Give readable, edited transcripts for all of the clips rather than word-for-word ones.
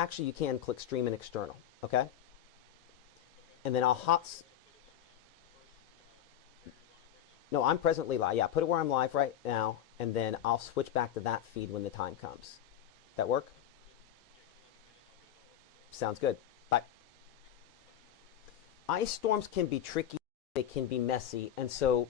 actually you can click stream and external, okay? And then no, I'm presently live. Yeah, put it where I'm live right now, and then I'll switch back to that feed when the time comes. That work? Sounds good. Bye. Ice storms can be tricky. They can be messy. And so,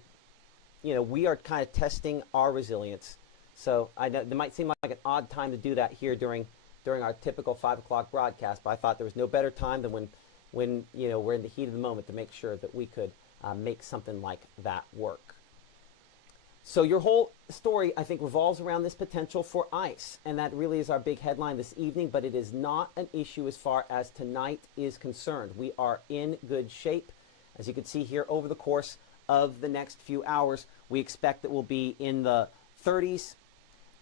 you know, we are kind of testing our resilience. So I know it might seem like an odd time to do that here during our typical 5 o'clock broadcast, but I thought there was no better time than when you know, we're in the heat of the moment to make sure that we could make something like that work. So your whole story, I think, revolves around this potential for ice, and that really is our big headline this evening, but it is not an issue as far as tonight is concerned. We are in good shape. As you can see here, over the course of the next few hours, we expect that we'll be in the 30s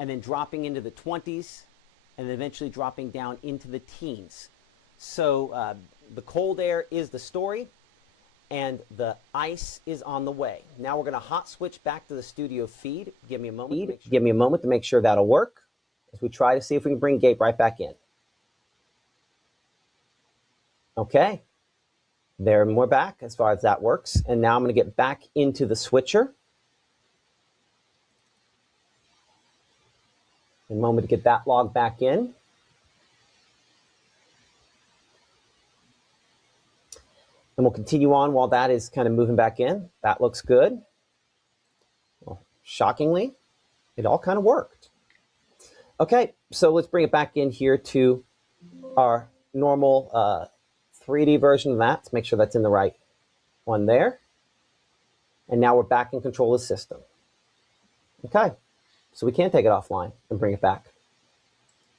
and then dropping into the 20s and then eventually dropping down into the teens. So the cold air is the story, and the ice is on the way. Now we're going to hot switch back to the studio feed. Give me a moment. Give me a moment to make sure that'll work as we try to see if we can bring Gabe right back in. Okay. There, we're back as far as that works. And now I'm going to get back into the switcher. A moment to get that log back in. And we'll continue on while that is kind of moving back in. That looks good. Well, shockingly, it all kind of worked. Okay, so let's bring it back in here to our normal 3D version of that. Let's make sure that's in the right one there. And now we're back in control of the system. Okay, so we can take it offline and bring it back.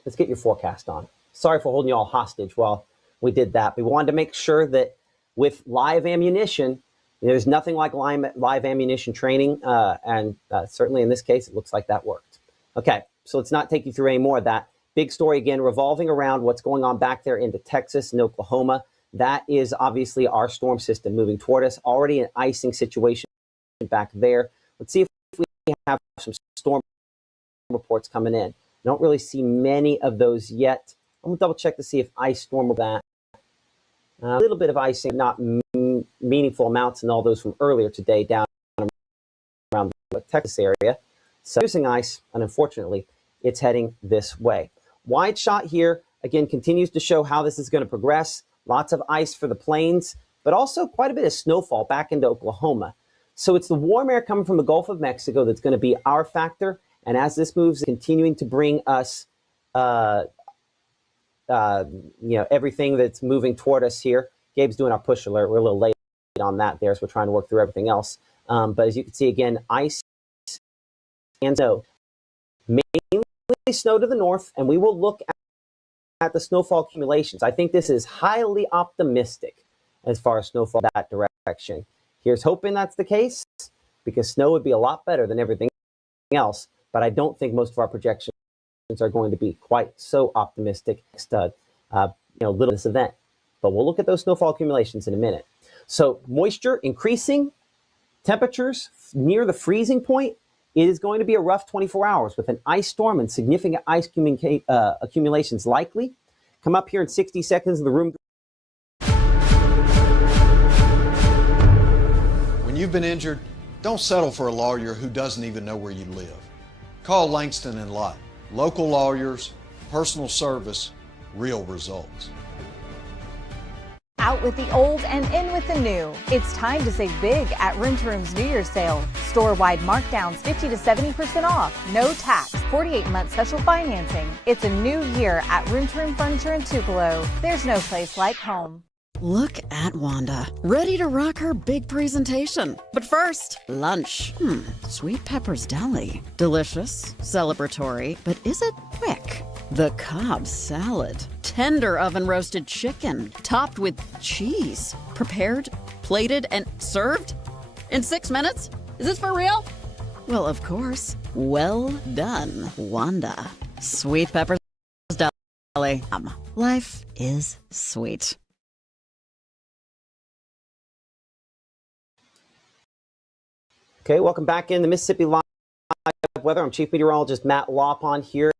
Let's get your forecast on. Sorry for holding you all hostage while we did that. We wanted to make sure that with live ammunition, there's nothing like live ammunition training, and certainly in this case, it looks like that worked. Okay, so let's not take you through any more of that. Big story again, revolving around what's going on back there into Texas and Oklahoma. That is obviously our storm system moving toward us. Already an icing situation back there. Let's see if we have some storm reports coming in. I don't really see many of those yet. I'm going to double check to see if ice storm will that. A little bit of icing, not meaningful amounts in all those from earlier today down around the Texas area. So using ice, and unfortunately, it's heading this way. Wide shot here, again, continues to show how this is going to progress. Lots of ice for the plains, but also quite a bit of snowfall back into Oklahoma. So it's the warm air coming from the Gulf of Mexico that's going to be our factor. And as this moves, continuing to bring us you know, everything that's moving toward us here. Gabe's doing our push alert. We're a little late on that there, so we're trying to work through everything else. But as you can see, again, ice and snow. Mainly snow to the north, and we will look at the snowfall accumulations. I think this is highly optimistic as far as snowfall that direction. Here's hoping that's the case, because snow would be a lot better than everything else, but I don't think most of our projections are going to be quite so optimistic you know, little this event. But we'll look at those snowfall accumulations in a minute. So moisture increasing, temperatures near the freezing point. It is going to be a rough 24 hours with an ice storm and significant ice accumulations likely. Come up here in 60 seconds in the room. When you've been injured, don't settle for a lawyer who doesn't even know where you live. Call Langston and Lott. Local lawyers, personal service, real results. Out with the old and in with the new. It's time to save big at Room to Room's New Year's sale. Store-wide markdowns 50 to 70% off. No tax. 48-month special financing. It's a new year at Room to Room Furniture in Tupelo. There's no place like home. Look at Wanda, ready to rock her big presentation. But first, lunch. Sweet Pepper's Deli. Delicious, celebratory, but is it quick? The Cobb salad. Tender oven roasted chicken, topped with cheese. Prepared, plated, and served in 6 minutes? Is this for real? Well, of course. Well done, Wanda. Sweet Pepper's Deli. Life is sweet. Okay, welcome back in the Mississippi Live Weather. I'm Chief Meteorologist Matt Lopon here,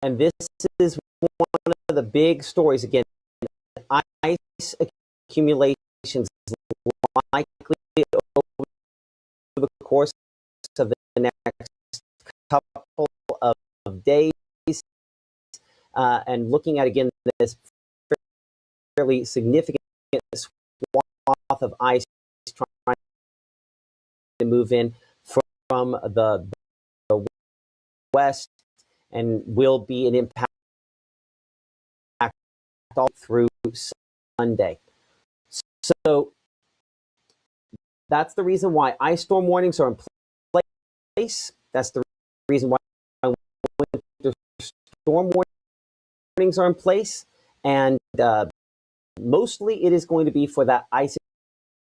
and this is one the big stories, again, ice accumulations likely over the course of the next couple of days, and looking at, again, this fairly significant swath of ice trying to move in from the west, and will be an impact all through Sunday. So that's the reason why ice storm warnings are in place. That's the reason why winter storm warnings are in place. And mostly it is going to be for that ice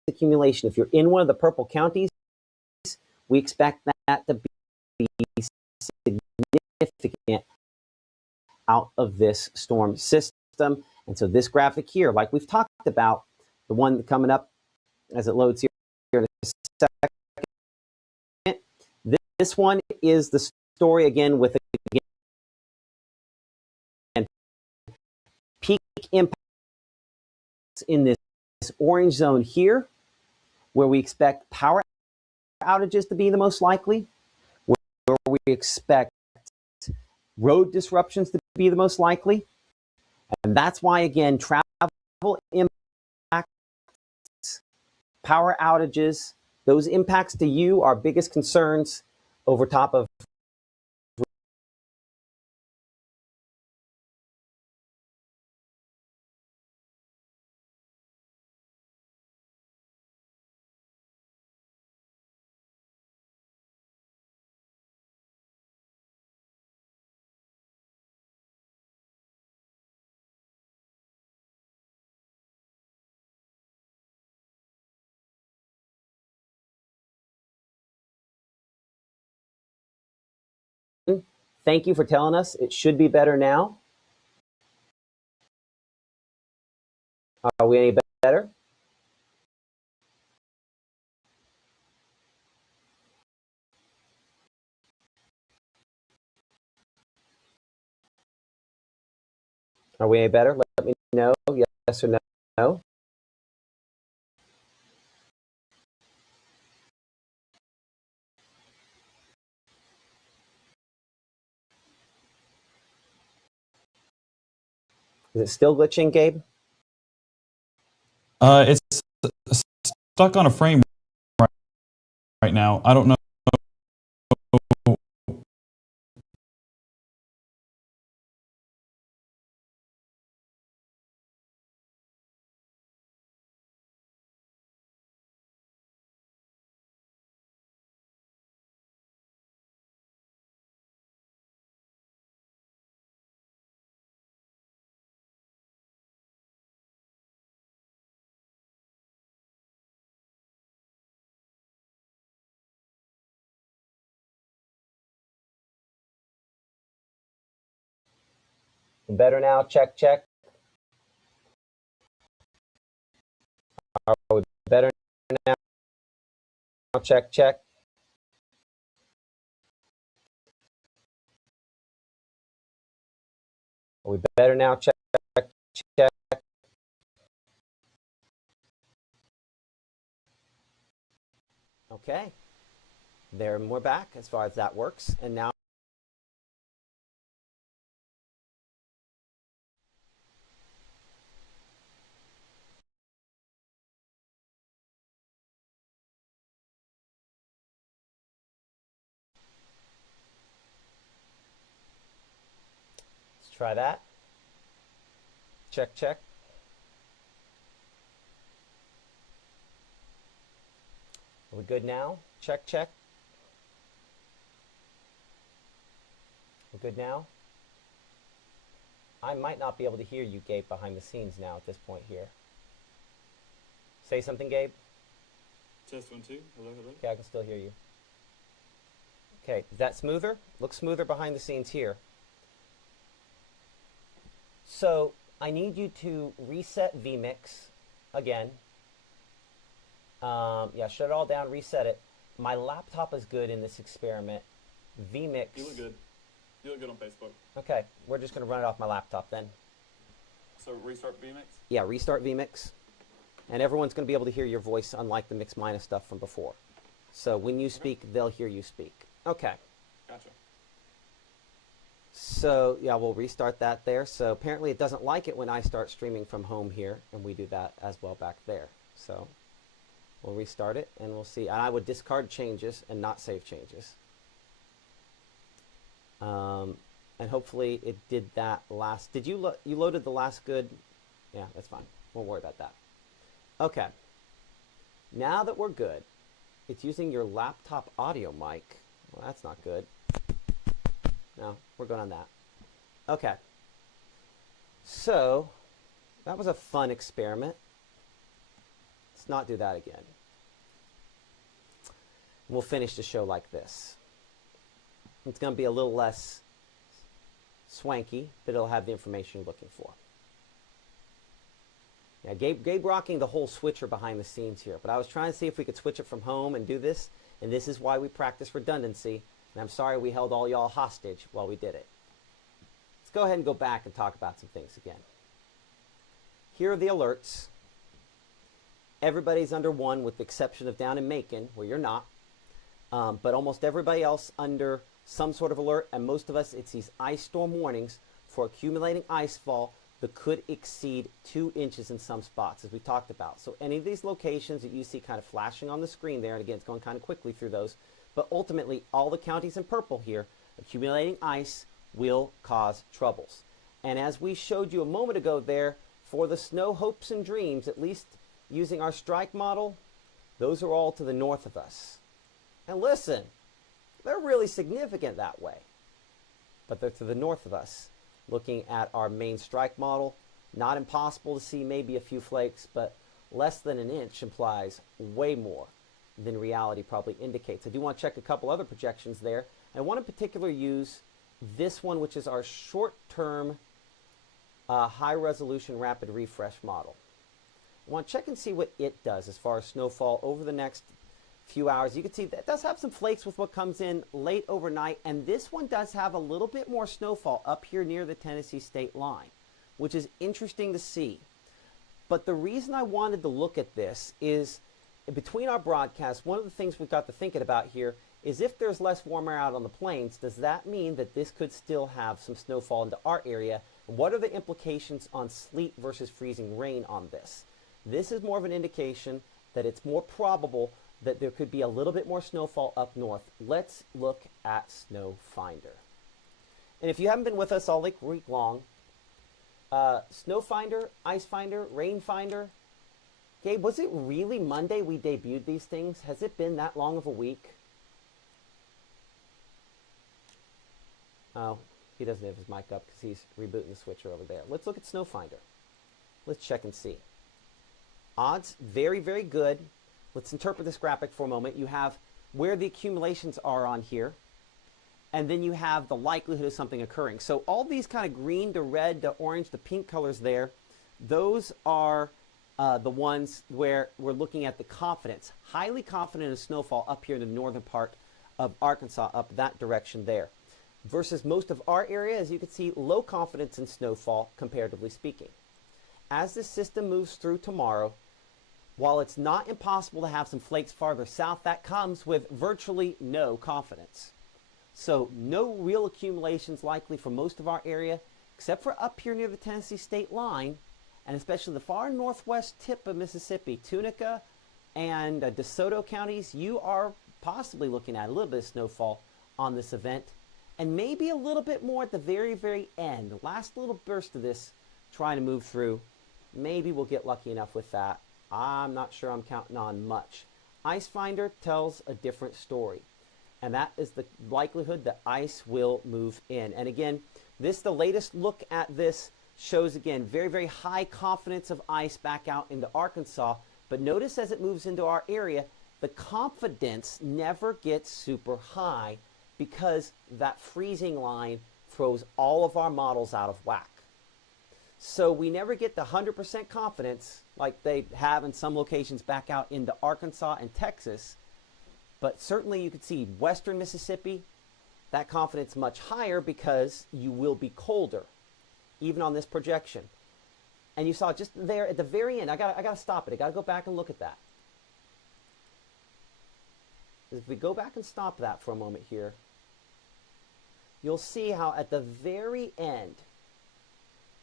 accumulation. If you're in one of the purple counties, we expect that to be significant out of this storm system. And so this graphic here, like we've talked about, the one coming up as it loads here in a second, this one is the story, again, with, again, peak impacts in this orange zone here, where we expect power outages to be the most likely, where we expect road disruptions to be the most likely. And that's why, again, travel impacts, power outages, those impacts to you are biggest concerns over top of Thank you for telling us. It should be better now. Are we any better? Are we any better? Let me know. Yes or no. Is it still glitching, Gabe? It's stuck on a frame right now. I don't know. Better now? Check, check. Are we better now? Check, check. Are we better now? Check, check. Okay. There, we're back as far as that works. And now let's try that. Check, check. Are we good now? Check, check. We're good now? I might not be able to hear you, Gabe, behind the scenes now at this point here. Say something, Gabe. Test 1 2. Hello, hello. Okay, I can still hear you. Okay, is that smoother? Looks smoother behind the scenes here. So I need you to reset vMix again. Yeah, shut it all down, reset it. My laptop is good in this experiment. vMix. You look good. You look good on Facebook. Okay, we're just going to run it off my laptop then. So restart vMix? Yeah, restart vMix. And everyone's going to be able to hear your voice, unlike the mix minus stuff from before. So when you speak, they'll hear you speak. Okay. Gotcha. So yeah, we'll restart that there. So apparently it doesn't like it when I start streaming from home here, and we do that as well back there. So we'll restart it, and we'll see. And I would discard changes and not save changes. And hopefully it did that last. Did you you loaded the last good? Yeah, that's fine. Won't worry about that. Okay. Now that we're good, it's using your laptop audio mic. Well, that's not good. No, we're good on that. Okay. So that was a fun experiment. Let's not do that again. We'll finish the show like this. It's going to be a little less swanky, but it'll have the information you're looking for. Yeah, Gabe rocking the whole switcher behind the scenes here, but I was trying to see if we could switch it from home and do this, and this is why we practice redundancy, and I'm sorry we held all y'all hostage while we did it. Let's go ahead and go back and talk about some things again. Here are the alerts. Everybody's under 1 with the exception of down in Macon, where you're not, but almost everybody else under some sort of alert, and most of us, it's these ice storm warnings for accumulating ice fall that could exceed 2 inches in some spots, as we talked about. So any of these locations that you see kind of flashing on the screen there, and again, it's going kind of quickly through those, but ultimately, all the counties in purple here, accumulating ice will cause troubles. And as we showed you a moment ago there, for the snow hopes and dreams, at least using our strike model, those are all to the north of us. And listen, they're really significant that way, but they're to the north of us. Looking at our main strike model, not impossible to see maybe a few flakes, but less than an inch implies way more than reality probably indicates. I do want to check a couple other projections there. I want in particular use this one, which is our short-term high-resolution rapid refresh model. I want to check and see what it does as far as snowfall over the next few hours. You can see that it does have some flakes with what comes in late overnight, and this one does have a little bit more snowfall up here near the Tennessee state line, which is interesting to see. But the reason I wanted to look at this is between our broadcasts, one of the things we've got to thinking about here is if there's less warm air out on the plains, does that mean that this could still have some snowfall into our area? And what are the implications on sleet versus freezing rain on this? This is more of an indication that it's more probable that there could be a little bit more snowfall up north. Let's look at Snow Finder. And if you haven't been with us all week long, Snow Finder, Ice Finder, Rain Finder, Gabe, was it really Monday we debuted these things? Has it been that long of a week? Oh, he doesn't have his mic up because he's rebooting the switcher over there. Let's look at Snow Finder. Let's check and see. Odds, very, very good. Let's interpret this graphic for a moment. You have where the accumulations are on here, and then you have the likelihood of something occurring. So all these kind of green to red to orange to pink colors there, those are the ones where we're looking at the confidence. Highly confident of snowfall up here in the northern part of Arkansas, up that direction there. Versus most of our area, as you can see, low confidence in snowfall, comparatively speaking. As this system moves through tomorrow, while it's not impossible to have some flakes farther south, that comes with virtually no confidence. So no real accumulations likely for most of our area, except for up here near the Tennessee state line, and especially the far northwest tip of Mississippi, Tunica and DeSoto counties. You are possibly looking at a little bit of snowfall on this event, and maybe a little bit more at the very, very end. The last little burst of this trying to move through. Maybe we'll get lucky enough with that. I'm not sure I'm counting on much. Ice Finder tells a different story, and that is the likelihood that ice will move in. And again, the latest look at this shows, again, very, very high confidence of ice back out into Arkansas. But notice as it moves into our area, the confidence never gets super high because that freezing line throws all of our models out of whack. So we never get the 100% confidence like they have in some locations back out into Arkansas and Texas. But certainly you could see western Mississippi, that confidence much higher because you will be colder, even on this projection. And you saw just there at the very end, I gotta stop it. I gotta go back and look at that. If we go back and stop that for a moment here, you'll see how at the very end,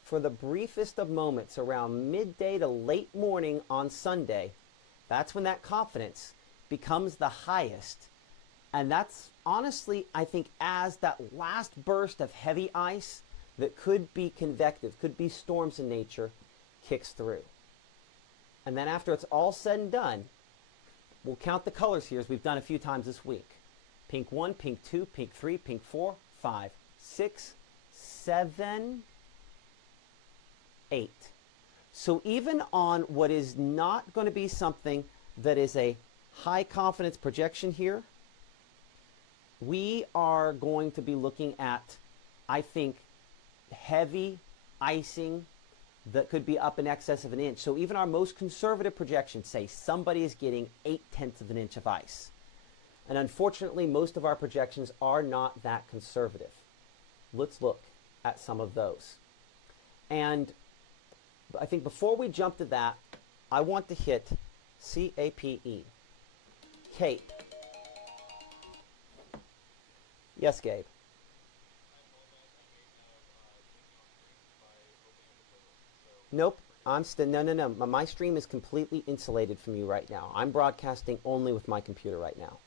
for the briefest of moments around midday to late morning on Sunday, that's when that confidence becomes the highest. And that's honestly, I think, as that last burst of heavy ice that could be convective, could be storms in nature, kicks through. And then after it's all said and done, we'll count the colors here as we've done a few times this week. Pink 1, pink 2, pink 3, pink 4, 5, 6, 7, 8. So even on what is not going to be something that is a high confidence projection here, we are going to be looking at, I think, heavy icing that could be up in excess of an inch. So even our most conservative projections say somebody is getting 0.8 of an inch of ice. And unfortunately, most of our projections are not that conservative. Let's look at some of those. And I think before we jump to that, I want to hit CAPE. Cape. Yes, Gabe. Nope. No. My stream is completely insulated from you right now. I'm broadcasting only with my computer right now.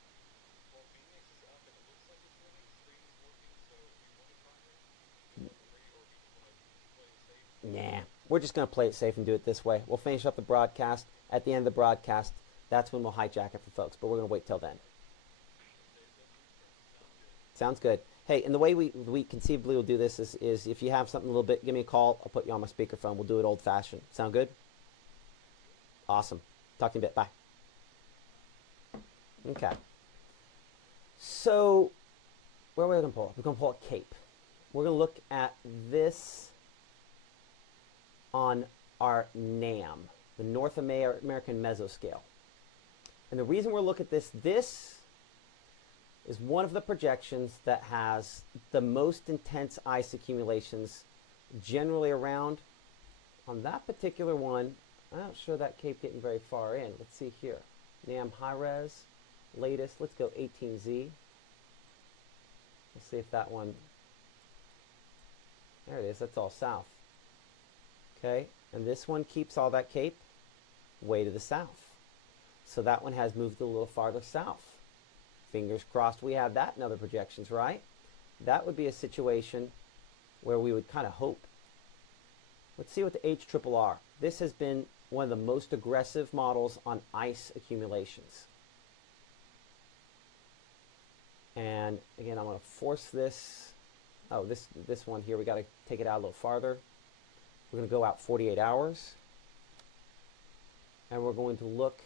Nah. We're just going to play it safe and do it this way. We'll finish up the broadcast. At the end of the broadcast, that's when we'll hijack it for folks. But we're going to wait till then. Sounds good. Hey, and the way we conceivably will do this is if you have something a little bit, give me a call. I'll put you on my speakerphone. We'll do it old-fashioned. Sound good? Awesome. Talk to you in a bit. Bye. Okay. So, where are we going to pull? We're going to pull a cape. We're going to look at this on our NAM, the North American Mesoscale. And the reason we're looking at this is one of the projections that has the most intense ice accumulations generally around. On that particular one, I'm not sure that cape getting very far in. Let's see here. NAM high res, latest, let's go 18Z. Let's see if that one, there it is, that's all south. Okay, and this one keeps all that cape way to the south. So that one has moved a little farther south. Fingers crossed we have that in other projections, right? That would be a situation where we would kind of hope. Let's see what the HRRR. This has been one of the most aggressive models on ice accumulations. And again, I'm going to force this. Oh, this one here, we got to take it out a little farther. We're going to go out 48 hours. And we're going to look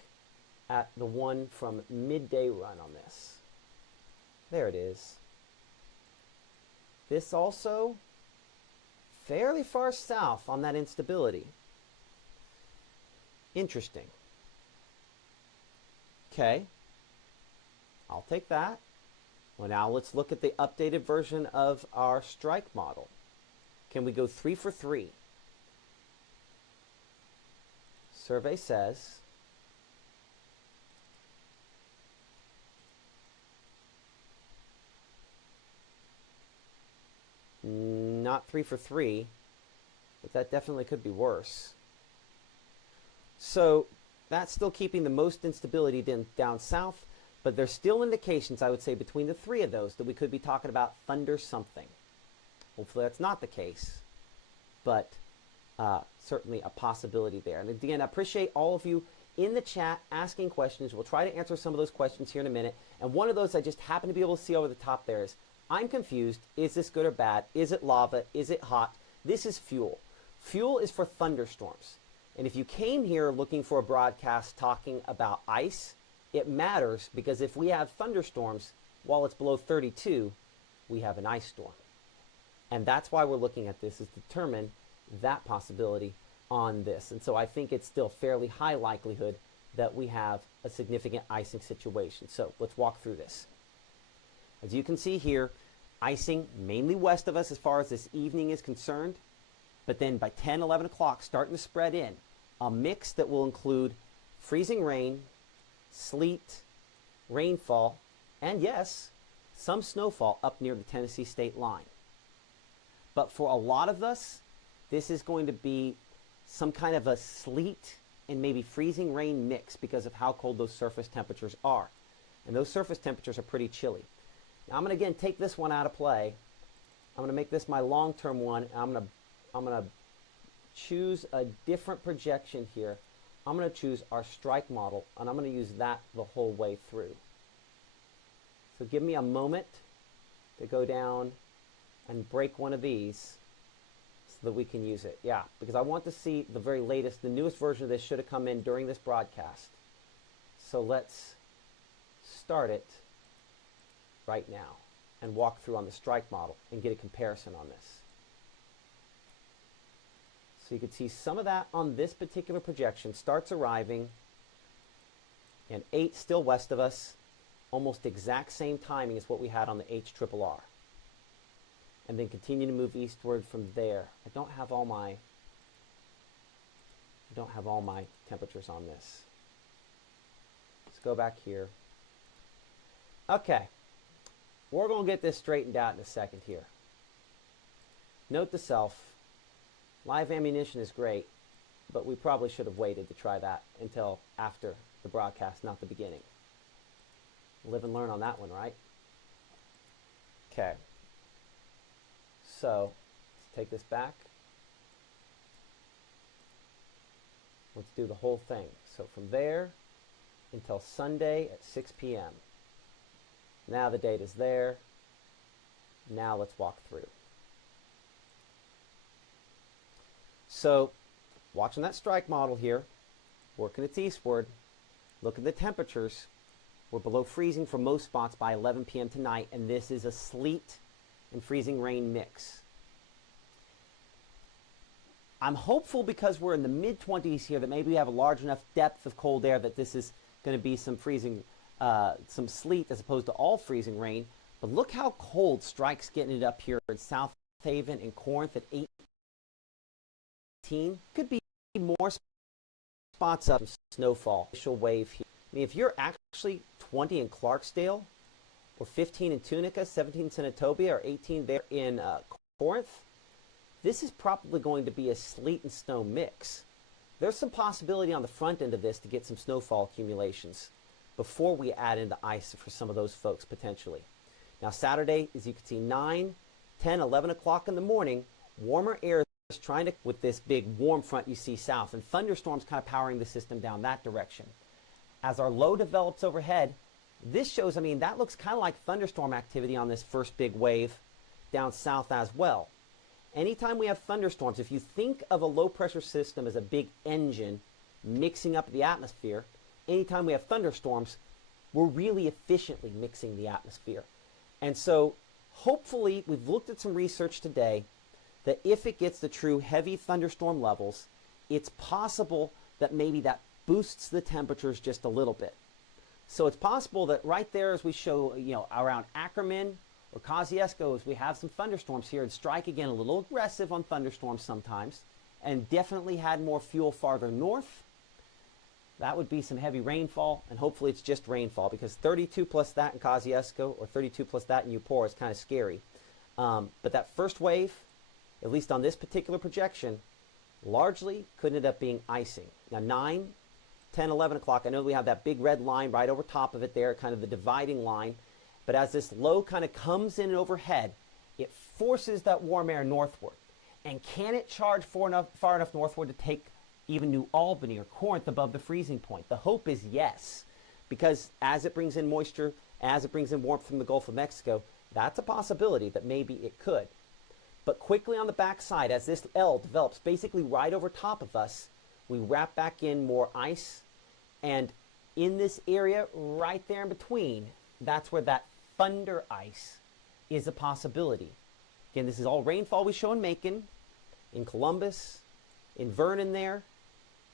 at the one from midday run on this. There it is. This also fairly far south on that instability. Interesting. Okay. I'll take that. Well, now let's look at the updated version of our strike model. Can we go 3 for 3? Survey says not 3 for 3, but that definitely could be worse. So that's still keeping the most instability down south, but there's still indications, I would say, between the three of those that we could be talking about thunder something. Hopefully that's not the case, but certainly a possibility there. And again, I appreciate all of you in the chat asking questions. We'll try to answer some of those questions here in a minute. And one of those I just happen to be able to see over the top there is, I'm confused. Is this good or bad? Is it lava? Is it hot? This is fuel. Fuel is for thunderstorms. And if you came here looking for a broadcast talking about ice, it matters because if we have thunderstorms while it's below 32, we have an ice storm. And that's why we're looking at this, is to determine that possibility on this. And so I think it's still fairly high likelihood that we have a significant icing situation. So let's walk through this. As you can see here, icing mainly west of us as far as this evening is concerned. but then by 10, 11 o'clock, starting to spread in. A mix that will include freezing rain, sleet, rainfall, and yes, some snowfall up near the Tennessee state line. But for a lot of us, this is going to be some kind of a sleet and maybe freezing rain mix because of how cold those surface temperatures are. And those surface temperatures are pretty chilly. Now I'm going to again take this one out of play. I'm going to make this my long-term one. I'm going to choose a different projection here. I'm going to choose our strike model, and I'm going to use that the whole way through. So give me a moment to go down and break one of these so that we can use it. Yeah, because I want to see the very latest, the newest version of this should have come in during this broadcast. So let's start it right now and walk through on the strike model and get a comparison on this. So you can see some of that on this particular projection starts arriving, and 8 still west of us, almost exact same timing as what we had on the HRRR. And then continue to move eastward from there. I don't have all my temperatures on this. Let's go back here. Okay, we're going to get this straightened out in a second here. Note to self, live ammunition is great, but we probably should have waited to try that until after the broadcast, not the beginning. Live and learn on that one, right? Okay. So, let's take this back. Let's do the whole thing. So from there until Sunday at 6 p.m. Now the date is there. Now let's walk through. So, watching that strike model here, working its eastward, look at the temperatures. We're below freezing for most spots by 11 p.m. tonight, and this is a sleet and freezing rain mix. I'm hopeful because we're in the mid-20s here that maybe we have a large enough depth of cold air that this is going to be some freezing, some sleet as opposed to all freezing rain. But look how cold Strike's getting it up here in South Haven and Corinth at 18. Could be more spots up snowfall. Initial wave here. I mean, if you're actually 20 in Clarksdale, or 15 in Tunica, 17 in Senatobia, or 18 there in Corinth, this is probably going to be a sleet and snow mix. There's some possibility on the front end of this to get some snowfall accumulations before we add in the ice for some of those folks potentially. Now Saturday, as you can see, 9, 10, 11 o'clock in the morning, warmer air is trying to, with this big warm front you see south, and thunderstorms kind of powering the system down that direction. As our low develops overhead, this shows, I mean, that looks kind of like thunderstorm activity on this first big wave down south as well. Anytime we have thunderstorms, if you think of a low pressure system as a big engine mixing up the atmosphere, anytime we have thunderstorms, we're really efficiently mixing the atmosphere. And so hopefully we've looked at some research today that if it gets the true heavy thunderstorm levels, it's possible that maybe that boosts the temperatures just a little bit. So it's possible that right there as we show, you know, around Ackerman or Kosciuszko, as we have some thunderstorms here, and Strike again a little aggressive on thunderstorms sometimes, and definitely had more fuel farther north. That would be some heavy rainfall, and hopefully it's just rainfall, because 32 plus that in Kosciuszko or 32 plus that in Eupor is kind of scary. But that first wave, at least on this particular projection, largely could end up being icing. Now 9, 10, 11 o'clock, I know we have that big red line right over top of it there, kind of the dividing line. But as this low kind of comes in overhead, it forces that warm air northward. And can it charge far enough northward to take even New Albany or Corinth above the freezing point? The hope is yes, because as it brings in moisture, as it brings in warmth from the Gulf of Mexico, that's a possibility that maybe it could. But quickly on the backside, as this L develops basically right over top of us, we wrap back in more ice. And in this area right there in between, that's where that thunder ice is a possibility. Again, this is all rainfall we show in Macon, in Columbus, in Vernon there,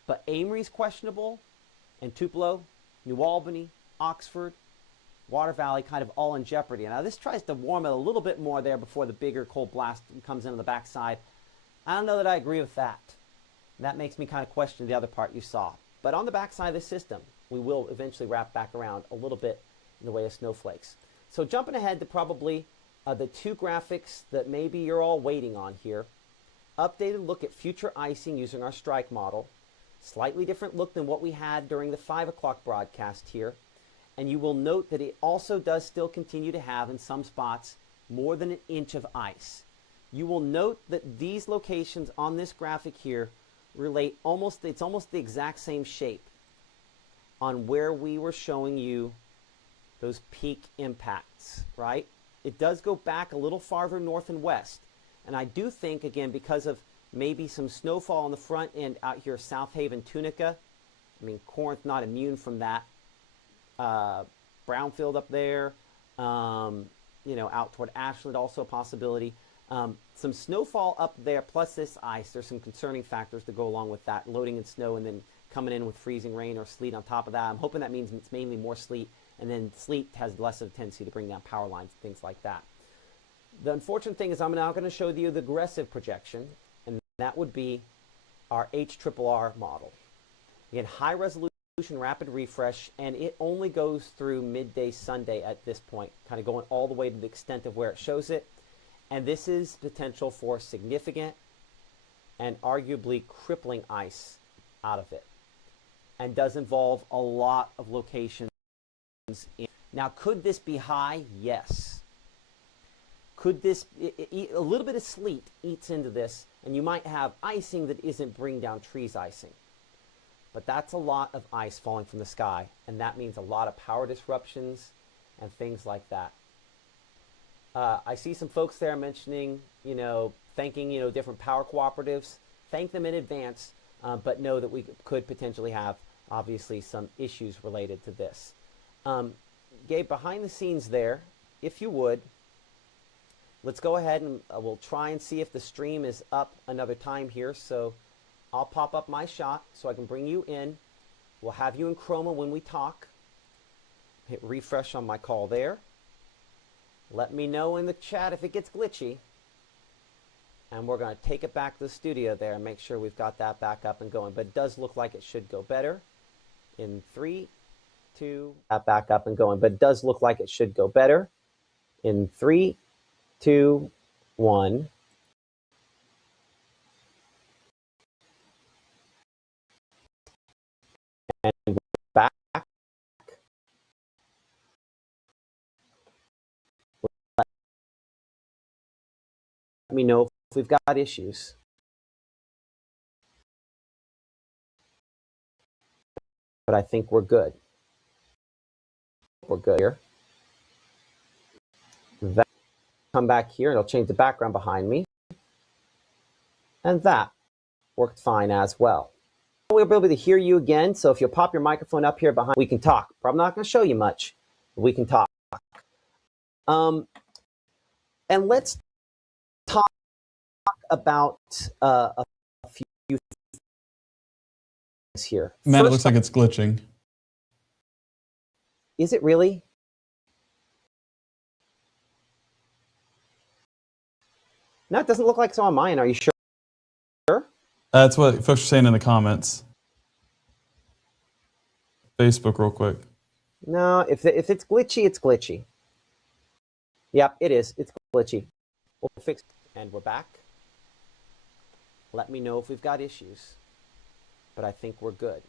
but Amory's questionable, and Tupelo, New Albany, Oxford, Water Valley kind of all in jeopardy. Now this tries to warm it a little bit more there before the bigger cold blast comes in on the backside. I don't know that I agree with that. That makes me kind of question the other part you saw. But on the back side of the system, we will eventually wrap back around a little bit in the way of snowflakes. So jumping ahead to probably the two graphics that maybe you're all waiting on here. Updated look at future icing using our strike model. Slightly different look than what we had during the 5 o'clock broadcast here. And you will note that it also does still continue to have, in some spots, more than an inch of ice. You will note that these locations on this graphic here relate it's almost the exact same shape on where we were showing you those peak impacts, right? It does go back a little farther north and west. And I do think, again, because of maybe some snowfall on the front end out here, South Haven, Tunica. I mean, Corinth not immune from that. Brownfield up there, out toward Ashland, also a possibility. Some snowfall up there, plus this ice. There's some concerning factors to go along with that. Loading in snow and then coming in with freezing rain or sleet on top of that. I'm hoping that means it's mainly more sleet, and then sleet has less of a tendency to bring down power lines and things like that. The unfortunate thing is I'm now going to show you the aggressive projection, and that would be our HRRR model. Again, high resolution rapid refresh, and it only goes through midday Sunday at this point, kind of going all the way to the extent of where it shows it. And this is potential for significant and arguably crippling ice out of it, and does involve a lot of locations. Now, could this be high? Yes. Could this, a little bit of sleet eats into this, and you might have icing that isn't bring down trees icing. But that's a lot of ice falling from the sky, and that means a lot of power disruptions and things like that. I see some folks there mentioning, thanking, different power cooperatives. Thank them in advance, but know that we could potentially have, obviously, some issues related to this. Gabe, behind the scenes there, if you would, let's go ahead and we'll try and see if the stream is up another time here. So I'll pop up my shot so I can bring you in. We'll have you in chroma when we talk. Hit refresh on my call there. Let me know in the chat if it gets glitchy. And we're going to take it back to the studio there and make sure we've got that back up and going. But it does look like it should go better. In 3, 2, that back up and going. But it does look like it should go better. In 3, 2, 1. And we're back. Let me know if we've got issues. But I think we're good. We're good here. That, come back here and I'll change the background behind me. And that worked fine as well. We'll be able to hear you again, so if you'll pop your microphone up here behind, we can talk. But I'm not going to show you much, but we can talk. And let's talk about a few things here. Matt, it looks like it's glitching. Is it really? No, it doesn't look like so on mine. Are you sure? That's what folks are saying in the comments. Facebook real quick. No, if it's glitchy, it's glitchy. Yep, it is. It's glitchy. We'll fix it. And we're back. Let me know if we've got issues. But I think we're good.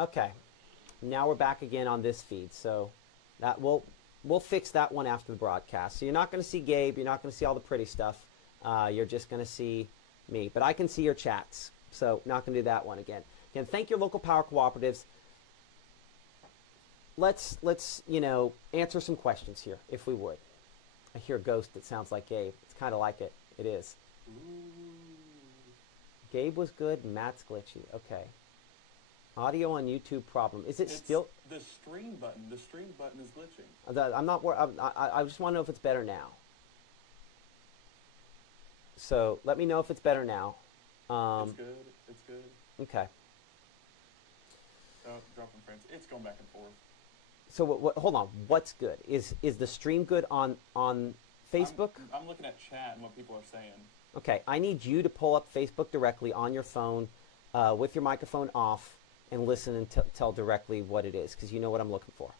Okay, now we're back again on this feed, so that we'll fix that one after the broadcast. So you're not going to see Gabe, you're not going to see all the pretty stuff. You're just going to see me, but I can see your chats, so not going to do that one again. Again, thank your local power cooperatives. Let's answer some questions here, if we would. I hear a ghost that sounds like Gabe. It's kind of like it. It is. Gabe was good. Matt's glitchy. Okay. Audio on YouTube problem. Is it still the stream button? The stream button is glitching. I'm not. I just want to know if it's better now. So let me know if it's better now. It's good. It's good. Okay. dropping frames. It's going back and forth. So hold on. What's good? Is the stream good on Facebook? I'm looking at chat and what people are saying. Okay, I need you to pull up Facebook directly on your phone with your microphone off and listen and tell directly what it is, because you know what I'm looking for.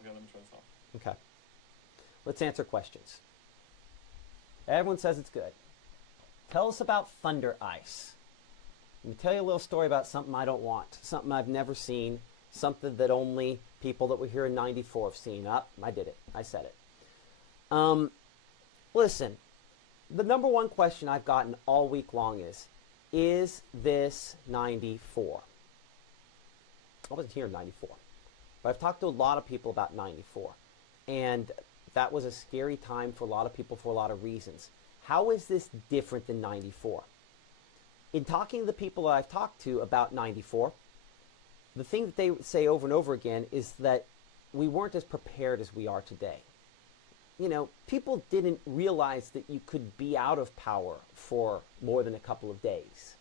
Okay, let me try this off. Okay. Let's answer questions. Everyone says it's good. Tell us about Thunder Ice. Let me tell you a little story about something I don't want, something I've never seen, something that only people that were here in '94 have seen. I did it. I said it. Listen, the number one question I've gotten all week long is this '94? I wasn't here in '94, but I've talked to a lot of people about '94, and that was a scary time for a lot of people for a lot of reasons. How is this different than '94? In talking to the people that I've talked to about '94, the thing that they say over and over again is that we weren't as prepared as we are today. You know, people didn't realize that you could be out of power for more than a couple of days,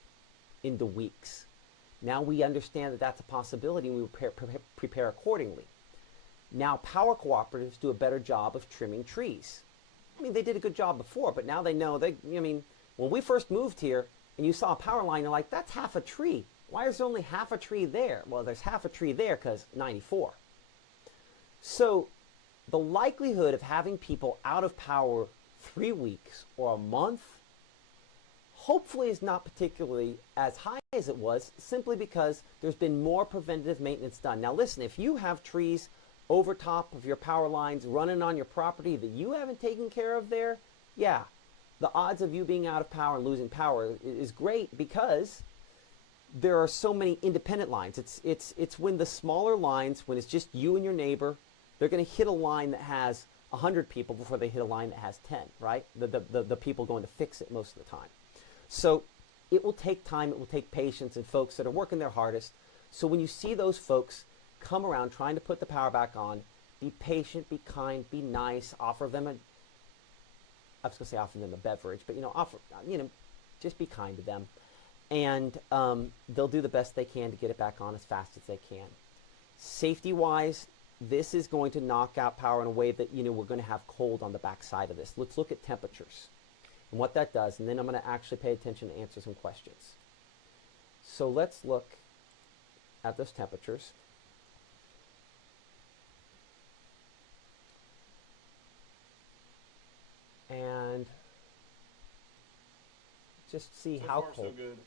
into weeks. Now we understand that that's a possibility, and we prepare accordingly. Now power cooperatives do a better job of trimming trees. I mean, they did a good job before, but now they know. When we first moved here and you saw a power line, you're like, that's half a tree. Why is there only half a tree there? Well, there's half a tree there because '94. So the likelihood of having people out of power 3 weeks or a month hopefully is not particularly as high as it was, simply because there's been more preventative maintenance done. Now listen, if you have trees over top of your power lines running on your property that you haven't taken care of there, yeah, the odds of you being out of power and losing power is great, because there are so many independent lines. It's when the smaller lines, when it's just you and your neighbor, they're going to hit a line that has 100 people before they hit a line that has 10, right? The people going to fix it most of the time. So it will take time, it will take patience, and folks that are working their hardest. So when you see those folks come around trying to put the power back on, be patient, be kind, be nice, offer them offer them a beverage, but just be kind to them. And they'll do the best they can to get it back on as fast as they can. Safety-wise, this is going to knock out power in a way that, we're going to have cold on the back side of this. Let's look at temperatures and what that does, and then I'm going to actually pay attention to answer some questions. So let's look at those temperatures. And just see how cold. So good.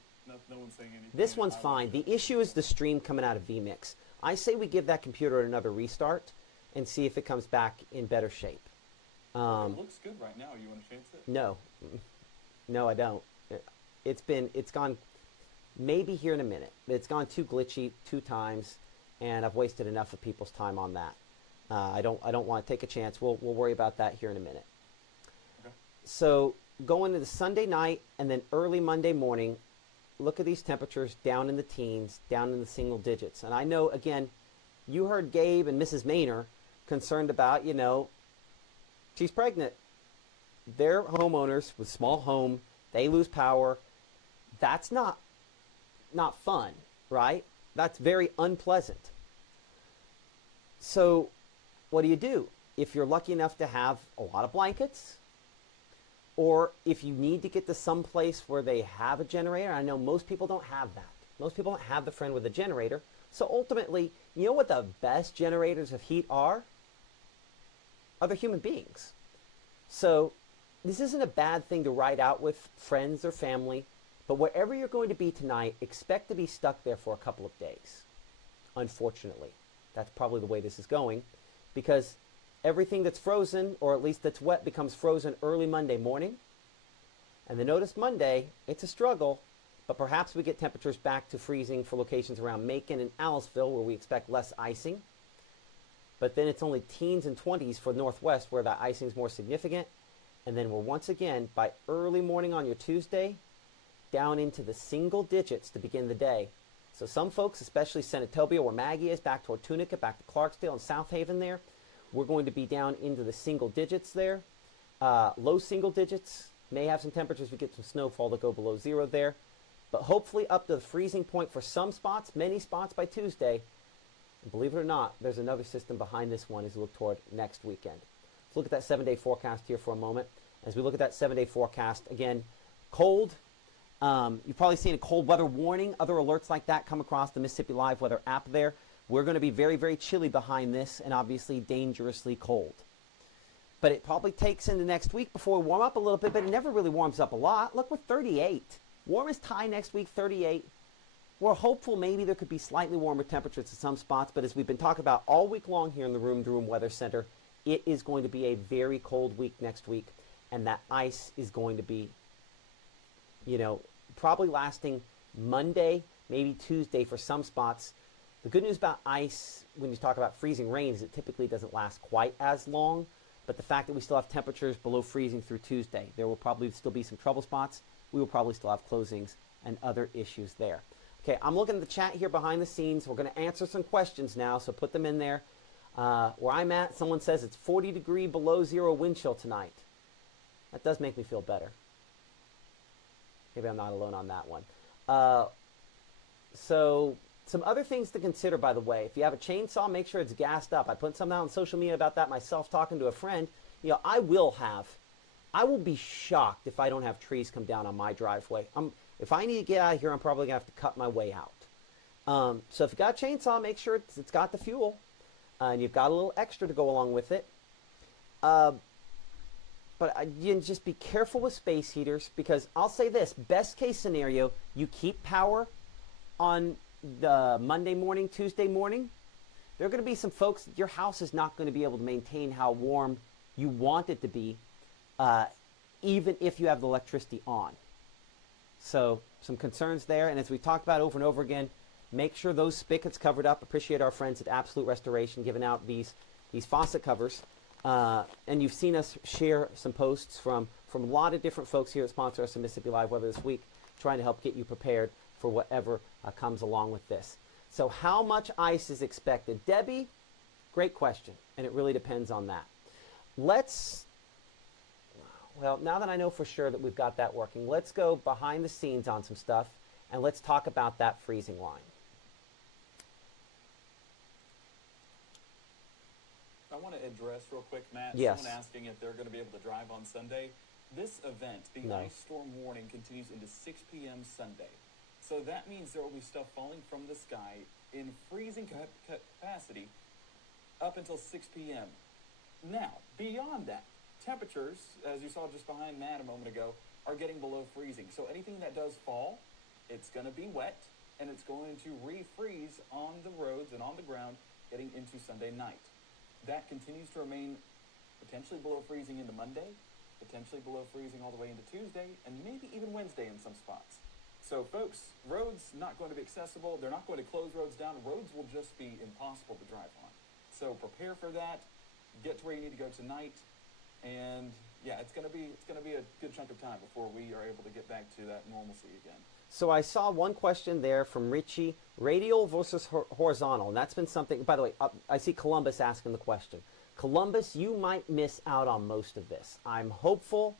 No one's saying anything. This one's fine. The issue is the stream coming out of vMix. I say we give that computer another restart and see if it comes back in better shape. It looks good right now. You want to chance it? No, I don't. It's gone maybe here in a minute. It's gone too glitchy 2 times, and I've wasted enough of people's time on that. I don't want to take a chance. We'll worry about that here in a minute. Okay. So going into Sunday night and then early Monday morning, look at these temperatures down in the teens, down in the single digits. And I know, again, you heard Gabe and Mrs. Maynor concerned about, she's pregnant. They're homeowners with small home. They lose power. That's not fun, right? That's very unpleasant. So what do? If you're lucky enough to have a lot of blankets, or if you need to get to some place where they have a generator. I know most people don't have that. Most people don't have the friend with a generator. So ultimately, you know what the best generators of heat are? Other human beings. So this isn't a bad thing to ride out with friends or family, but wherever you're going to be tonight, expect to be stuck there for a couple of days. Unfortunately, that's probably the way this is going, because everything that's frozen, or at least that's wet, becomes frozen early Monday morning. And then notice Monday, it's a struggle, but perhaps we get temperatures back to freezing for locations around Macon and Aliceville, where we expect less icing. But then it's only teens and 20s for the Northwest, where that icing is more significant. And then we're once again, by early morning on your Tuesday, down into the single digits to begin the day. So some folks, especially Senatobia, where Maggie is, back toward Tunica, back to Clarksdale and South Haven there, we're going to be down into the single digits there. Low single digits, may have some temperatures. We get some snowfall to go below 0 there. but hopefully up to the freezing point for some spots, many spots by Tuesday. And believe it or not, there's another system behind this one as we look toward next weekend. Let's look at that 7-day forecast here for a moment. As we look at that 7-day forecast, again, cold. You've probably seen a cold weather warning, other alerts like that come across the Mississippi Live Weather app there. We're going to be very, very chilly behind this and obviously dangerously cold. But it probably takes into next week before we warm up a little bit, but it never really warms up a lot. Look, we're 38. Warmest high next week, 38. We're hopeful maybe there could be slightly warmer temperatures in some spots, but as we've been talking about all week long here in the Room to Room Weather Center, it is going to be a very cold week next week, and that ice is going to be, probably lasting Monday, maybe Tuesday for some spots. The good news about ice, when you talk about freezing rain, is it typically doesn't last quite as long. But the fact that we still have temperatures below freezing through Tuesday, there will probably still be some trouble spots. We will probably still have closings and other issues there. Okay, I'm looking at the chat here behind the scenes. We're going to answer some questions now, so put them in there. Where I'm at, someone says it's 40 degree below zero wind chill tonight. That does make me feel better. Maybe I'm not alone on that one. So some other things to consider, by the way. If you have a chainsaw, make sure it's gassed up. I put something out on social media about that myself, talking to a friend. I will be shocked if I don't have trees come down on my driveway. If I need to get out of here, I'm probably going to have to cut my way out. So if you got a chainsaw, make sure it's got the fuel. And you've got a little extra to go along with it. But you just be careful with space heaters, because I'll say this, best case scenario, you keep power on the Monday morning, Tuesday morning. There are going to be some folks, your house is not going to be able to maintain how warm you want it to be, even if you have the electricity on. So some concerns there. And as we talked about over and over again, make sure those spigots covered up. Appreciate our friends at Absolute Restoration giving out these faucet covers. And you've seen us share some posts from a lot of different folks here that sponsor us in Mississippi Live Weather this week, trying to help get you prepared for whatever comes along with this. So how much ice is expected? Debbie, great question, and it really depends on that. Well, now that I know for sure that we've got that working, let's go behind the scenes on some stuff, and let's talk about that freezing line. I want to address real quick, Matt. Yes. Someone asking if they're going to be able to drive on Sunday. This event, the ice storm warning, continues into 6 p.m. Sunday. So that means there will be stuff falling from the sky in freezing capacity up until 6 p.m. Now, beyond that, temperatures, as you saw just behind Matt a moment ago, are getting below freezing. So anything that does fall, it's going to be wet, and it's going to refreeze on the roads and on the ground getting into Sunday night. That continues to remain potentially below freezing into Monday, potentially below freezing all the way into Tuesday, and maybe even Wednesday in some spots. So folks, roads not going to be accessible. They're not going to close roads down. Roads will just be impossible to drive on. So prepare for that. Get to where you need to go tonight. And yeah, it's going to be a good chunk of time before we are able to get back to that normalcy again. So I saw one question there from Richie, radial versus horizontal, and that's been something, by the way, I see Columbus asking the question. Columbus, you might miss out on most of this. I'm hopeful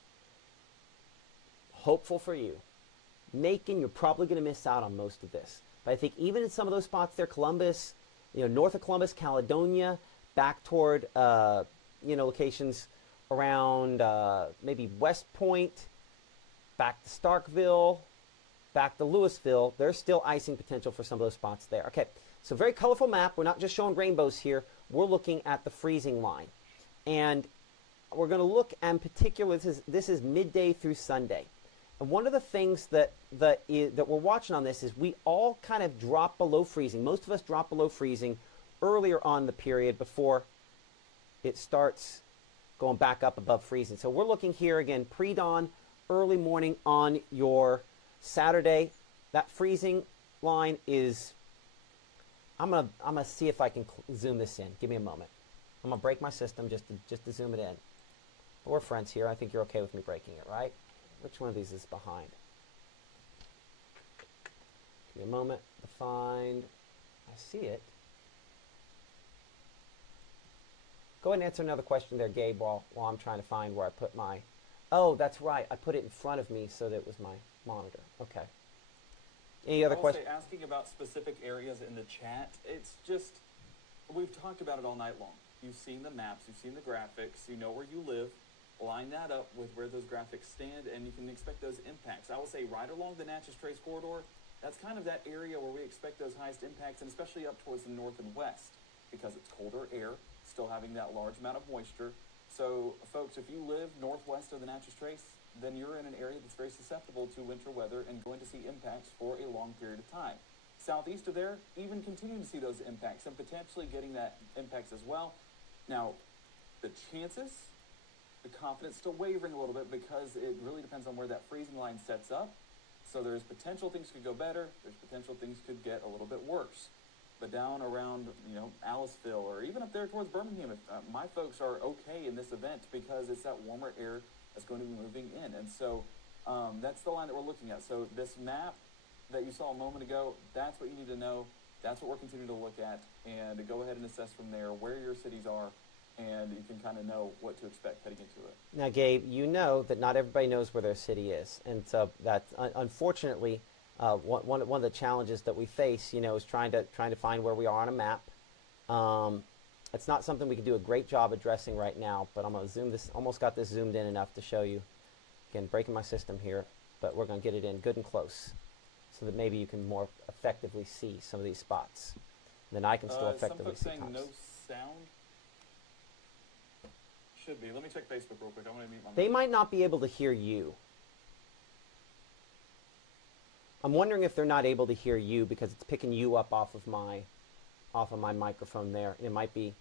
for you. Macon, you're probably going to miss out on most of this. But I think even in some of those spots there, Columbus, north of Columbus, Caledonia, back toward, locations around maybe West Point, back to Starkville, back to Louisville, there's still icing potential for some of those spots there. Okay, so very colorful map. We're not just showing rainbows here. We're looking at the freezing line. And we're going to look in particular, this is midday through Sunday. And one of the things that we're watching on this is we all kind of drop below freezing. Most of us drop below freezing earlier on the period before it starts going back up above freezing. So we're looking here again, pre-dawn, early morning on your Saturday. That freezing line is, I'm gonna see if I can zoom this in. Give me a moment. I'm gonna break my system just to zoom it in. But we're friends here. I think you're okay with me breaking it, right? Which one of these is behind? Give me a moment to find. I see it. Go ahead and answer another question there, Gabe, while I'm trying to find where I put my... Oh, that's right. I put it in front of me so that it was my monitor. Okay. Any other I will questions? say, asking about specific areas in the chat, it's just, we've talked about it all night long. You've seen the maps, you've seen the graphics, you know where you live. Line that up with where those graphics stand, and you can expect those impacts. I will say right along the Natchez Trace corridor, that's kind of that area where we expect those highest impacts, and especially up towards the north and west, because it's colder air, still having that large amount of moisture. So, folks, if you live northwest of the Natchez Trace, then you're in an area that's very susceptible to winter weather and going to see impacts for a long period of time. Southeast of there, even continuing to see those impacts and potentially getting that impacts as well. Now, the chances, the confidence still wavering a little bit because it really depends on where that freezing line sets up. So there's potential things could go better. There's potential things could get a little bit worse. But down around, Aliceville or even up there towards Birmingham, my folks are okay in this event because it's that warmer air that's going to be moving in. And so that's the line that we're looking at. So this map that you saw a moment ago, that's what you need to know. That's what we're continuing to look at. And to go ahead and assess from there where your cities are, and you can kind of know what to expect heading into it. Now, Gabe, you know that not everybody knows where their city is. And so that, unfortunately, one of the challenges that we face, is trying to find where we are on a map. It's not something we can do a great job addressing right now, but I'm going to zoom this, almost got this zoomed in enough to show you. Again, breaking my system here, but we're going to get it in good and close so that maybe you can more effectively see some of these spots. And then I can still effectively see some folks saying times. no sound. Should be. Let me check Facebook real quick. I want to meet my They might not be able to hear you. I'm wondering if they're not able to hear you because it's picking you up off of my microphone there. It might be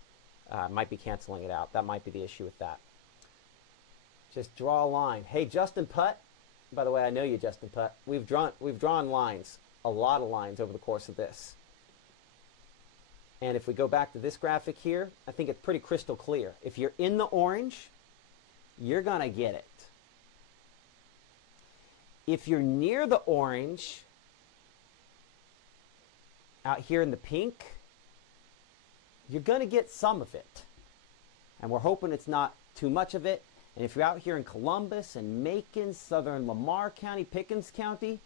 canceling it out. That might be the issue with that. Just draw a line. Hey, Justin Putt. By the way, I know you, Justin Putt. We've drawn lines, a lot of lines over the course of this. And if we go back to this graphic here, I think it's pretty crystal clear. If you're in the orange, you're going to get it. If you're near the orange, out here in the pink, you're going to get some of it. And we're hoping it's not too much of it. And if you're out here in Columbus and Macon, southern Lamar County, Pickens County,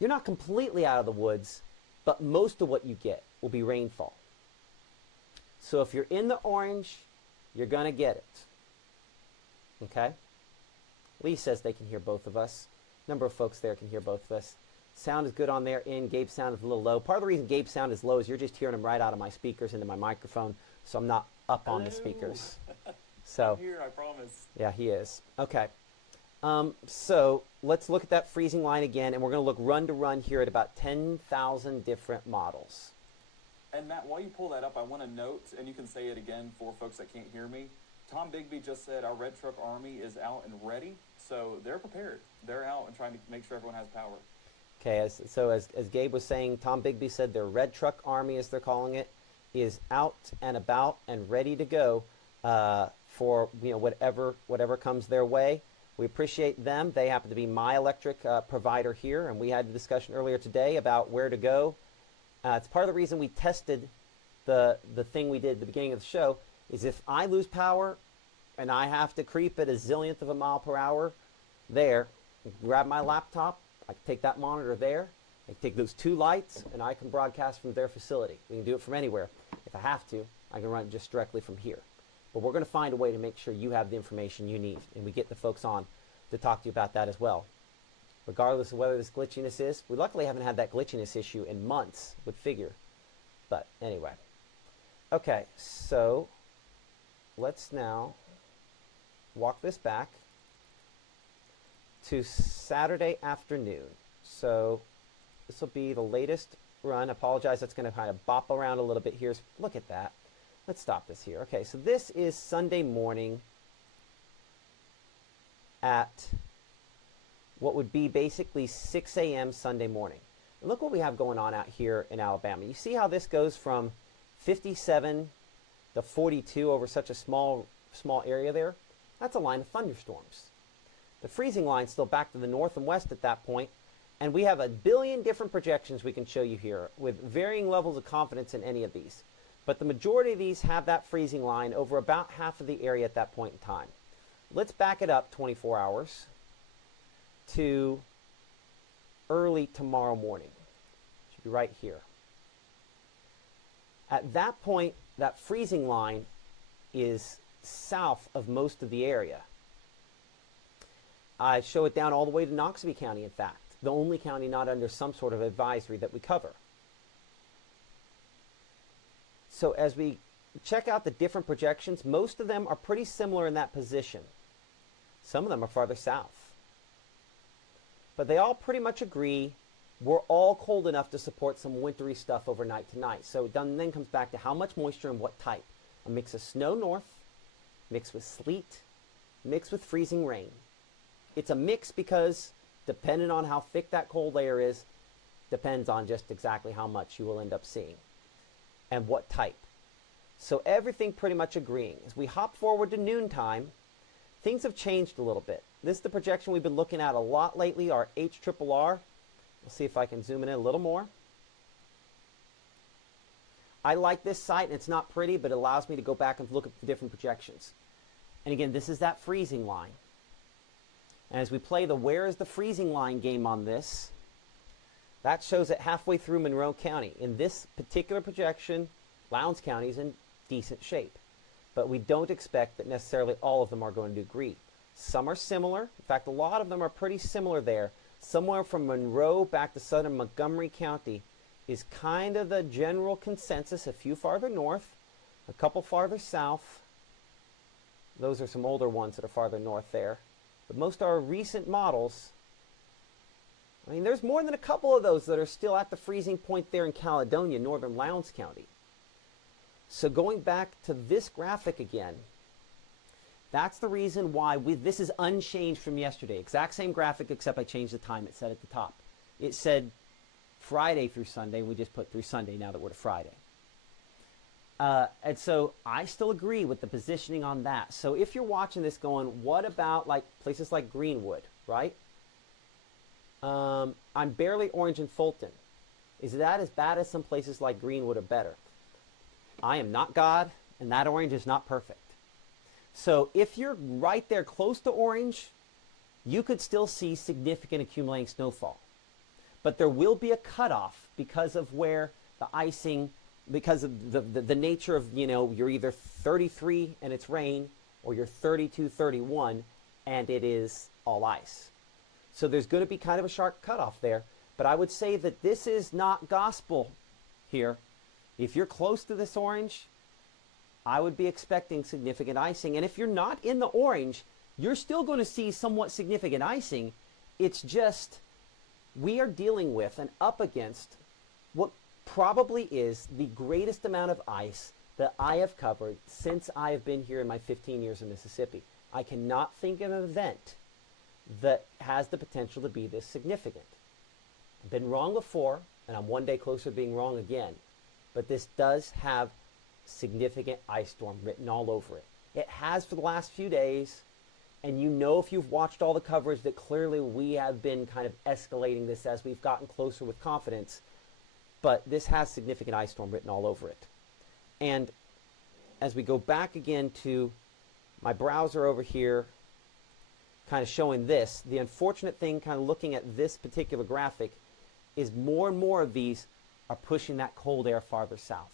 you're not completely out of the woods, but most of what you get will be rainfall. So if you're in the orange, you're going to get it. Okay? Lee says they can hear both of us. Number of folks there can hear both of us. Sound is good on their end. Gabe's sound is a little low. Part of the reason Gabe's sound is low is you're just hearing him right out of my speakers into my microphone, so I'm not up on the speakers. So I'm here, I promise. Yeah, he is. Okay. So let's look at that freezing line again, and we're going to look run to run here at about 10,000 different models. And Matt, while you pull that up, I want to note, and you can say it again for folks that can't hear me, Tom Bigby just said our Red Truck Army is out and ready, so they're prepared. They're out and trying to make sure everyone has power. Okay, as Gabe was saying, Tom Bigby said their Red Truck Army, as they're calling it, is out and about and ready to go for whatever comes their way. We appreciate them. They happen to be my electric provider here, and we had a discussion earlier today about where to go. It's part of the reason we tested the thing we did at the beginning of the show, is if I lose power and I have to creep at a zillionth of a mile per hour there, grab my laptop, I can take that monitor there, I can take those two lights, and I can broadcast from their facility. We can do it from anywhere. If I have to, I can run it just directly from here. But we're going to find a way to make sure you have the information you need, and we get the folks on to talk to you about that as well. Regardless of whether this glitchiness is, we luckily haven't had that glitchiness issue in months with Figure. But anyway. Okay, so let's now walk this back to Saturday afternoon. So this will be the latest run. I apologize, that's going to kind of bop around a little bit here. Look at that. Let's stop this here. Okay, so this is Sunday morning at what would be basically 6 a.m. Sunday morning. And look what we have going on out here in Alabama. You see how this goes from 57 to 42 over such a small area there? That's a line of thunderstorms. The freezing line's still back to the north and west at that point, and we have a billion different projections we can show you here with varying levels of confidence in any of these. But the majority of these have that freezing line over about half of the area at that point in time. Let's back it up 24 hours to early tomorrow morning. Should be right here. At that point, that freezing line is south of most of the area. I show it down all the way to Noxubee County, in fact, the only county not under some sort of advisory that we cover. So as we check out the different projections, most of them are pretty similar in that position. Some of them are farther south. But they all pretty much agree we're all cold enough to support some wintry stuff overnight tonight. So it then comes back to how much moisture and what type. A mix of snow north, mixed with sleet, mixed with freezing rain. It's a mix because depending on how thick that cold layer is, depends on just exactly how much you will end up seeing and what type. So everything pretty much agreeing. As we hop forward to noontime, things have changed a little bit. This is the projection we've been looking at a lot lately, our HRRR. We'll see if I can zoom in a little more. I like this site, and it's not pretty, but it allows me to go back and look at the different projections. And again, this is that freezing line. And as we play the where is the freezing line game on this, that shows it halfway through Monroe County. In this particular projection, Lowndes County is in decent shape. But we don't expect that necessarily all of them are going to agree. Some are similar. In fact, a lot of them are pretty similar there. Somewhere from Monroe back to southern Montgomery County is kind of the general consensus. A few farther north, a couple farther south. Those are some older ones that are farther north there. But most are recent models. I mean, there's more than a couple of those that are still at the freezing point there in Caledonia, northern Lowndes County. So going back to this graphic again, that's the reason why this is unchanged from yesterday. Exact same graphic, except I changed the time. It said at the top. It said Friday through Sunday. We just put through Sunday now that we're to Friday. And so I still agree with the positioning on that. So if you're watching this going, what about like places like Greenwood, right? I'm barely orange in Fulton. Is that as bad as some places like Greenwood or better? I am not God, and that orange is not perfect. So if you're right there close to orange, you could still see significant accumulating snowfall. But there will be a cutoff because of where the icing, because of the nature of, you know, you're either 33 and it's rain, or you're 32, 31 and it is all ice. So there's going to be kind of a sharp cutoff there. But I would say that this is not gospel here. If you're close to this orange, I would be expecting significant icing. And if you're not in the orange, you're still going to see somewhat significant icing. It's just we are dealing with and up against what probably is the greatest amount of ice that I have covered since I have been here in my 15 years in Mississippi. I cannot think of an event that has the potential to be this significant. I've been wrong before, and I'm one day closer to being wrong again. But this does have significant ice storm written all over it. It has for the last few days, and you know if you've watched all the coverage that clearly we have been kind of escalating this as we've gotten closer with confidence, but this has significant ice storm written all over it. And as we go back again to my browser over here, kind of showing this, the unfortunate thing kind of looking at this particular graphic is more and more of these are pushing that cold air farther south.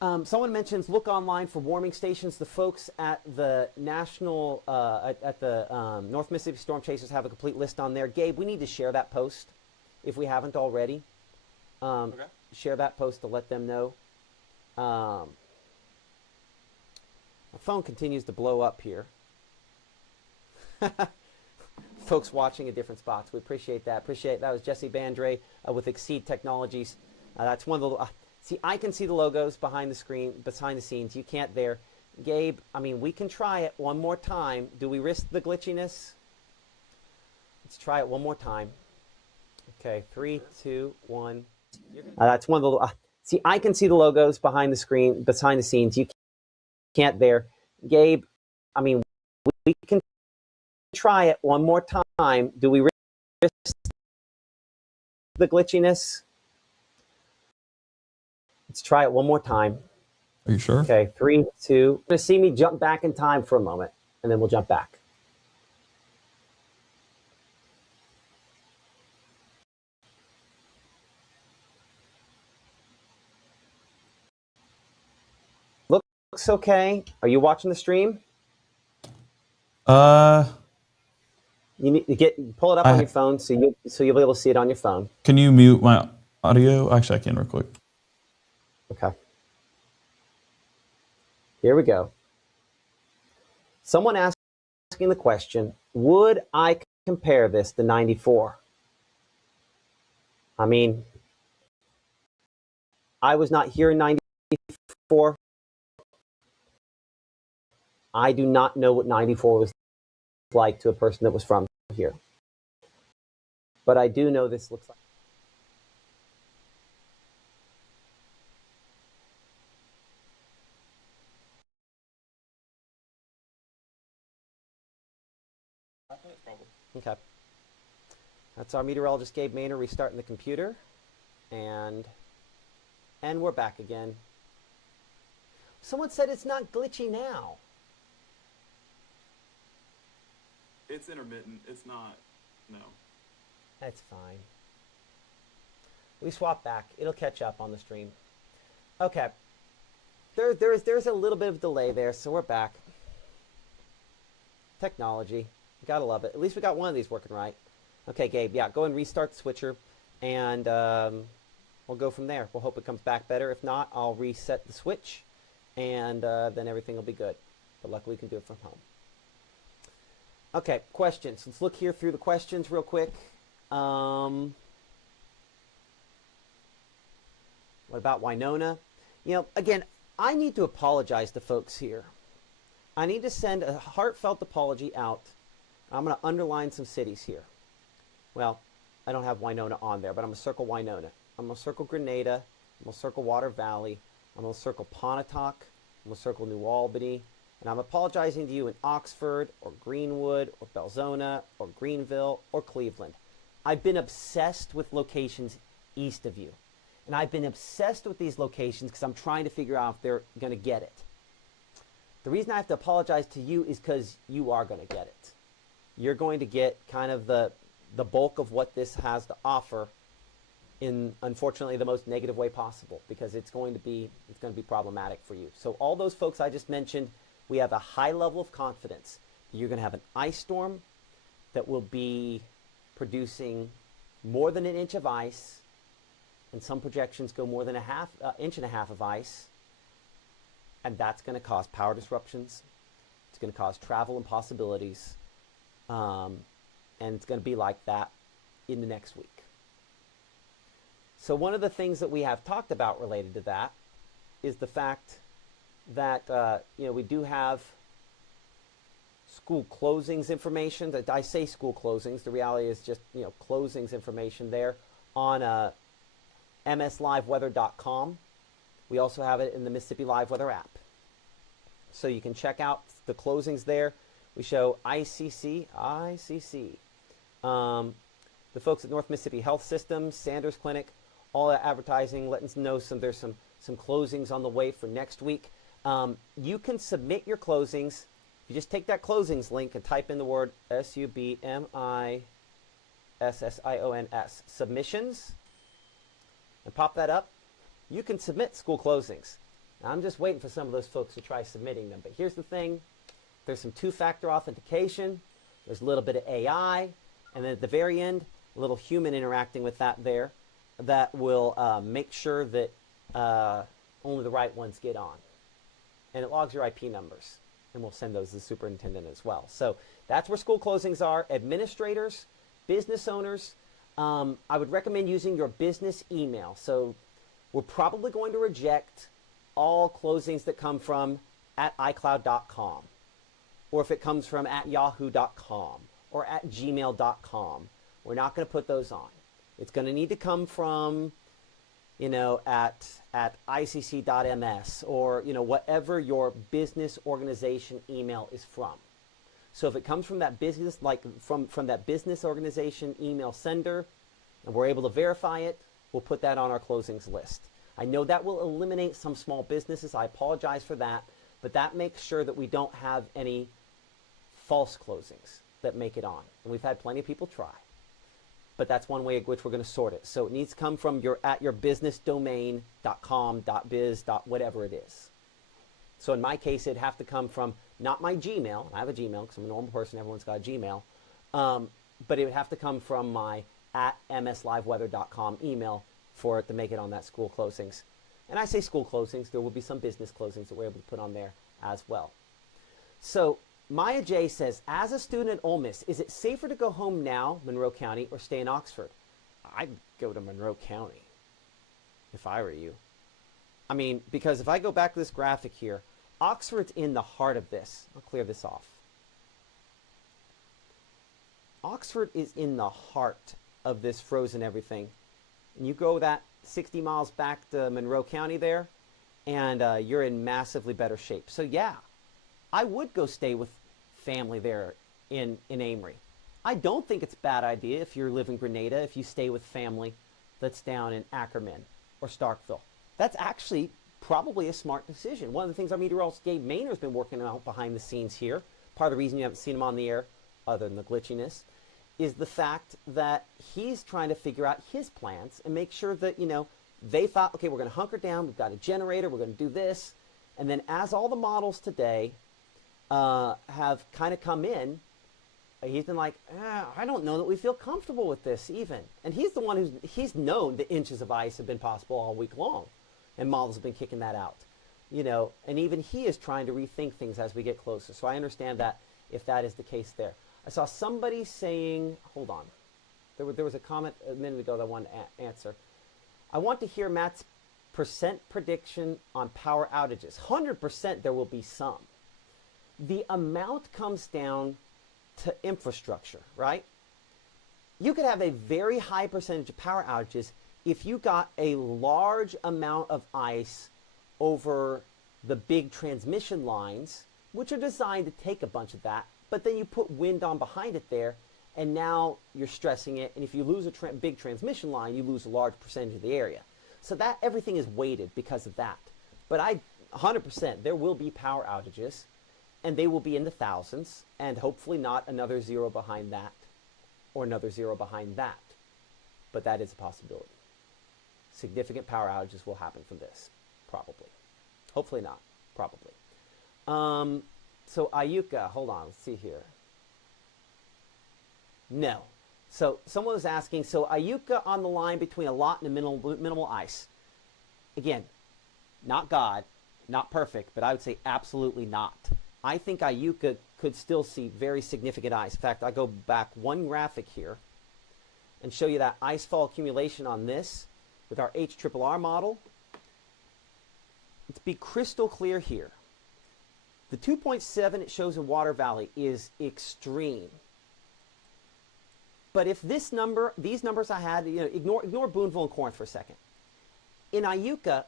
Someone mentions look online for warming stations. The folks at the national, at the North Mississippi Storm Chasers have a complete list on there. Gabe, we need to share that post if we haven't already. Okay. Share that post to let them know. My phone continues to blow up here. Folks watching at different spots. We appreciate that. That was Jesse Bandre with Exceed Technologies. That's one of the... see, I can see the logos behind the screen, behind the scenes. You can't there. Gabe, I mean, we can try it one more time. Do we risk the glitchiness? Let's try it one more time. Okay, 3, 2, 1. That's one of the... see, I can see the logos behind the screen, behind the scenes. You can't there. Gabe, I mean, we can try it one more time. Do we risk the glitchiness? Let's try it one more time. Are you sure? Okay, 3, 2. You're going to see me jump back in time for a moment, and then we'll jump back. looks okay. Are you watching the stream? You need to pull it up on your phone so you'll be able to see it on your phone. Can you mute my audio? Actually, I can real quick. Okay. Here we go. Someone asking the question, would I compare this to 94? I mean, I was not here in 94. I do not know what 94 was like to a person that was from here. But I do know this looks like. Okay. That's our meteorologist, Gabe Maynard, restarting the computer. And we're back again. Someone said it's not glitchy now. It's intermittent. It's not, no. That's fine. We swap back. It'll catch up on the stream. Okay. There's a little bit of delay there, so we're back. Technology. Gotta love it. At least we got one of these working right. Okay, Gabe, yeah, go and restart the switcher, and we'll go from there. We'll hope it comes back better. If not, I'll reset the switch, and then everything will be good. But luckily, we can do it from home. Okay, questions. Let's look here through the questions real quick. What about Winona? You know, again, I need to apologize to folks here. I need to send a heartfelt apology out. I'm going to underline some cities here. Well, I don't have Winona on there, but I'm going to circle Winona. I'm going to circle Grenada. I'm going to circle Water Valley. I'm going to circle Pontotoc. I'm going to circle New Albany. And I'm apologizing to you in Oxford or Greenwood or Belzona or Greenville or Cleveland. I've been obsessed with locations east of you. And I've been obsessed with these locations because I'm trying to figure out if they're going to get it. The reason I have to apologize to you is because you are going to get it. You're going to get kind of the bulk of what this has to offer in, unfortunately, the most negative way possible, because it's going to be problematic for you. So all those folks I just mentioned, we have a high level of confidence. You're going to have an ice storm that will be producing more than an inch of ice, and some projections go more than inch and a half of ice, and that's going to cause power disruptions. It's going to cause travel impossibilities. And it's going to be like that in the next week. So one of the things that we have talked about related to that is the fact that we do have school closings information. That I say school closings. The reality is just closings information there on msliveweather.com. We also have it in the Mississippi Live Weather app, so you can check out the closings there. We show ICC. The folks at North Mississippi Health System, Sanders Clinic, all that advertising, letting us know there's some closings on the way for next week. You can submit your closings. You just take that closings link and type in the word SUBMISSIONS, submissions, and pop that up. You can submit school closings. Now, I'm just waiting for some of those folks to try submitting them. But here's the thing. There's some two-factor authentication. There's a little bit of AI. And then at the very end, a little human interacting with that there that will make sure that only the right ones get on. And it logs your IP numbers. And we'll send those to the superintendent as well. So that's where school closings are. Administrators, business owners, I would recommend using your business email. So we're probably going to reject all closings that come from at iCloud.com, or if it comes from at yahoo.com or at gmail.com. We're not going to put those on. It's going to need to come from, at icc.ms or, whatever your business organization email is from. So if it comes from that business, like from that business organization email sender, and we're able to verify it, we'll put that on our closings list. I know that will eliminate some small businesses. I apologize for that, but that makes sure that we don't have any false closings that make it on. And we've had plenty of people try. But that's one way in which we're going to sort it. So it needs to come from your businessdomain.com, .biz, whatever it is. So in my case, it'd have to come from not my Gmail. I have a Gmail because I'm a normal person. Everyone's got a Gmail. But it would have to come from my at msliveweather.com email for it to make it on that school closings. And I say school closings. There will be some business closings that we're able to put on there as well. So Maya J says, as a student at Ole Miss, is it safer to go home now, Monroe County, or stay in Oxford? I'd go to Monroe County if I were you. I mean, because if I go back to this graphic here, Oxford's in the heart of this. I'll clear this off. Oxford is in the heart of this frozen everything. And you go that 60 miles back to Monroe County there, and you're in massively better shape. So yeah, I would go stay with family there in Amory. I don't think it's a bad idea if you live in Grenada, if you stay with family that's down in Ackerman or Starkville. That's actually probably a smart decision. One of the things our meteorologist Gabe Maynard's been working out behind the scenes here, part of the reason you haven't seen him on the air, other than the glitchiness, is the fact that he's trying to figure out his plans and make sure that, you know, they thought, okay, we're going to hunker down, we've got a generator, we're going to do this. And then as all the models today have kind of come in, he's been like, I don't know that we feel comfortable with this even. And he's the one he's known that inches of ice have been possible all week long. And models have been kicking that out. You know, and even he is trying to rethink things as we get closer. So I understand that if that is the case there. I saw somebody saying, hold on. There was a comment a minute ago that I wanted to answer. I want to hear Matt's percent prediction on power outages. 100% there will be some. The amount comes down to infrastructure, right? You could have a very high percentage of power outages if you got a large amount of ice over the big transmission lines, which are designed to take a bunch of that, but then you put wind on behind it there, and now you're stressing it, and if you lose a big transmission line, you lose a large percentage of the area. So that everything is weighted because of that. But 100%, there will be power outages, and they will be in the thousands, and hopefully not another zero behind that, or another zero behind that. But that is a possibility. Significant power outages will happen from this, probably. Hopefully not, probably. So Ayuka, hold on, let's see here. No. So someone was asking, so Ayuka on the line between a lot and a minimal ice. Again, not God, not perfect, but I would say absolutely not. I think Ayuka could still see very significant ice. In fact, I'll go back one graphic here and show you that ice fall accumulation on this with our HRRR model. Let's be crystal clear here. The 2.7 it shows in Water Valley is extreme. But if this number, these numbers I had, you know, ignore Boonville and Corinth for a second. In Ayuka,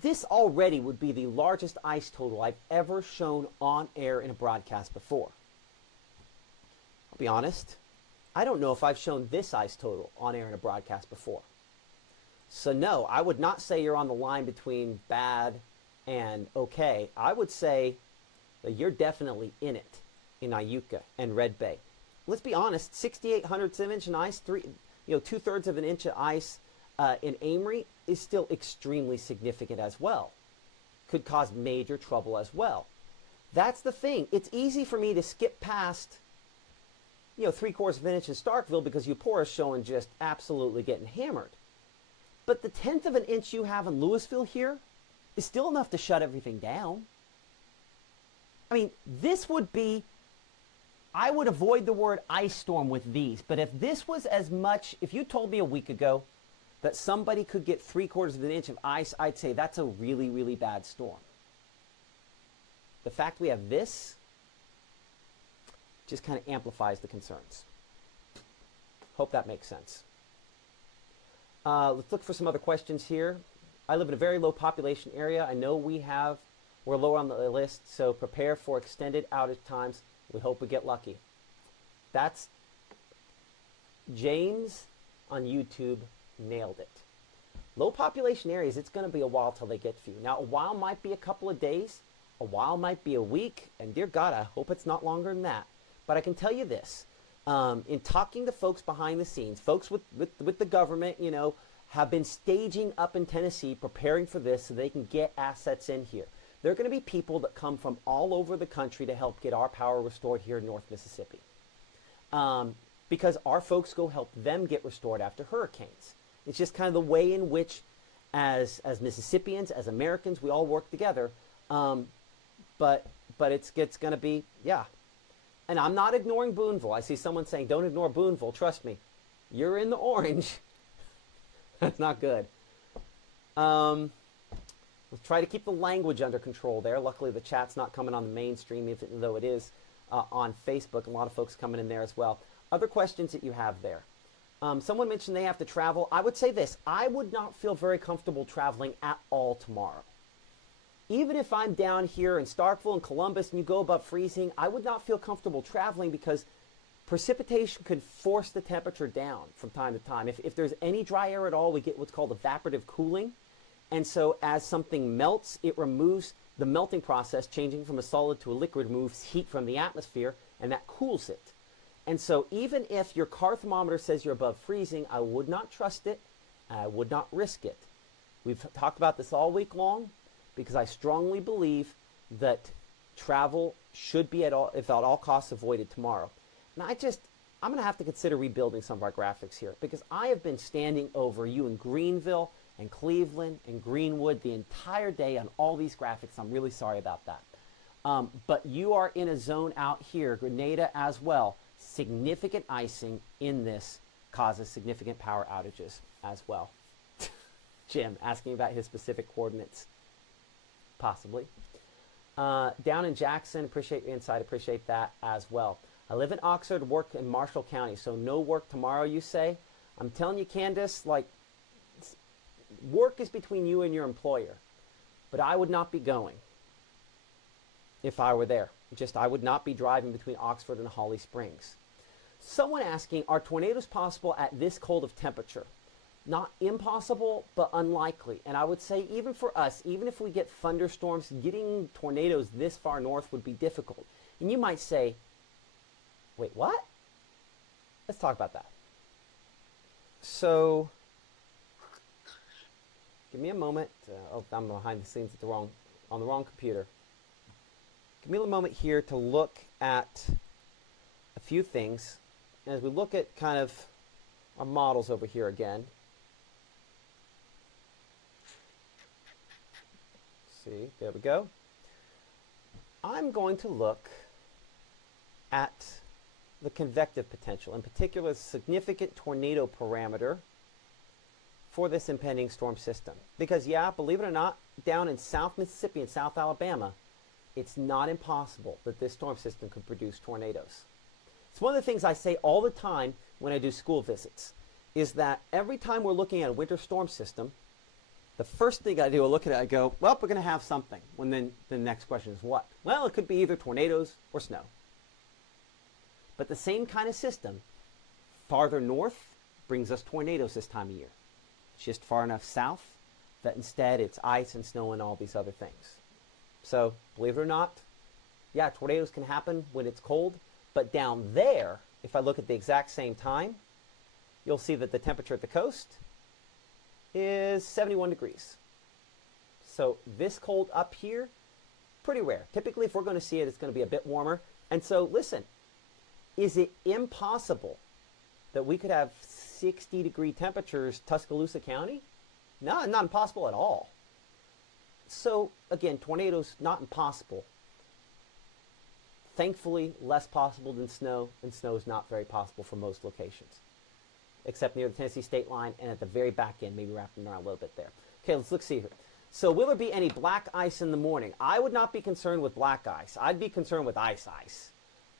this already would be the largest ice total I've ever shown on air in a broadcast before. I'll be honest, I don't know if I've shown this ice total on air in a broadcast before. So no, I would not say you're on the line between bad and okay. I would say that you're definitely in it in Ayuka and Red Bay. Let's be honest, 6,800ths of an inch in ice, 2/3 of an inch of ice in Amory is still extremely significant as well. Could cause major trouble as well. That's the thing. It's easy for me to skip past, 3/4 of an inch in Starkville because Eupora is showing just absolutely getting hammered. But the 1/10 of an inch you have in Louisville here is still enough to shut everything down. I mean, this would be, I would avoid the word ice storm with these, but if this was as much, if you told me a week ago that somebody could get 3/4 of an inch of ice, I'd say that's a really, really bad storm. The fact we have this just kind of amplifies the concerns. Hope that makes sense. Let's look for some other questions here. I live in a very low population area. I know we're lower on the list, so prepare for extended outage times. We hope we get lucky. That's James on YouTube nailed it. Low population areas, it's going to be a while till they get to you. Now, a while might be a couple of days. A while might be a week. And dear God, I hope it's not longer than that. But I can tell you this. In talking to folks behind the scenes, folks with the government, have been staging up in Tennessee, preparing for this so they can get assets in here. There are going to be people that come from all over the country to help get our power restored here in North Mississippi. Because our folks go help them get restored after hurricanes. It's just kind of the way in which, as Mississippians, as Americans, we all work together. But it's going to be, yeah. And I'm not ignoring Boonville. I see someone saying, don't ignore Boonville. Trust me, you're in the orange. That's not good. Let's try to keep the language under control there. Luckily, the chat's not coming on the mainstream, even though it is on Facebook. A lot of folks coming in there as well. Other questions that you have there. Someone mentioned they have to travel. I would say this. I would not feel very comfortable traveling at all tomorrow. Even if I'm down here in Starkville and Columbus and you go above freezing, I would not feel comfortable traveling because precipitation could force the temperature down from time to time. If there's any dry air at all, we get what's called evaporative cooling. And so as something melts, it removes the melting process, changing from a solid to a liquid, removes heat from the atmosphere, and that cools it. And so even if your car thermometer says you're above freezing, I would not trust it. I would not risk it. We've talked about this all week long because I strongly believe that travel should be, if at all costs, avoided tomorrow. And I'm going to have to consider rebuilding some of our graphics here because I have been standing over you in Greenville and Cleveland and Greenwood the entire day on all these graphics. I'm really sorry about that. But you are in a zone out here, Grenada as well. Significant icing in this causes significant power outages as well. Jim asking about his specific coordinates. Possibly. Down in Jackson, appreciate your insight, appreciate that as well. I live in Oxford, work in Marshall County, so no work tomorrow, you say? I'm telling you, Candace, like, work is between you and your employer, but I would not be going if I were there. I would not be driving between Oxford and Holly Springs. Someone asking, are tornadoes possible at this cold of temperature? Not impossible, but unlikely. And I would say even for us, even if we get thunderstorms, getting tornadoes this far north would be difficult. And you might say, wait, what? Let's talk about that. So, give me a moment. I'm behind the scenes on the wrong computer. Give me a moment here to look at a few things. As we look at kind of our models over here again. See, there we go. I'm going to look at the convective potential, in particular, the significant tornado parameter for this impending storm system. Because, yeah, believe it or not, down in South Mississippi and South Alabama, it's not impossible that this storm system could produce tornadoes. It's one of the things I say all the time when I do school visits, is that every time we're looking at a winter storm system, the first thing I do, I look at it, I go, well, we're going to have something. When then the next question is what? Well, it could be either tornadoes or snow. But the same kind of system, farther north, brings us tornadoes this time of year. It's just far enough south that instead it's ice and snow and all these other things. So, believe it or not, yeah, tornadoes can happen when it's cold. But down there, if I look at the exact same time, you'll see that the temperature at the coast is 71 degrees. So this cold up here, pretty rare. Typically, if we're going to see it, it's going to be a bit warmer. And so, listen, is it impossible that we could have 60-degree temperatures Tuscaloosa County? No, not impossible at all. So, again, tornadoes, not impossible. Thankfully, less possible than snow, and snow is not very possible for most locations, except near the Tennessee state line and at the very back end, maybe wrapping around a little bit there. Okay, let's see here. So will there be any black ice in the morning? I would not be concerned with black ice. I'd be concerned with ice.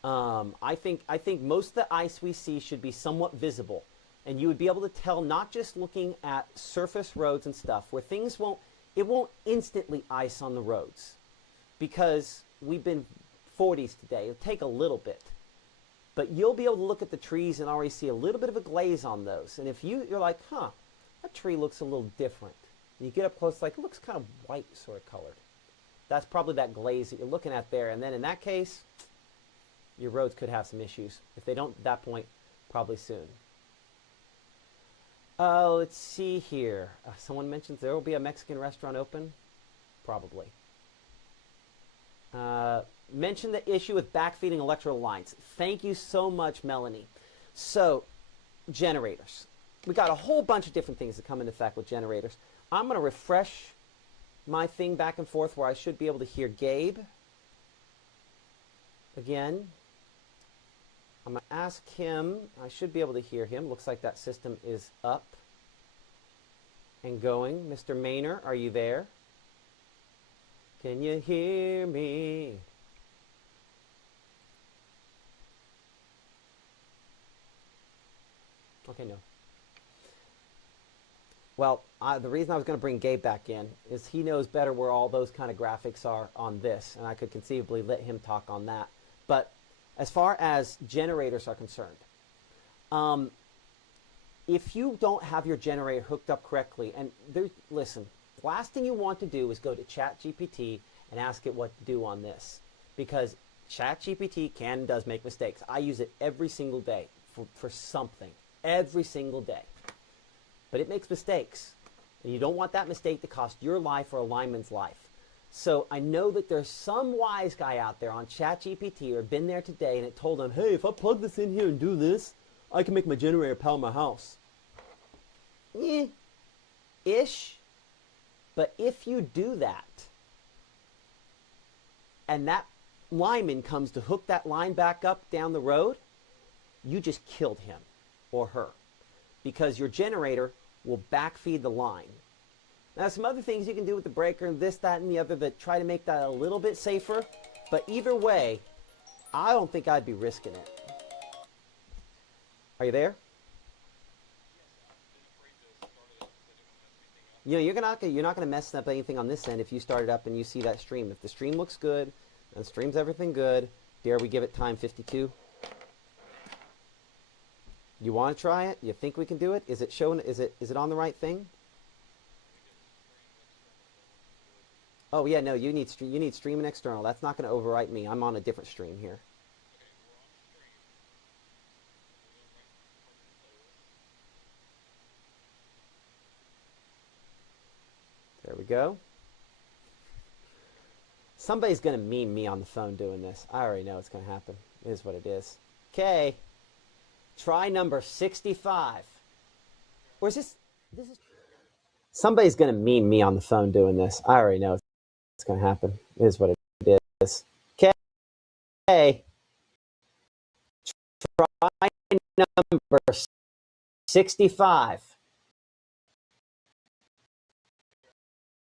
I think most of the ice we see should be somewhat visible, and you would be able to tell not just looking at surface roads and stuff where things won't instantly ice on the roads, because we've been 40s today. It'll take a little bit. But you'll be able to look at the trees and already see a little bit of a glaze on those. And if you're like, huh, that tree looks a little different. And you get up close, like, it looks kind of white sort of colored. That's probably that glaze that you're looking at there. And then in that case, your roads could have some issues. If they don't at that point, probably soon. Let's see here. Someone mentions there will be a Mexican restaurant open. Probably. Mention the issue with backfeeding electrical lines. Thank you so much, Melanie. So, generators. We got a whole bunch of different things that come into effect with generators. I'm going to refresh my thing back and forth where I should be able to hear Gabe. Again, I'm going to ask him. I should be able to hear him. Looks like that system is up and going. Mr. Maynor, are you there? Can you hear me? Okay, no. Well, the reason I was going to bring Gabe back in is he knows better where all those kind of graphics are on this, and I could conceivably let him talk on that. But as far as generators are concerned, if you don't have your generator hooked up correctly, and listen, the last thing you want to do is go to ChatGPT and ask it what to do on this, because ChatGPT can and does make mistakes. I use it every single day for something, every single day. But it makes mistakes, and you don't want that mistake to cost your life or a lineman's life. So I know that there's some wise guy out there on ChatGPT or been there today, and it told him, hey, if I plug this in here and do this, I can make my generator power my house. Ish. But if you do that, and that lineman comes to hook that line back up down the road, you just killed him or her, because your generator will backfeed the line. Now, some other things you can do with the breaker and this, that, and the other that try to make that a little bit safer, but either way, I don't think I'd be risking it. Are you there? You know, you're not going to mess up anything on this end if you start it up and you see that stream. If the stream looks good and the stream's everything good, dare we give it time 52? You want to try it? You think we can do it? Is it showing? Is it on the right thing? Oh yeah, no. You need stream and external. That's not going to overwrite me. I'm on a different stream here. There we go. Somebody's going to meme me on the phone doing this. I already know it's going to happen. It is what it is. Okay. Try number 65. Or is this is... Somebody's going to meme me on the phone doing this. I already know it's going to happen. It is what it is. Okay. Try number 65.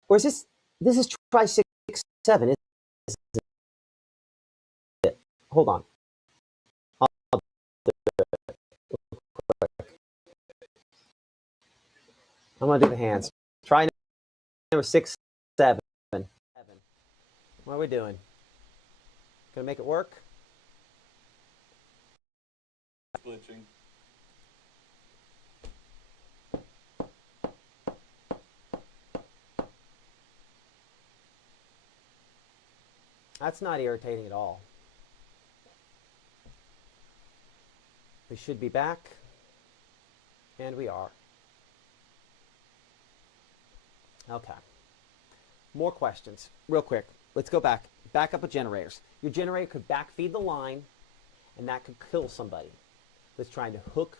Or is this is try 67, isn't it? Hold on. I'll do it quick. I'm going to do the hands. Try number 6, 7. What are we doing? Gonna make it work? Glitching. That's not irritating at all. We should be back. And we are. Okay. More questions. Real quick. Let's go back. Back up with generators. Your generator could backfeed the line, and that could kill somebody that's trying to hook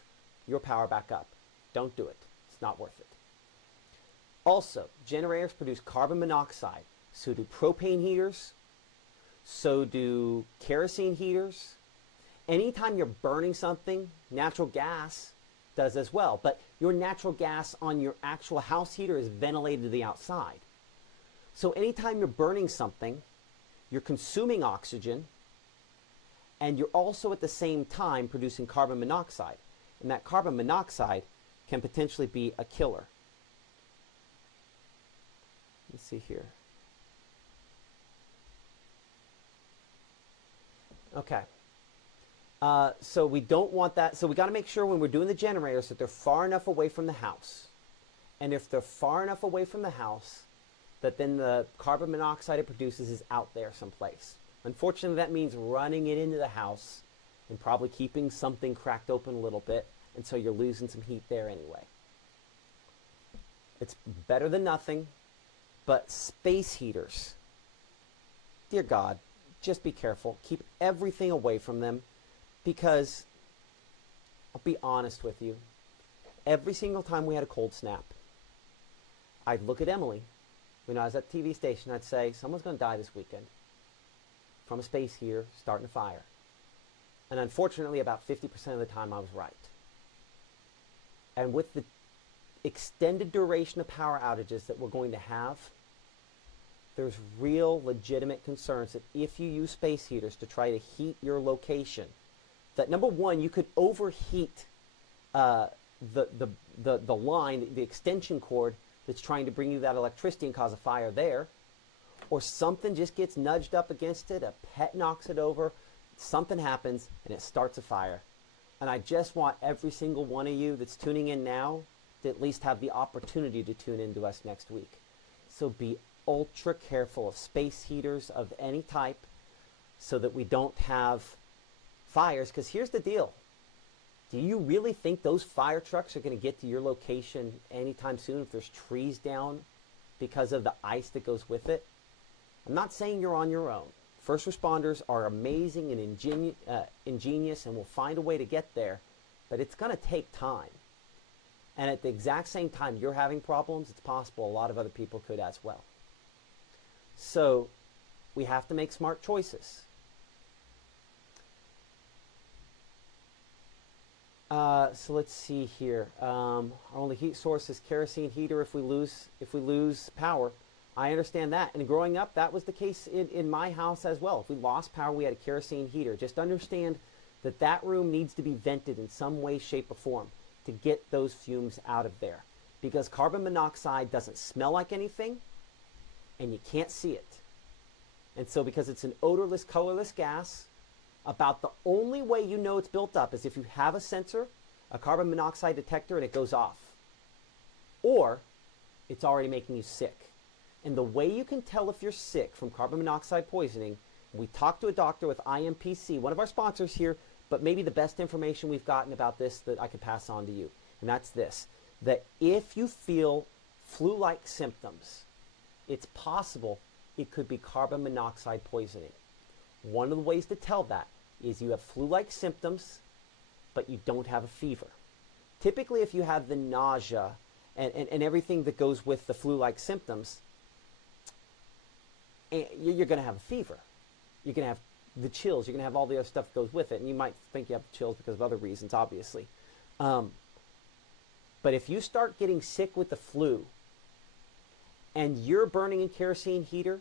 your power back up. Don't do it. It's not worth it. Also, generators produce carbon monoxide. So do propane heaters. So do kerosene heaters. Anytime you're burning something, natural gas does as well. But your natural gas on your actual house heater is ventilated to the outside. So anytime you're burning something, you're consuming oxygen, and you're also at the same time producing carbon monoxide. And that carbon monoxide can potentially be a killer. Let's see here. Okay. So we don't want that. So we got to make sure when we're doing the generators that they're far enough away from the house. And if they're far enough away from the house, that then the carbon monoxide it produces is out there someplace. Unfortunately, that means running it into the house and probably keeping something cracked open a little bit, and so you're losing some heat there anyway. It's better than nothing, but space heaters, dear God, just be careful. Keep everything away from them, because I'll be honest with you. Every single time we had a cold snap, I'd look at Emily when I was at the TV station. I'd say, someone's going to die this weekend from a space heater starting a fire. And unfortunately, about 50% of the time I was right. And with the extended duration of power outages that we're going to have, there's real legitimate concerns that if you use space heaters to try to heat your location, that number one, you could overheat the line, the extension cord that's trying to bring you that electricity and cause a fire there, or something just gets nudged up against it, a pet knocks it over, something happens, and it starts a fire. And I just want every single one of you that's tuning in now to at least have the opportunity to tune in to us next week. So be ultra careful of space heaters of any type so that we don't have fires. Because here's the deal. Do you really think those fire trucks are going to get to your location anytime soon if there's trees down because of the ice that goes with it? I'm not saying you're on your own. First responders are amazing and ingenious and will find a way to get there, but it's going to take time. And at the exact same time you're having problems, it's possible a lot of other people could as well. So we have to make smart choices. So let's see here. Our only heat source is kerosene heater if we lose power. I understand that. And growing up, that was the case in my house as well. If we lost power, we had a kerosene heater. Just understand that that room needs to be vented in some way, shape, or form to get those fumes out of there. Because carbon monoxide doesn't smell like anything, and you can't see it. And so because it's an odorless, colorless gas, about the only way you know it's built up is if you have a sensor, a carbon monoxide detector, and it goes off. Or it's already making you sick. And the way you can tell if you're sick from carbon monoxide poisoning, we talked to a doctor with IMPC, one of our sponsors here, but maybe the best information we've gotten about this that I could pass on to you. And that's this, that if you feel flu-like symptoms, it's possible it could be carbon monoxide poisoning. One of the ways to tell that is you have flu-like symptoms, but you don't have a fever. Typically, if you have the nausea and everything that goes with the flu-like symptoms, you're going to have a fever. You're going to have the chills. You're going to have all the other stuff that goes with it. And you might think you have chills because of other reasons, obviously. But if you start getting sick with the flu and you're burning a kerosene heater,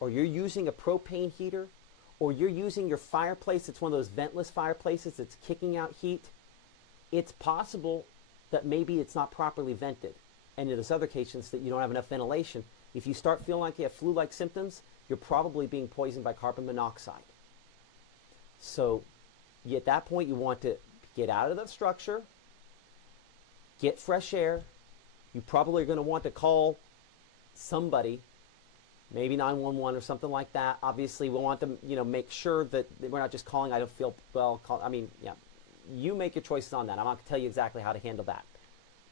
or you're using a propane heater, or you're using your fireplace, it's one of those ventless fireplaces that's kicking out heat, it's possible that maybe it's not properly vented. And in those other cases that you don't have enough ventilation, if you start feeling like you have flu-like symptoms, you're probably being poisoned by carbon monoxide. So at that point, you want to get out of the structure, get fresh air. You probably are going to want to call somebody, maybe 911 or something like that. Obviously, we want to make sure that we're not just calling, I don't feel well. You make your choices on that. I'm not going to tell you exactly how to handle that.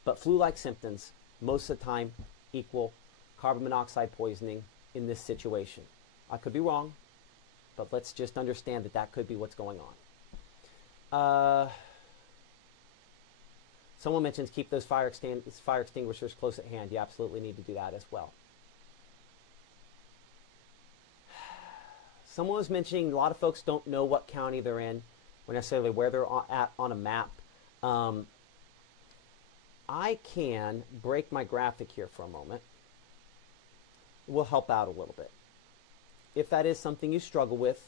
But flu-like symptoms, most of the time, equal carbon monoxide poisoning in this situation. I could be wrong, but let's just understand that that could be what's going on. Someone mentions keep those fire extinguishers close at hand. You absolutely need to do that as well. Someone was mentioning a lot of folks don't know what county they're in, or necessarily where they're at on a map. I can break my graphic here for a moment. It will help out a little bit. If that is something you struggle with,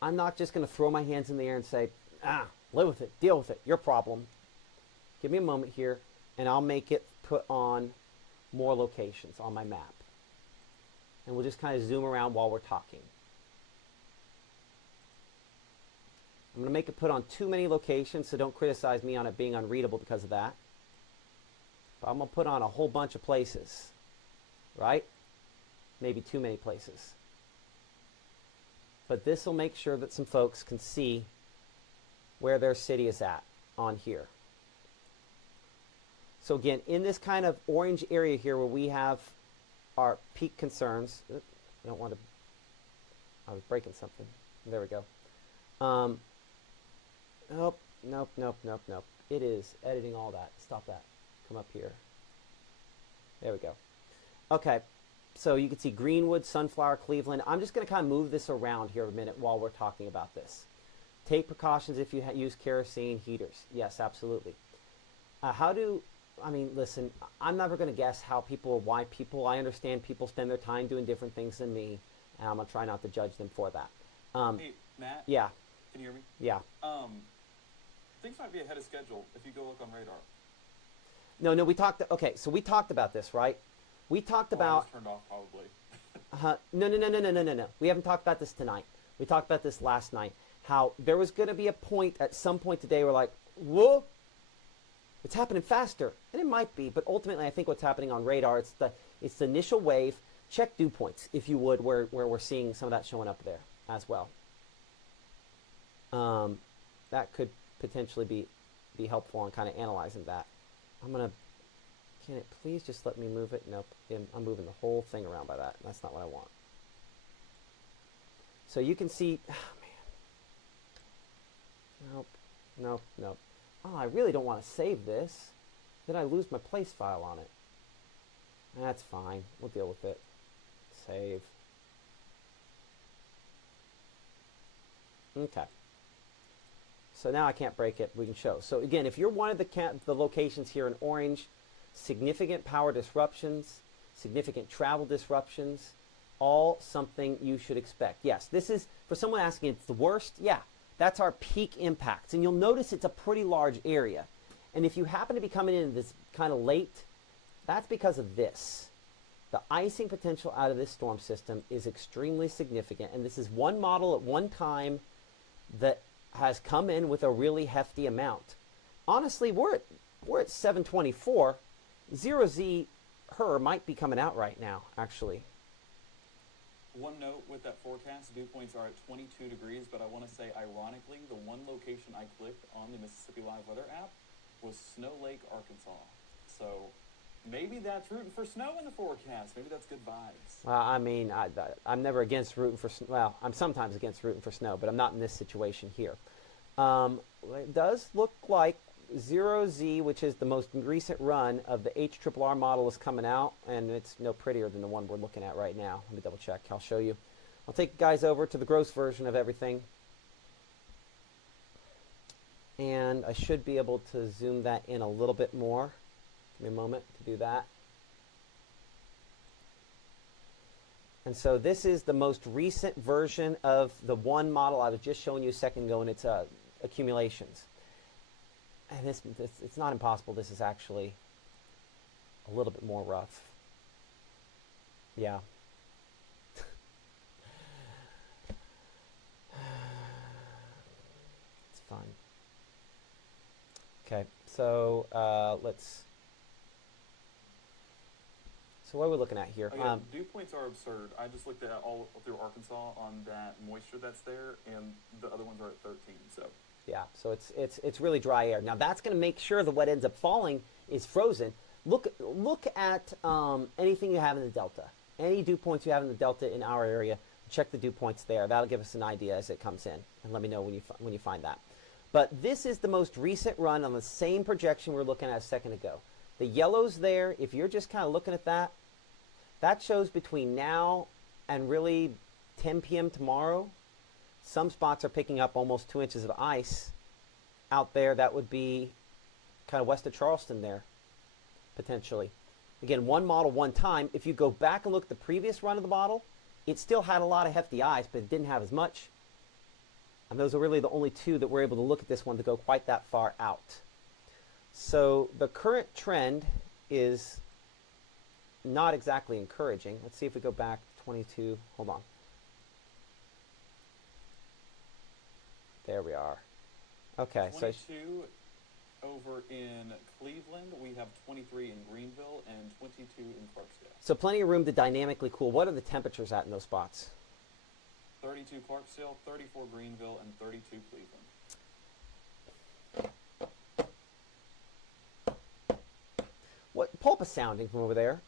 I'm not just going to throw my hands in the air and say, live with it, deal with it, your problem. Give me a moment here, and I'll make it put on more locations on my map. And we'll just kind of zoom around while we're talking. I'm going to make it put on too many locations, so don't criticize me on it being unreadable because of that. But I'm going to put on a whole bunch of places, right? Maybe too many places. But this will make sure that some folks can see where their city is at on here. So again, in this kind of orange area here where we have our peak concerns, I don't want to, I was breaking something. There we go. Nope, nope, nope, nope, nope. It is editing all that. Stop that. Come up here. There we go. Okay, so you can see Greenwood, Sunflower, Cleveland. I'm just going to kind of move this around here a minute while we're talking about this. Take precautions if you use kerosene heaters. Yes, absolutely. I mean, listen, I'm never going to guess how people, why people, I understand people spend their time doing different things than me, and I'm going to try not to judge them for that. Hey, Matt? Yeah. Can you hear me? Yeah. Things might be ahead of schedule if you go look on radar. No, we talked, okay, so we talked about this, right? We talked I about... was turned off, probably. No. We haven't talked about this tonight. We talked about this last night. How there was going to be a point, at some point today, we're like, whoa, it's happening faster. And it might be, but ultimately I think what's happening on radar, it's the initial wave. Check dew points, if you would, where we're seeing some of that showing up there as well. That could potentially be helpful on kind of analyzing that. Can it please just let me move it? Nope, I'm moving the whole thing around by that. That's not what I want. So you can see, oh man. Nope. Oh, I really don't want to save this. Then I lose my place file on it. That's fine. We'll deal with it. Save. Okay. So now I can't break it. We can show. So again, if you're one of the locations here in orange, significant power disruptions, significant travel disruptions, all something you should expect. Yes, this is, for someone asking, it's the worst. Yeah, that's our peak impacts. And you'll notice it's a pretty large area. And if you happen to be coming in this kind of late, that's because of this. The icing potential out of this storm system is extremely significant. And this is one model at one time that has come in with a really hefty amount. Honestly, we're at 724. 0Z her might be coming out right now, actually. One note with that forecast, dew points are at 22 degrees, but I want to say, ironically, the one location I clicked on the Mississippi Live Weather app was Snow Lake, Arkansas. So maybe that's rooting for snow in the forecast. Maybe that's good vibes. I mean, I'm never against rooting for snow. Well, I'm sometimes against rooting for snow, but I'm not in this situation here. It does look like 0Z, which is the most recent run of the HRRR model, is coming out, and it's no prettier than the one we're looking at right now. Let me double check. I'll show you. I'll take you guys over to the gross version of everything. And I should be able to zoom that in a little bit more. Give me a moment to do that. And so this is the most recent version of the one model I was just showing you a second ago, and it's accumulations. And it's not impossible. This is actually a little bit more rough. Yeah. It's fine. Okay, so let's... So what are we looking at here? Oh, yeah, dew points are absurd. I just looked at all through Arkansas on that moisture that's there, and the other ones are at 13, so... Yeah, so it's really dry air. Now that's going to make sure that what ends up falling is frozen. Look at anything you have in the delta. Any dew points you have in the delta in our area, check the dew points there. That'll give us an idea as it comes in, and let me know when you find that. But this is the most recent run on the same projection we were looking at a second ago. The yellow's there. If you're just kind of looking at that, that shows between now and really 10 p.m. tomorrow. Some spots are picking up almost 2 inches of ice out there. That would be kind of west of Charleston there, potentially. Again, one model, one time. If you go back and look at the previous run of the model, it still had a lot of hefty ice, but it didn't have as much. And those are really the only two that were able to look at this one to go quite that far out. So the current trend is not exactly encouraging. Let's see if we go back to 22. Hold on. There we are. Okay, 22 over in Cleveland. We have 23 in Greenville and 22 in Clarksdale. So plenty of room to dynamically cool. What are the temperatures at in those spots? 32 Clarksdale, 34 Greenville, and 32 Cleveland. Pull up a sounding from over there.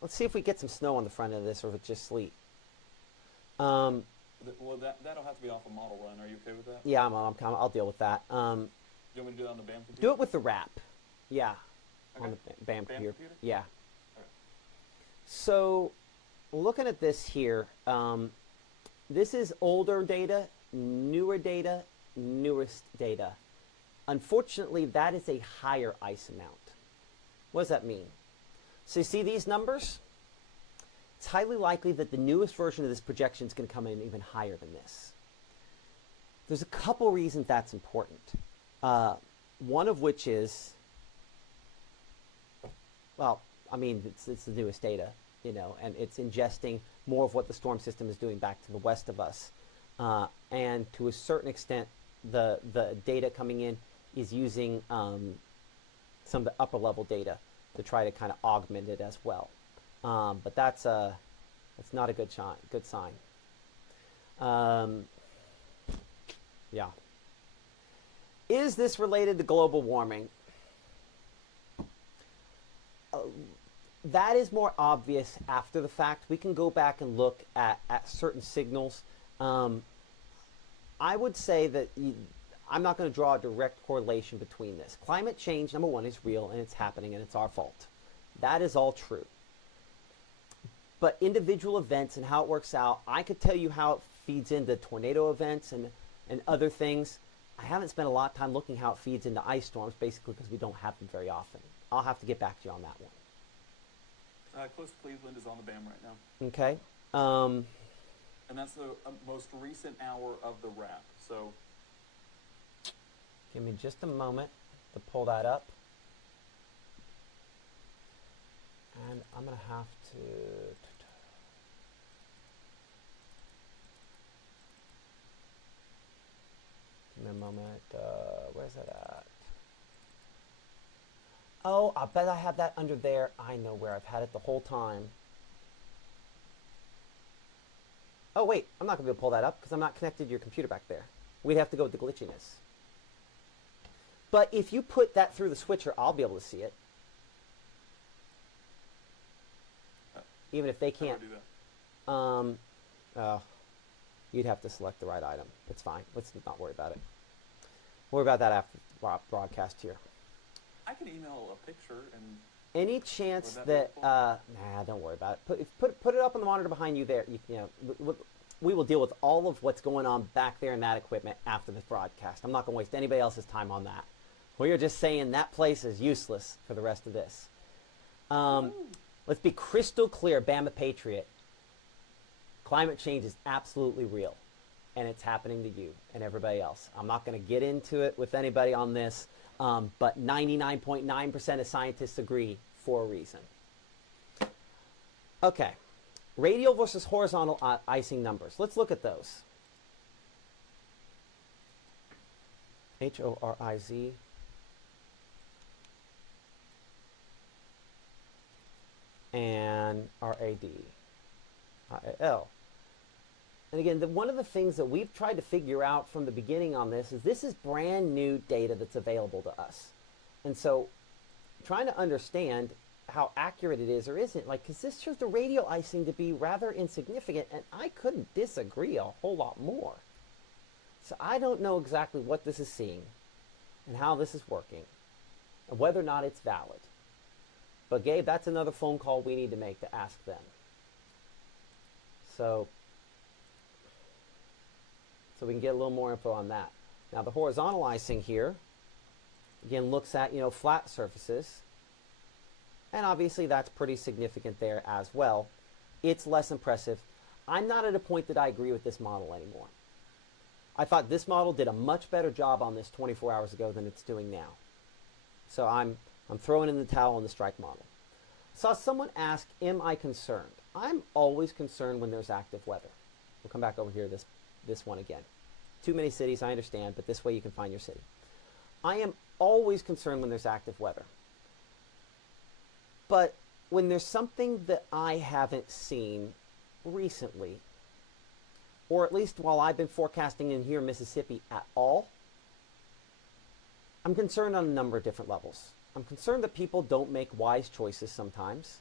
Let's see if we get some snow on the front of this, or if it's just sleet. Well, that'll have to be off a model run. Are you okay with that? Yeah, I'll deal with that. You want me to do it on the BAM computer? Do it with the wrap. Yeah. Okay. On the BAM computer. Yeah. Okay. So, looking at this here, this is older data, newest data. Unfortunately, that is a higher ice amount. What does that mean? So you see these numbers? It's highly likely that the newest version of this projection is going to come in even higher than this. There's a couple reasons that's important. One of which is, well, I mean, it's the newest data, and it's ingesting more of what the storm system is doing back to the west of us. And to a certain extent, the data coming in is using some of the upper level data to try to kind of augment it as well. But that's not a good sign. Yeah. Is this related to global warming? That is more obvious after the fact. We can go back and look at certain signals. I would say that I'm not going to draw a direct correlation between this. Climate change, number one, is real and it's happening and it's our fault. That is all true. But individual events and how it works out, I could tell you how it feeds into tornado events and other things. I haven't spent a lot of time looking how it feeds into ice storms, basically because we don't have them very often. I'll have to get back to you on that one. Close to Cleveland is on the BAM right now. Okay. And that's the most recent hour of the wrap. So give me just a moment to pull that up. And I'm going to have to... Give me a moment. Where's that at? Oh, I bet I have that under there. I know where I've had it the whole time. Oh, wait. I'm not going to be able to pull that up because I'm not connected to your computer back there. We'd have to go with the glitchiness. But if you put that through the switcher, I'll be able to see it. Even if they can't. You'd have to select the right item. It's fine. Let's not worry about it. Worry about that after broadcast here. I can email a picture and. Any chance that nah, don't worry about it. Put it up on the monitor behind you there. We will deal with all of what's going on back there in that equipment after this broadcast. I'm not going to waste anybody else's time on that. We are just saying that place is useless for the rest of this. Let's be crystal clear, Bama Patriot. Climate change is absolutely real, and it's happening to you and everybody else. I'm not going to get into it with anybody on this, but 99.9% of scientists agree for a reason. Okay, radial versus horizontal icing numbers. Let's look at those. HORIZ. And RAD, IAL. And again, one of the things that we've tried to figure out from the beginning on this is brand new data that's available to us. And so trying to understand how accurate it is or isn't, because this shows the radial icing to be rather insignificant, and I couldn't disagree a whole lot more. So I don't know exactly what this is seeing and how this is working and whether or not it's valid. But Gabe, that's another phone call we need to make to ask them. So we can get a little more info on that. Now the horizontal icing here, again, looks at, flat surfaces. And obviously that's pretty significant there as well. It's less impressive. I'm not at a point that I agree with this model anymore. I thought this model did a much better job on this 24 hours ago than it's doing now. So I'm throwing in the towel on the strike model. Saw someone ask, am I concerned? I'm always concerned when there's active weather. We'll come back over here this one again. Too many cities, I understand, but this way you can find your city. I am always concerned when there's active weather. But when there's something that I haven't seen recently, or at least while I've been forecasting in here in Mississippi at all, I'm concerned on a number of different levels. I'm concerned that people don't make wise choices sometimes.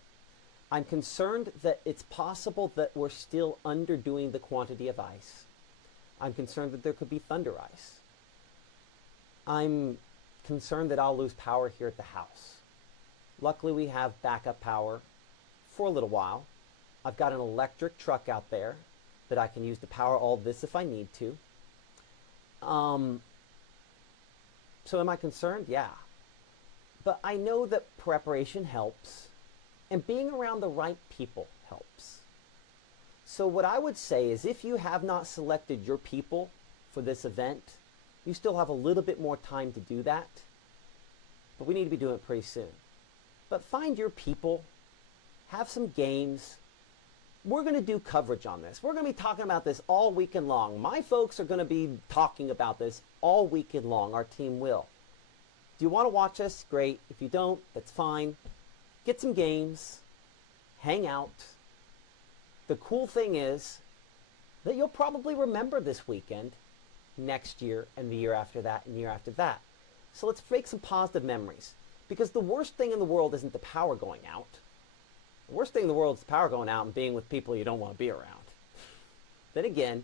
I'm concerned that it's possible that we're still underdoing the quantity of ice. I'm concerned that there could be thunder ice. I'm concerned that I'll lose power here at the house. Luckily, we have backup power for a little while. I've got an electric truck out there that I can use to power all this if I need to. So am I concerned? Yeah. But I know that preparation helps, and being around the right people helps. So what I would say is, if you have not selected your people for this event, you still have a little bit more time to do that, but we need to be doing it pretty soon. But find your people, have some games. We're going to do coverage on this. We're going to be talking about this all weekend long. My folks are going to be talking about this all weekend long. Our team will. Do you want to watch us? Great. If you don't, that's fine. Get some games. Hang out. The cool thing is that you'll probably remember this weekend next year and the year after that and the year after that. So let's make some positive memories. Because the worst thing in the world isn't the power going out. The worst thing in the world is the power going out and being with people you don't want to be around. Then again,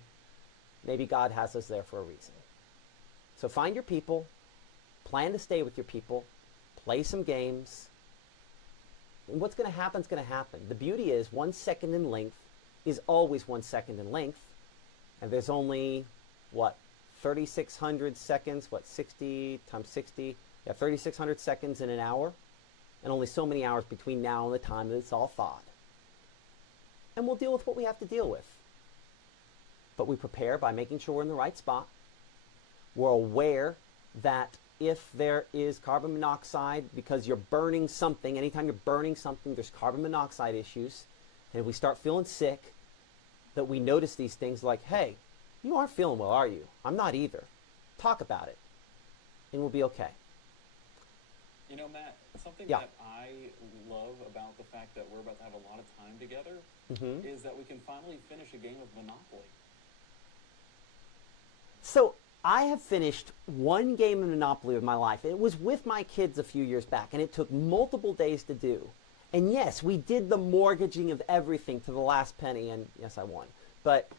maybe God has us there for a reason. So find your people, plan to stay with your people, play some games. And what's going to happen is going to happen. The beauty is 1 second in length is always 1 second in length. And there's only, 3,600 seconds, 60 times 60? Yeah, 3,600 seconds in an hour. And only so many hours between now and the time that it's all thawed. And we'll deal with what we have to deal with. But we prepare by making sure we're in the right spot. We're aware that if there is carbon monoxide, because you're burning something, anytime you're burning something, there's carbon monoxide issues. And if we start feeling sick, that we notice these things like, hey, you aren't feeling well, are you? I'm not either. Talk about it. And we'll be okay. You know, Matt, something Yeah. that I love about the fact that we're about to have a lot of time together is that we can finally finish a game of Monopoly. So I have finished one game of Monopoly of my life. It was with my kids a few years back, and it took multiple days to do. And yes, we did the mortgaging of everything to the last penny, and yes, I won. But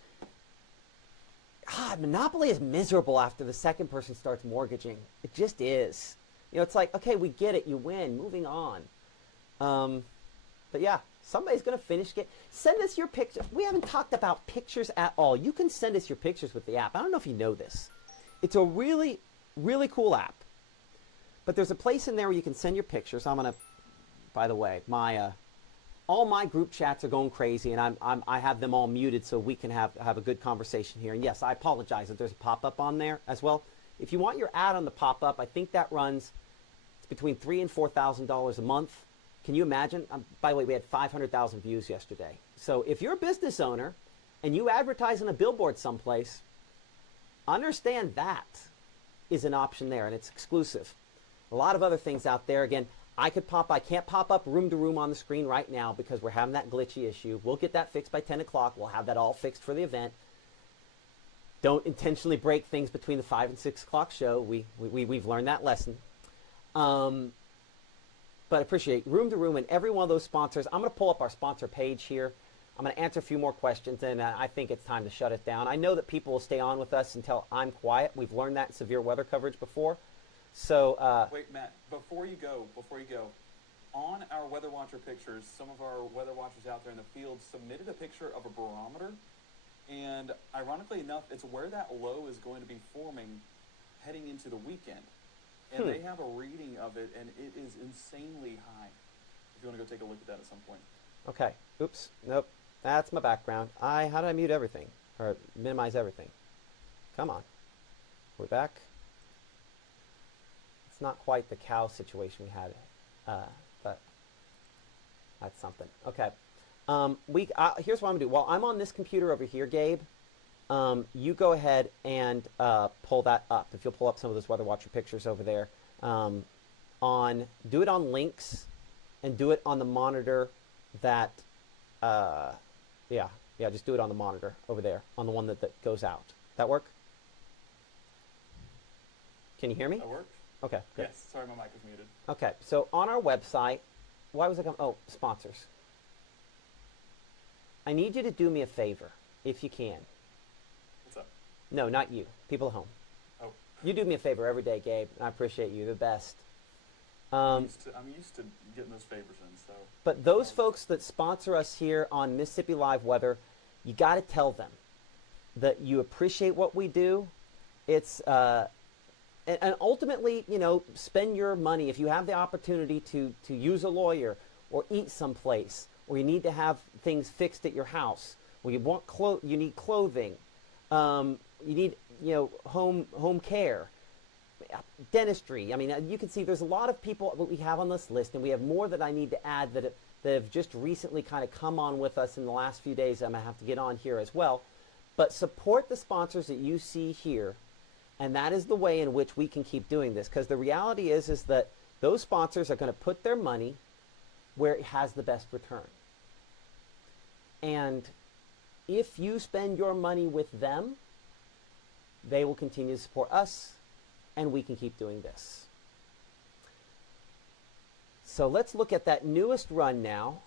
Monopoly is miserable after the second person starts mortgaging. It just is. You know, it's like, okay, we get it, you win, moving on. But yeah, somebody's going to finish it. Send us your pictures. We haven't talked about pictures at all. You can send us your pictures with the app. I don't know if you know this. It's a really, really cool app. But there's a place in there where you can send your pictures. I'm going to, by the way, all my group chats are going crazy, and I have them all muted so we can have a good conversation here. And yes, I apologize that there's a pop-up on there as well. If you want your ad on the pop-up, I think that runs between $3,000 and $4,000 a month. Can you imagine? By the way, we had 500,000 views yesterday. So if you're a business owner and you advertise on a billboard someplace, understand that is an option there, and it's exclusive. A lot of other things out there. Again, I can't pop up room to room on the screen right now because we're having that glitchy issue. We'll get that fixed by 10 o'clock. We'll have that all fixed for the event. Don't intentionally break things between the 5 and 6 o'clock show. We've learned that lesson. But I appreciate room to room and every one of those sponsors. I'm going to pull up our sponsor page here. I'm going to answer a few more questions, and I think it's time to shut it down. I know that people will stay on with us until I'm quiet. We've learned that in severe weather coverage before. So Wait, Matt, before you go, on our Weather Watcher pictures, some of our weather watchers out there in the field submitted a picture of a barometer. And ironically enough, it's where that low is going to be forming heading into the weekend. And they have a reading of it, and it is insanely high. If you want to go take a look at that at some point. Okay. Oops. Nope. That's my background. How did I mute everything? Or minimize everything? Come on. We're back. It's not quite the cow situation we had, but that's something. Okay. Here's what I'm going to do. While I'm on this computer over here, Gabe, you go ahead and pull that up. If you'll pull up some of those Weather Watcher pictures over there. Do it on links and do it on the monitor that, just do it on the monitor over there, on the one that goes out. That work? Can you hear me? That work? Okay, good. Yes, sorry, my mic was muted. Okay, so on our website, why was it coming? Oh, sponsors. I need you to do me a favor, if you can. What's up? No, not you. People at home. Oh, You do me a favor every day, Gabe, and I appreciate you. You're the best. I'm used to getting those favors in, so. But those folks that sponsor us here on Mississippi Live Weather, you got to tell them that you appreciate what we do. It's and ultimately, you know, spend your money if you have the opportunity to use a lawyer or eat someplace, or you need to have things fixed at your house, or you need clothing, you need, you know, home care, dentistry. I mean, you can see there's a lot of people that we have on this list, and we have more that I need to add that have just recently kind of come on with us in the last few days. I'm gonna have to get on here as well. But support the sponsors that you see here, and that is the way in which we can keep doing this. Because the reality is that those sponsors are going to put their money where it has the best return. And if you spend your money with them, they will continue to support us, and we can keep doing this. So let's look at that newest run now.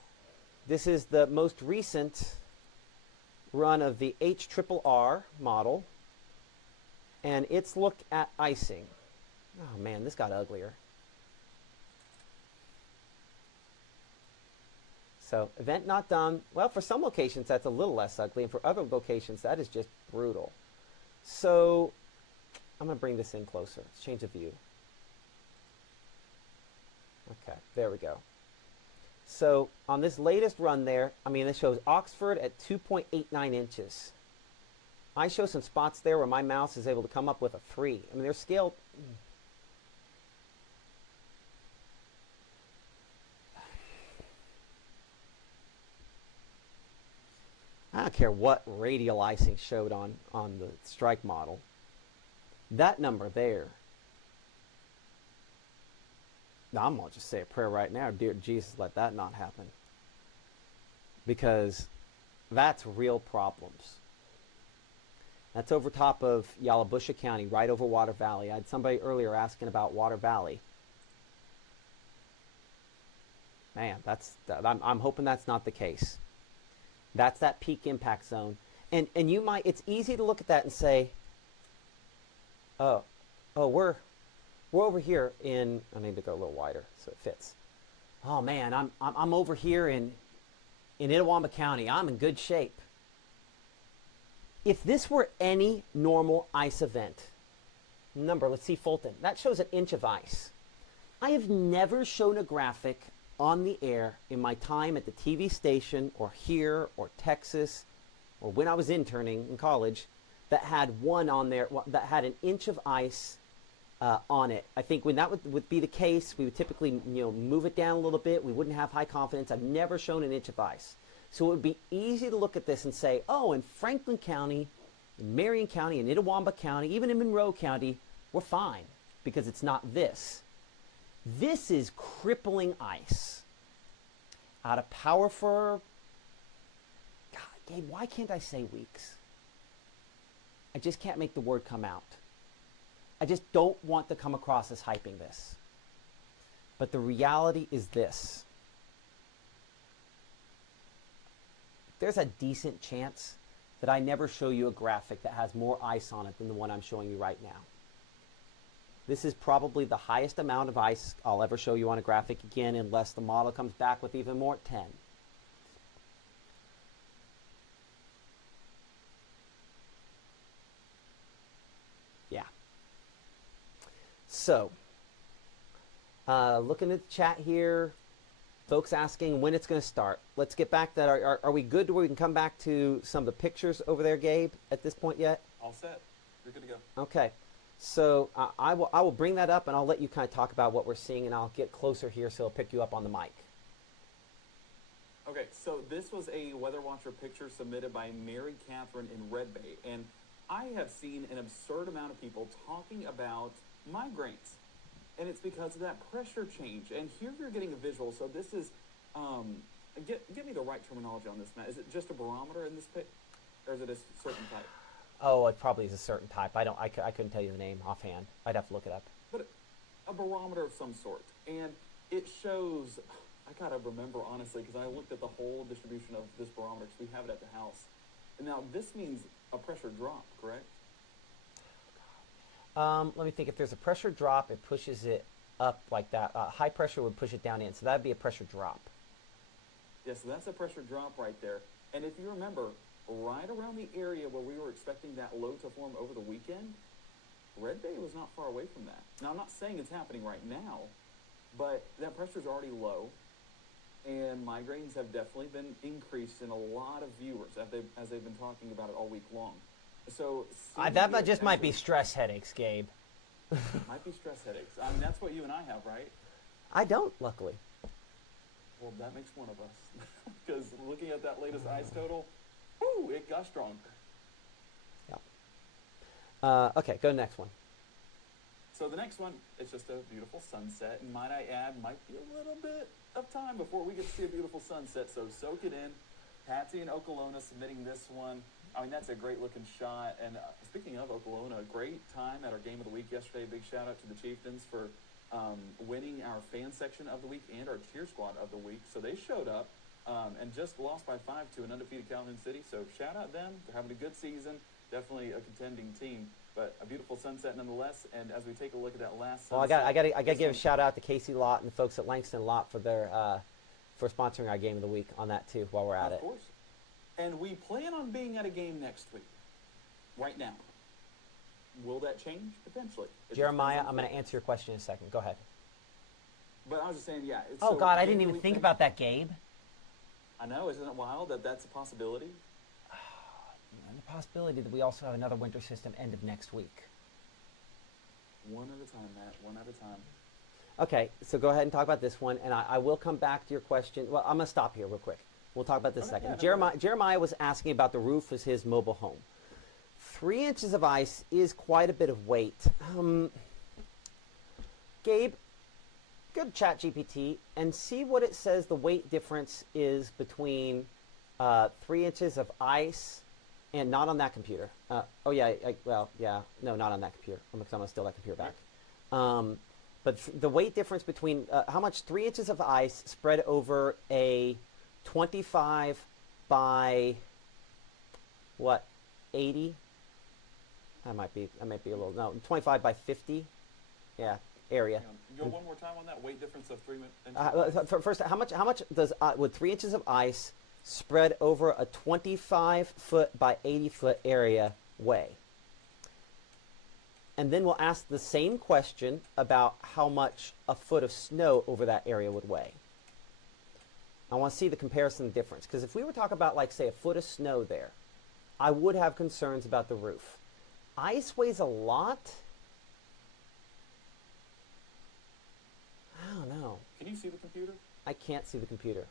This is the most recent run of the HRRR model, and its look at icing. Oh man, this got uglier. So event not done. Well, for some locations that's a little less ugly, and for other locations that is just brutal. So I'm going to bring this in closer. Let's change the view. Okay, there we go. So on this latest run there, I mean, this shows Oxford at 2.89 inches. I show some spots there where my mouse is able to come up with a 3. I mean, they're scaled. I don't care what radial icing showed on the strike model. That number there, I'm going to just say a prayer right now. Dear Jesus, let that not happen. Because that's real problems. That's over top of Yalobusha County, right over Water Valley. I had somebody earlier asking about Water Valley. Man, I'm hoping that's not the case. That's that peak impact zone. And you might, it's easy to look at that and say, oh, we're over here in, I need to go a little wider so it fits. Oh man, I'm over here in Itawamba County. I'm in good shape. If this were any normal ice event, let's see Fulton. That shows an inch of ice. I have never shown a graphic on the air in my time at the TV station or here or Texas or when I was interning in college that had one on there that had an inch of ice on it. I think when that would be the case, we would typically move it down a little bit. We wouldn't have high confidence. I've never shown an inch of ice. So it would be easy to look at this and say, oh, in Franklin County, in Marion County, in Itawamba County, even in Monroe County, we're fine because it's not this. This is crippling ice. Out of power for, God, Gabe, why can't I say weeks? I just can't make the word come out. I just don't want to come across as hyping this. But the reality is this. There's a decent chance that I never show you a graphic that has more ice on it than the one I'm showing you right now. This is probably the highest amount of ice I'll ever show you on a graphic again, unless the model comes back with even more at 10. Yeah. So, looking at the chat here, folks asking when it's going to start. Let's get back to that. Are we good to where we can come back to some of the pictures over there, Gabe, at this point yet? All set. You're good to go. Okay. So I will bring that up and I'll let you kind of talk about what we're seeing, and I'll get closer here so I'll pick you up on the mic. Okay, so this was a Weather Watcher picture submitted by Mary Catherine in Red Bay, and I have seen an absurd amount of people talking about migraines, and it's because of that pressure change. And here you're getting a visual. So this is, give me the right terminology on this, Matt. Is it just a barometer in this pic, or is it a certain type? Oh, it probably is a certain type. I couldn't tell you the name offhand. I'd have to look it up. a barometer of some sort, and it shows. I gotta remember honestly because I looked at the whole distribution of this barometer because we have it at the house. And now this means a pressure drop, correct? Let me think. If there's a pressure drop, it pushes it up like that. High pressure would push it down in, so that'd be a pressure drop. Yeah, so that's a pressure drop right there. And if you remember, right around the area where we were expecting that low to form over the weekend, Red Bay was not far away from that. Now, I'm not saying it's happening right now, but that pressure's already low, and migraines have definitely been increased in a lot of viewers as they've been talking about it all week long. So that just might be stress headaches, Gabe. Might be stress headaches. I mean, that's what you and I have, right? I don't, luckily. Well, that makes one of us. Because looking at that latest ice total, whoo, it got strong. Yeah. Okay, go to the next one. So the next one, it's just a beautiful sunset, and might I add, might be a little bit of time before we get to see a beautiful sunset, so soak it in. Patsy and Okolona submitting this one. I mean, that's a great looking shot, and speaking of Okolona, a great time at our Game of the Week yesterday. Big shout out to the Chieftains for winning our fan section of the week and our cheer squad of the week. So they showed up and just lost by 5 to an undefeated Calhoun City, so shout out them. They're having a good season, definitely a contending team. But a beautiful sunset nonetheless. And as we take a look at that last sunset, well, I got to give a shout out to Casey Lott and the folks at Langston Lott for their for sponsoring our Game of the Week on that too. While we're at it, of course. And we plan on being at a game next week. Right now, will that change potentially? Jeremiah, I'm going to answer your question in a second. Go ahead. But I was just saying, yeah. Oh God, I didn't even think about that, Gabe. I know, isn't it wild that that's a possibility? And the possibility that we also have another winter system end of next week. One at a time, Matt. One at a time. Okay, so go ahead and talk about this one, and I will come back to your question. Well, I'm going to stop here real quick. We'll talk about this in a second. Yeah, Jeremiah was asking about the roof of his mobile home. 3 inches of ice is quite a bit of weight. Gabe, go to ChatGPT and see what it says the weight difference is between 3 inches of ice and not on that computer. No, not on that computer. Because I'm going to steal that computer back. But the weight difference between how much 3 inches of ice spread over a 25 by 80? I might be a little, no, 25 by 50, area. Go one more time on that weight difference of 3 inches. First, how much does would 3 inches of ice spread over a 25-foot by 80-foot area weigh? And then we'll ask the same question about how much a foot of snow over that area would weigh. I want to see the comparison difference, because if we were talking about, like, say, a foot of snow there, I would have concerns about the roof. Ice weighs a lot. I don't know. Can you see the computer? I can't see the computer.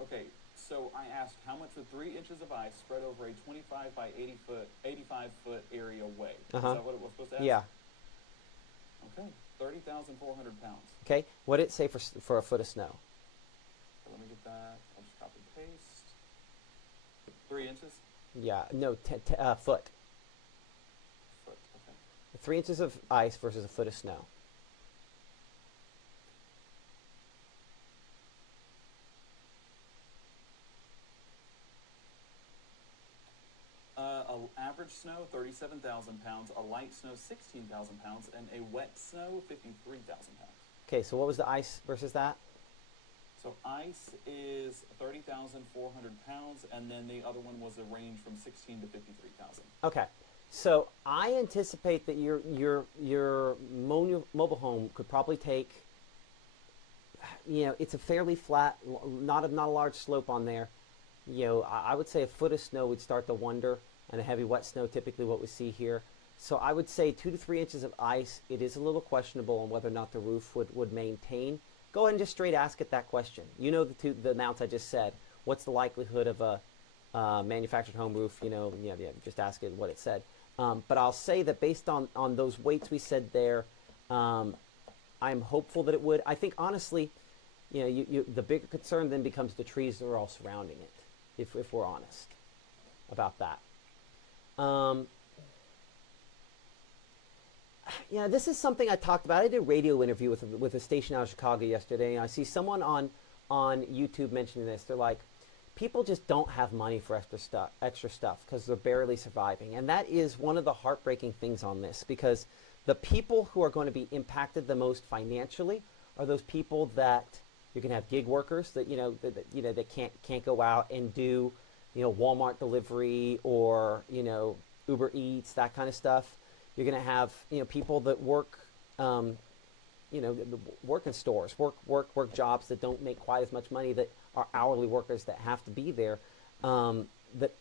Okay, so I asked how much would 3 inches of ice spread over a 25 by 85 foot area weigh? Is that what it was supposed to ask? Yeah. Okay, 30,400 pounds. Okay, what did it say for a foot of snow? So let me get that. I'll just copy and paste. 3 inches? Yeah, no, foot. Foot, okay. 3 inches of ice versus a foot of snow. Average snow, 37,000 pounds. A light snow, 16,000 pounds. And a wet snow, 53,000 pounds. Okay, so what was the ice versus that? So ice is 30,400 pounds, and then the other one was a range from 16 to 53,000. Okay, so I anticipate that your mobile home could probably take, it's a fairly flat, not a large slope on there. I would say a foot of snow would start to wonder, and a heavy wet snow typically what we see here. So I would say 2 to 3 inches of ice. It is a little questionable on whether or not the roof would maintain. Go ahead and just straight ask it that question. You know the amounts I just said. What's the likelihood of a manufactured home roof? Just ask it what it said. But I'll say that based on those weights we said there, I'm hopeful that it would. I think honestly, the bigger concern then becomes the trees that are all surrounding it, if we're honest about that. this is something I talked about. I did a radio interview with a station out of Chicago yesterday, and I see someone on YouTube mentioning this. They're like, people just don't have money for extra stuff because they're barely surviving, and that is one of the heartbreaking things on this, because the people who are going to be impacted the most financially are those people that you're going to have gig workers that that can't go out and do Walmart delivery or Uber Eats, that kind of stuff. You're going to have people that work work in stores, work jobs that don't make quite as much money, that are hourly workers that have to be there, that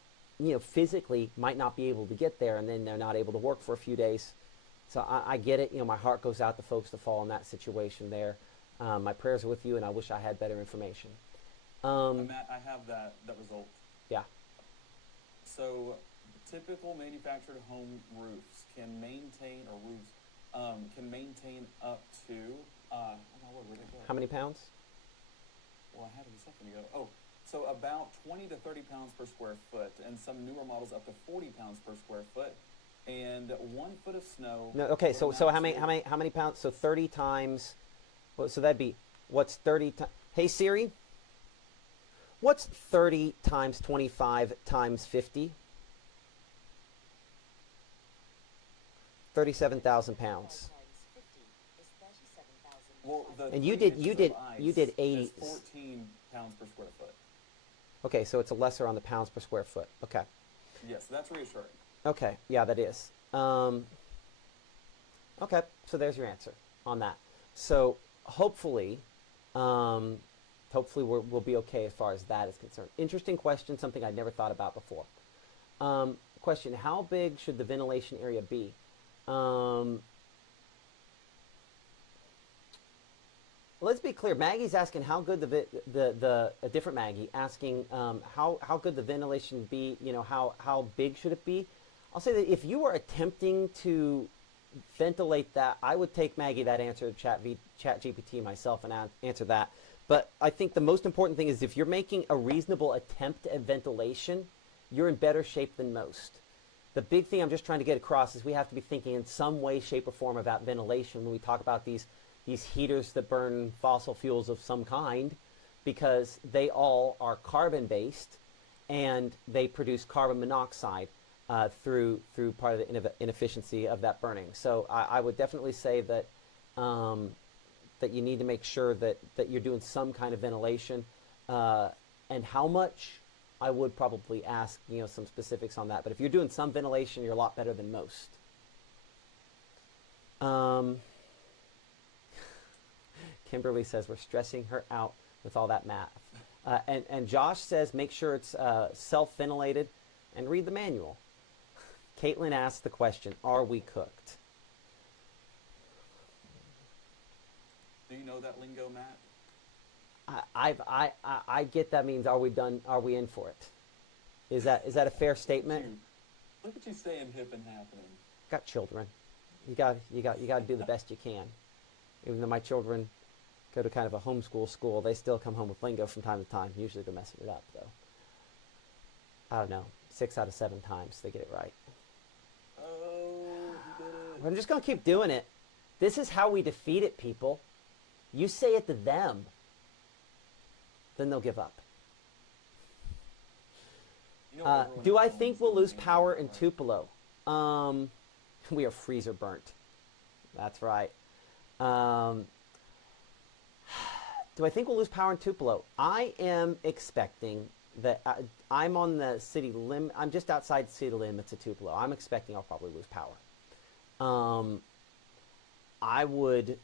physically might not be able to get there, and then they're not able to work for a few days. So I get it. My heart goes out to folks that fall in that situation there. My prayers are with you, and I wish I had better information. Matt, I have that result. Yeah. So typical manufactured home roofs can maintain, can maintain up to, where did it go? How many pounds? Well, I had it a second ago. Oh, so about 20 to 30 pounds per square foot, and some newer models up to 40 pounds per square foot. And 1 foot of snow. No, okay. So how many pounds? So 30 times. Well, so that'd be, what's 30 times? Hey Siri, what's 30 times 25 times 50? 37,000 pounds. Well, and you did 80. 14 pounds per square foot. Okay, so it's a lesser on the pounds per square foot. Okay. Yes, that's reassuring. Okay, yeah, that is. Okay, so there's your answer on that. So hopefully we'll be okay as far as that is concerned. Interesting question, something I'd never thought about before. Question: how big should the ventilation area be? Let's be clear. Maggie's asking how good a different Maggie asking how good the ventilation be. How big should it be? I'll say that if you were attempting to ventilate that, I would take Maggie that answer to Chat GPT myself and answer that. But I think the most important thing is if you're making a reasonable attempt at ventilation, you're in better shape than most. The big thing I'm just trying to get across is we have to be thinking in some way, shape, or form about ventilation when we talk about these heaters that burn fossil fuels of some kind, because they all are carbon-based and they produce carbon monoxide through part of the inefficiency of that burning. So I would definitely say that that you need to make sure that you're doing some kind of ventilation, and how much, I would probably ask some specifics on that. But if you're doing some ventilation, you're a lot better than most. Kimberly says we're stressing her out with all that math. And Josh says make sure it's self-ventilated and read the manual. Caitlin asked the question, are we cooked? Do you know that lingo, Matt? I get that means are we done? Are we in for it? Is that a fair statement? Look at you staying hip and happening. Got children. You got to do the best you can. Even though my children go to kind of a homeschool school, they still come home with lingo from time to time. Usually they're messing it up though. I don't know. 6 out of 7 times they get it right. Oh, you did it. I'm just gonna keep doing it. This is how we defeat it, people. You say it to them, then they'll give up. Do I think we'll lose power in Tupelo? We are freezer burnt. That's right. Do I think we'll lose power in Tupelo? I am expecting that I'm on the city limit. I'm just outside the city limits of Tupelo. I'm expecting I'll probably lose power. I would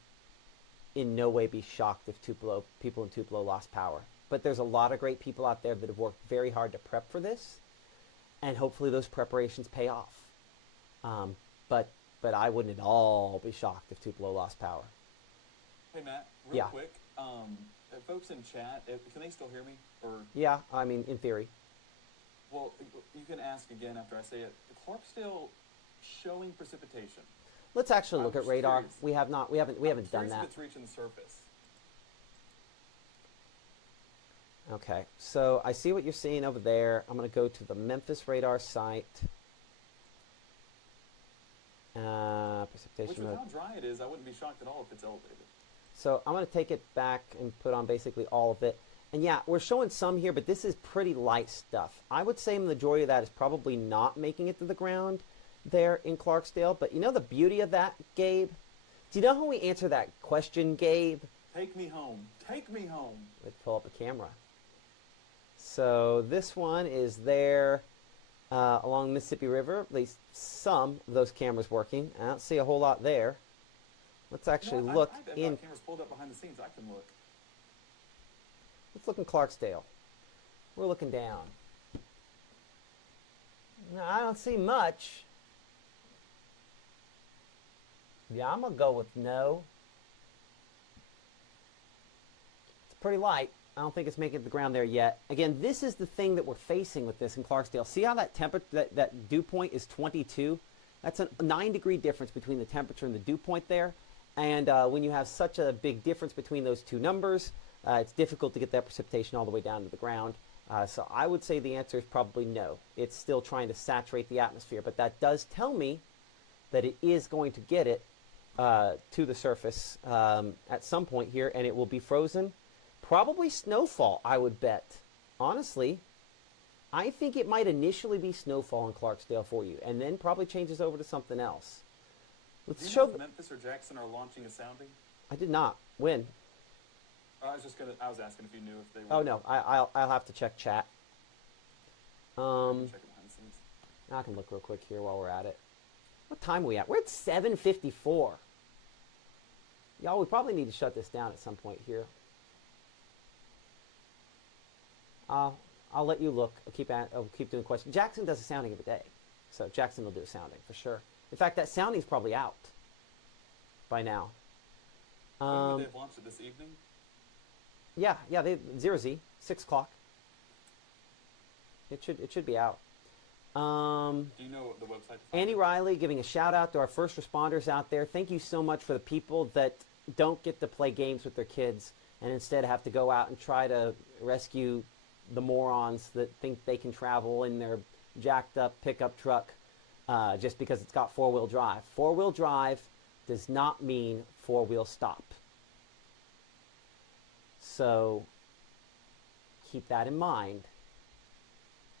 in no way be shocked if people in Tupelo lost power. But there's a lot of great people out there that have worked very hard to prep for this, and hopefully those preparations pay off. But I wouldn't at all be shocked if Tupelo lost power. Hey Matt, real quick, folks in chat, can they still hear me? Or yeah, I mean in theory. Well, you can ask again after I say it. Clarksdale showing precipitation. Let's actually look at radar. Curious. We haven't done that. If it's reaching the surface. Okay, so I see what you're seeing over there. I'm going to go to the Memphis radar site. Precipitation Which, with mode. how dry it is, I wouldn't be shocked at all if it's elevated. So I'm going to take it back and put on basically all of it. And yeah, we're showing some here, but this is pretty light stuff. I would say the majority of that is probably not making it to the ground there in Clarksdale. But you know the beauty of that, Gabe? Do you know how we answer that question, Gabe? Take me home. Take me home. Let's pull up a camera. So this one is there along the Mississippi River. At least some of those cameras working. I don't see a whole lot there. Let's actually look I've in. got cameras pulled up behind the scenes. I can look. Let's look in Clarksdale. We're looking down. No, I don't see much. Yeah, I'm gonna go with no. It's pretty light. I don't think it's making it to the ground there yet. Again, this is the thing that we're facing with this in Clarksdale. See how that temperature, that dew point is 22? That's a 9-degree difference between the temperature and the dew point there. And when you have such a big difference between those two numbers, it's difficult to get that precipitation all the way down to the ground. So I would say the answer is probably no. It's still trying to saturate the atmosphere, but that does tell me that it is going to get it to the surface at some point here, and it will be frozen. Probably snowfall, I would bet. Honestly, I think it might initially be snowfall in Clarksdale for you, and then probably changes over to something else. Do Let's you show. know if Memphis or Jackson are launching a sounding? I did not. When? I was asking if you knew if they were. Oh no, I'll have to check chat. Check it behind the scenes. I can look real quick here while we're at it. What time are we at? We're at 7:54. Y'all, we probably need to shut this down at some point here. I'll let you look. I'll keep doing questions. Jackson does a sounding every day, so Jackson will do a sounding for sure. In fact, that sounding's probably out by now. When would they have launched it this evening? Yeah, they 0Z 6 o'clock. It should be out. Do you know the website? Andy Riley giving a shout out to our first responders out there. Thank you so much for the people that don't get to play games with their kids and instead have to go out and try to rescue the morons that think they can travel in their jacked up pickup truck just because it's got 4-wheel drive. 4-wheel drive does not mean 4-wheel stop. So keep that in mind.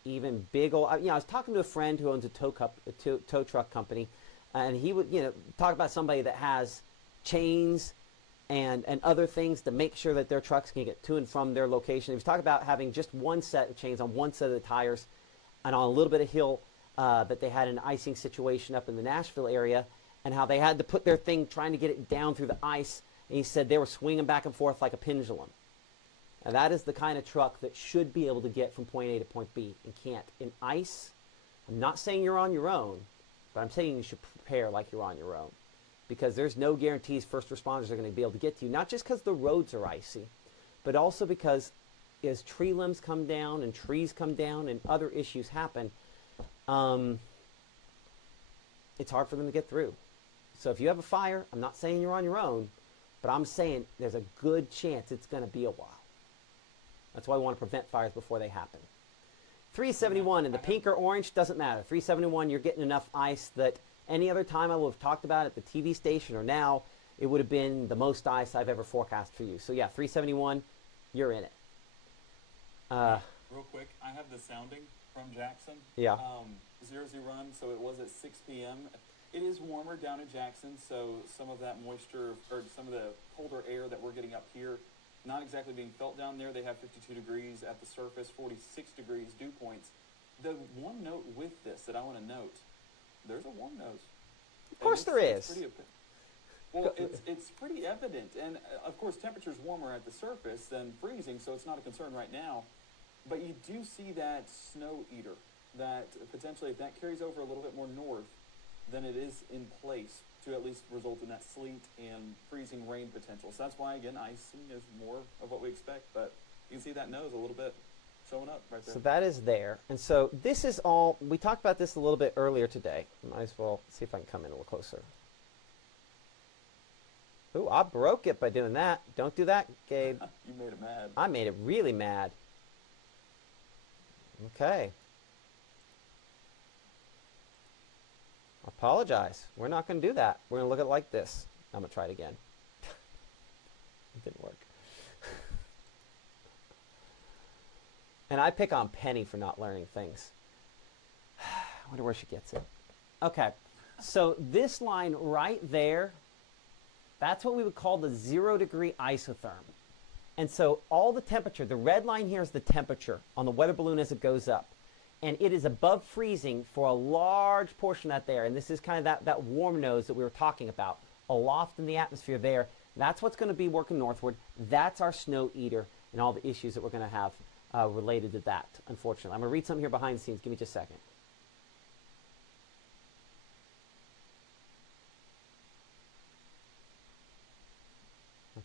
Even big old, I was talking to a friend who owns a tow truck company, and he would, talk about somebody that has chains and other things to make sure that their trucks can get to and from their location. He was talking about having just one set of chains on one set of the tires, and on a little bit of hill that they had an icing situation up in the Nashville area, and how they had to put their thing trying to get it down through the ice. And he said they were swinging back and forth like a pendulum. And that is the kind of truck that should be able to get from point A to point B and can't. In ice, I'm not saying you're on your own, but I'm saying you should prepare like you're on your own. Because there's no guarantees first responders are going to be able to get to you. Not just because the roads are icy, but also because as tree limbs come down and trees come down and other issues happen, it's hard for them to get through. So if you have a fire, I'm not saying you're on your own, but I'm saying there's a good chance it's going to be a while. That's why we want to prevent fires before they happen. 371 in the pink or orange, doesn't matter. 371, you're getting enough ice that any other time I would have talked about at the TV station or now, it would have been the most ice I've ever forecast for you. So yeah, 371, you're in it. Real quick, I have the sounding from Jackson. Yeah. 0Z run, so it was at 6 p.m. It is warmer down in Jackson, so some of that moisture, or some of the colder air that we're getting up here, not exactly being felt down there. They have 52 degrees at the surface, 46 degrees dew points. The one note with this that I want to note, there's a warm nose. Of course there is. It's pretty evident. And of course, temperature's warmer at the surface than freezing, so it's not a concern right now. But you do see that snow eater, that potentially if that carries over a little bit more north, then it is in place to at least result in that sleet and freezing rain potential. So that's why, again, icing is more of what we expect. But you can see that nose a little bit showing up right there. So that is there. And so this is all, we talked about this a little bit earlier today. Might as well see if I can come in a little closer. Ooh, I broke it by doing that. Don't do that, Gabe. You made it mad. I made it really mad. Okay. I'll apologize. We're not going to do that. We're going to look at it like this. I'm going to try it again. It didn't work. And I pick on Penny for not learning things. I wonder where she gets it. Okay, so this line right there, that's what we would call the 0 degree isotherm. And so all the temperature, the red line here is the temperature on the weather balloon as it goes up. And it is above freezing for a large portion of that there. And this is kind of that warm nose that we were talking about, aloft in the atmosphere there. That's what's going to be working northward. That's our snow eater and all the issues that we're going to have related to that, unfortunately. I'm going to read something here behind the scenes. Give me just a second.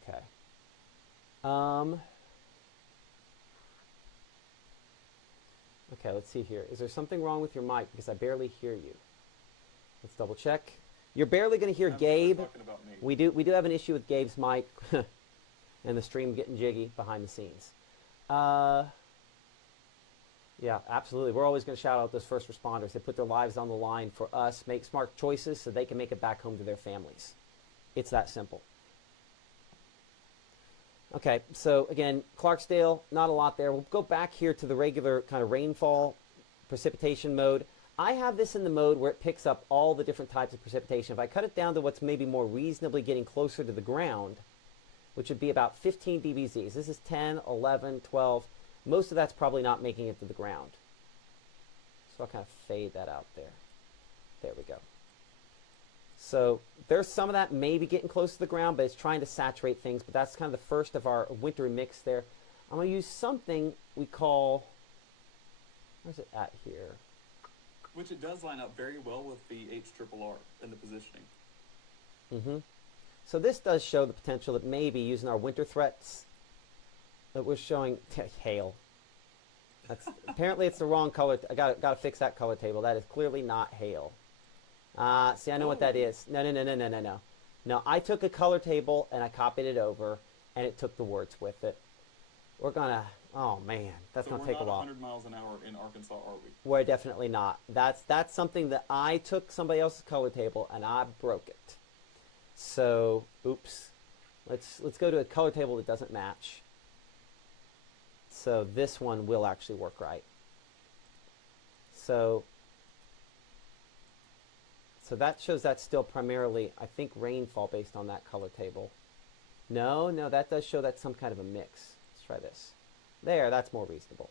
Okay. Okay, let's see here. Is there something wrong with your mic? Because I barely hear you. Let's double check. You're barely going to hear Gabe. Talking about me. We do have an issue with Gabe's mic and the stream getting jiggy behind the scenes. Yeah, absolutely. We're always going to shout out those first responders. They put their lives on the line for us, make smart choices so they can make it back home to their families. It's that simple. Okay, so again, Clarksdale, not a lot there. We'll go back here to the regular kind of rainfall precipitation mode. I have this in the mode where it picks up all the different types of precipitation. If I cut it down to what's maybe more reasonably getting closer to the ground, which would be about 15 dBZs. This is 10, 11, 12. Most of that's probably not making it to the ground. So I'll kind of fade that out there. There we go. So there's some of that maybe getting close to the ground, but it's trying to saturate things. But that's kind of the first of our winter mix there. I'm going to use something we call, where's it at here? Which it does line up very well with the HRRR and the positioning. Mm-hmm. So this does show the potential that maybe using our winter threats that we're showing hail. That's apparently it's the wrong color. I got to fix that color table. That is clearly not hail. See, I know what that is. No. No, I took a color table and I copied it over, and it took the words with it. We're gonna. Oh man, that's So gonna take a while. we're not 100 miles an hour in Arkansas, are we? We're definitely not. That's something that I took somebody else's color table and I broke it. So, oops. Let's go to a color table that doesn't match. So this one will actually work right. So that shows that's still primarily, I think, rainfall based on that color table. No, that does show that's some kind of a mix. Let's try this. There, that's more reasonable.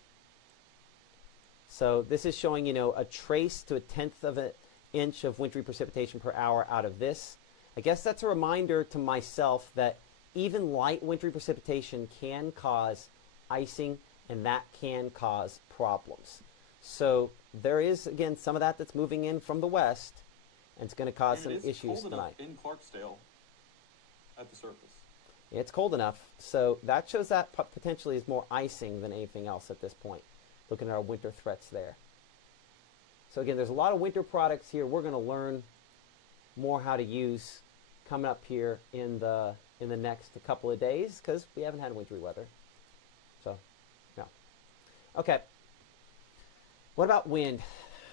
So this is showing, you know, a trace to 1/10 of an inch of wintry precipitation per hour out of this. I guess that's a reminder to myself that even light wintry precipitation can cause icing, and that can cause problems. So there is, again, some of that that's moving in from the west, and it's going to cause some issues tonight. In Clarksdale at the surface. It's cold enough, so that shows that potentially is more icing than anything else at this point, looking at our winter threats there. So again, there's a lot of winter products here we're going to learn more how to use coming up here in the next couple of days, because we haven't had wintry weather. So, yeah. Okay. What about wind?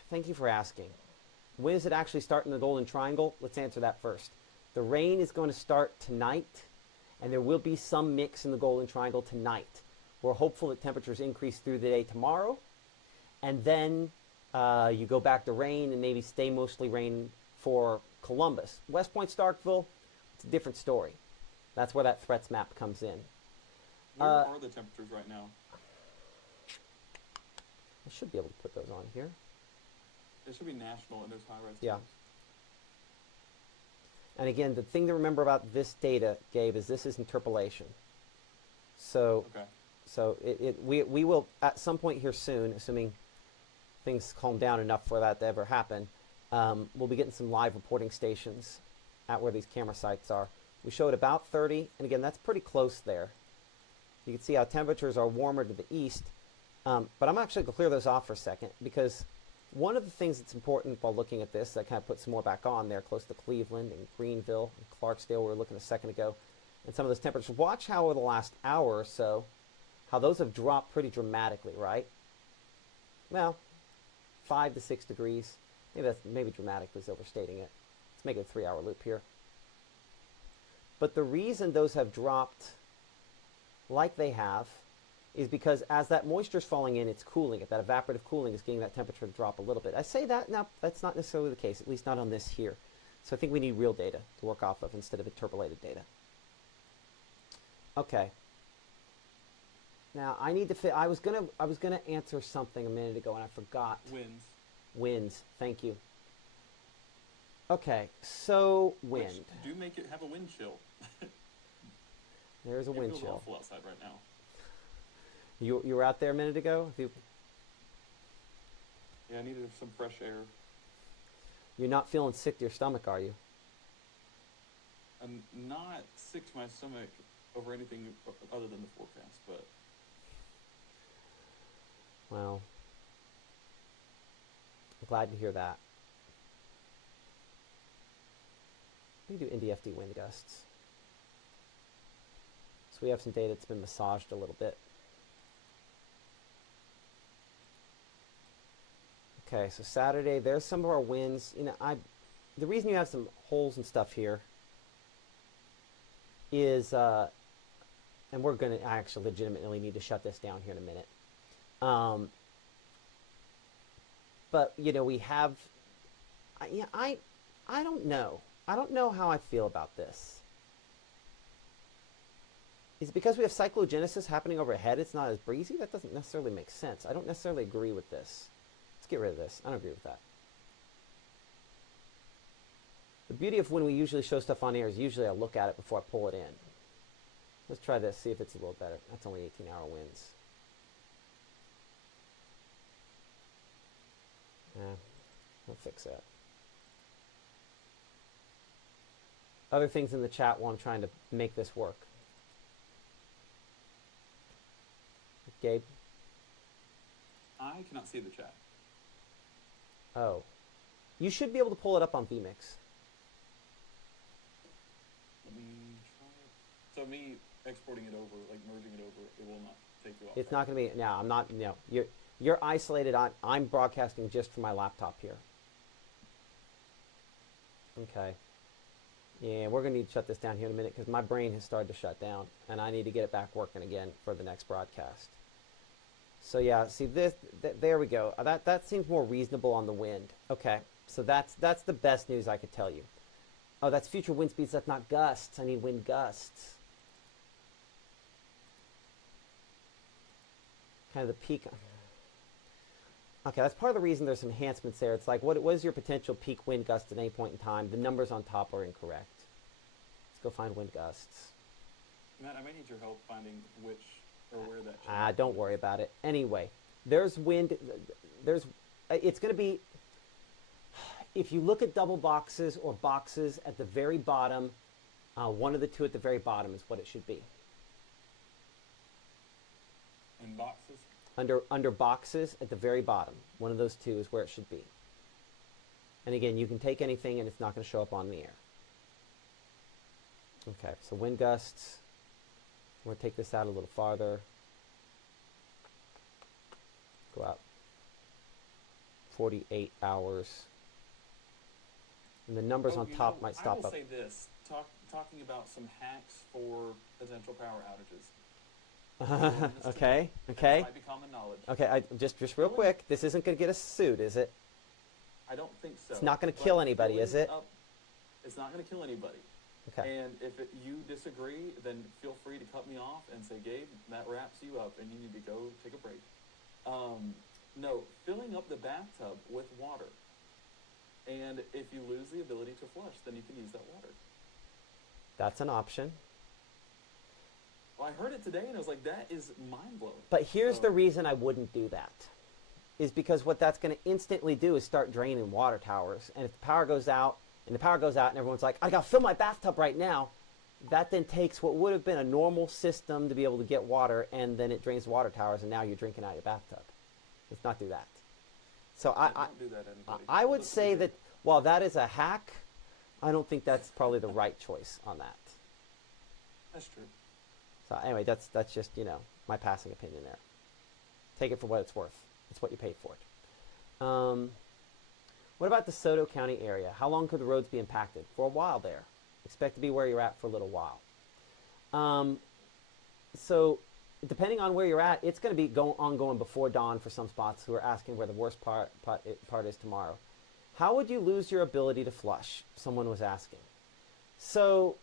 Thank you for asking. When does it actually start in the Golden Triangle? Let's answer that first. The rain is going to start tonight, and there will be some mix in the Golden Triangle tonight. We're hopeful that temperatures increase through the day tomorrow, and then you go back to rain and maybe stay mostly rain for Columbus. West Point, Starkville, it's a different story. That's where that threats map comes in. Where are the temperatures right now? I should be able to put those on here. It should be national, and there's high-rise. Yeah. And again, the thing to remember about this data, Gabe, is this is interpolation. So, Okay. so we will at some point here soon, assuming things calm down enough for that to ever happen, we'll be getting some live reporting stations at where these camera sites are. We showed about 30, and again, that's pretty close there. You can see how temperatures are warmer to the east, but I'm actually going to clear those off for a second, because one of the things that's important while looking at this, that kind of puts some more back on there, close to Cleveland and Greenville and Clarksdale, we were looking a second ago, and some of those temperatures. Watch how over the last hour or so, how those have dropped pretty dramatically, right? Well, 5 to 6 degrees. maybe dramatically is overstating it. Let's make it a 3-hour loop here. But the reason those have dropped like they have is because as that moisture is falling in, it's cooling it. That evaporative cooling is getting that temperature to drop a little bit. I say that now, that's not necessarily the case, at least not on this here. So I think we need real data to work off of instead of interpolated data. Okay. Now I need to I was gonna answer something a minute ago and I forgot. Winds. Winds. Thank you. Okay, so wind. Which do make it have a wind chill. There's a wind It feels chill. awful outside right now. You were out there a minute ago? Yeah, I needed some fresh air. You're not feeling sick to your stomach, are you? I'm not sick to my stomach over anything other than the forecast, but... Well, I'm glad to hear that. We do NDFD wind gusts. So we have some data that's been massaged a little bit. Okay, so Saturday, there's some of our winds. You know, the reason you have some holes and stuff here is, and I actually legitimately need to shut this down here in a minute. But you know, we have, I don't know. I don't know how I feel about this. Is it because we have cyclogenesis happening overhead, it's not as breezy? That doesn't necessarily make sense. I don't necessarily agree with this. Let's get rid of this. I don't agree with that. The beauty of when we usually show stuff on air is usually I look at it before I pull it in. Let's try this, see if it's a little better. That's only 18-hour winds. We'll fix that. Other things in the chat while I'm trying to make this work. Gabe? I cannot see the chat. Oh. You should be able to pull it up on vMix. Let me try it. So me exporting it over, like merging it over, it will not take you off. It's not going to be, no, I'm not, no. You're isolated. I'm broadcasting just from my laptop here. Okay. Yeah, we're going to need to shut this down here in a minute because my brain has started to shut down and I need to get it back working again for the next broadcast. So yeah, see this, there we go. That seems more reasonable on the wind. Okay, so that's the best news I could tell you. Oh, that's future wind speeds, that's not gusts. I need wind gusts. Kind of the peak. Okay, that's part of the reason there's some enhancements there. It's like, what is your potential peak wind gust at any point in time? The numbers on top are incorrect. Let's go find wind gusts. Matt, I may need your help finding which or where that don't worry about it. Anyway, there's wind. It's going to be, if you look at double boxes or boxes at the very bottom, one of the two at the very bottom is what it should be. In boxes? Under boxes at the very bottom, one of those two is where it should be. And again, you can take anything and it's not going to show up on the air. Okay, so wind gusts. I'm going to take this out a little farther. Go out 48 hours. And the numbers on top might stop up. I will say this, talking about some hacks for potential power outages. Okay. Might be common knowledge. Okay, just real quick, this isn't going to get us sued, is it? I don't think so. It's not going to kill anybody, is it? It's not going to kill anybody. Okay. And if you disagree, then feel free to cut me off and say, Gabe, that wraps you up and you need to go take a break. No, filling up the bathtub with water. And if you lose the ability to flush, then you can use that water. That's an option. Well, I heard it today and I was like, that is mind-blowing. But here's the reason I wouldn't do that. Is because what that's going to instantly do is start draining water towers. And if the power goes out, and everyone's like, I got to fill my bathtub right now, that then takes what would have been a normal system to be able to get water, and then it drains the water towers, and now you're drinking out of your bathtub. Let's not do that. So Don't do that, anybody. I would say that while that is a hack, I don't think that's probably the right choice on that. That's true. So anyway, that's just, my passing opinion there. Take it for what it's worth. It's what you paid for it. What about the Soto County area? How long could the roads be impacted? For a while there. Expect to be where you're at for a little while. So depending on where you're at, it's going to be ongoing before dawn for some spots who are asking where the worst part is tomorrow. How would you lose your ability to flush? Someone was asking. So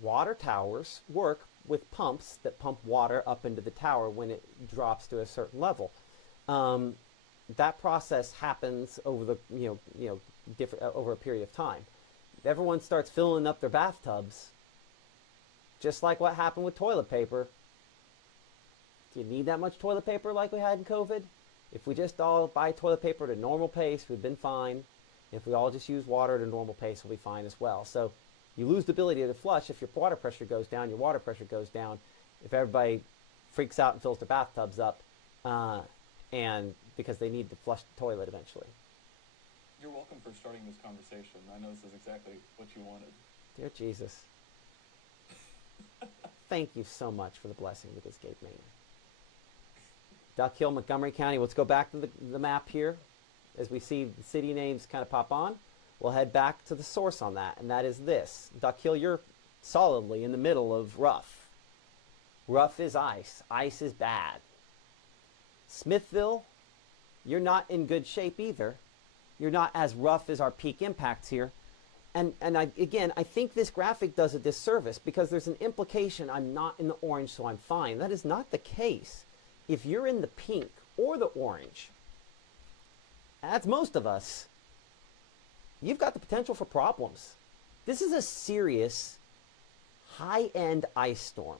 water towers work with pumps that pump water up into the tower when it drops to a certain level. That process happens over over a period of time. If everyone starts filling up their bathtubs, just like what happened with toilet paper, do you need that much toilet paper like we had in COVID? If we just all buy toilet paper at a normal pace, we've been fine. If we all just use water at a normal pace, we'll be fine as well. So you lose the ability to flush. If your water pressure goes down, your water pressure goes down. If everybody freaks out and fills their bathtubs up, and because they need to flush the toilet eventually. You're welcome for starting this conversation. I know this is exactly what you wanted. Dear Jesus. Thank you so much for the blessing with this, Gabe Maynard. Duck Hill, Montgomery County. Let's go back to the map here. As we see the city names kind of pop on, we'll head back to the source on that, and that is this. Duck Hill, you're solidly in the middle of rough. Rough is ice. Ice is bad. Smithville, you're not in good shape either. You're not as rough as our peak impacts here. And I think this graphic does a disservice because there's an implication I'm not in the orange, so I'm fine. That is not the case. If you're in the pink or the orange, that's most of us, you've got the potential for problems. This is a serious high-end ice storm.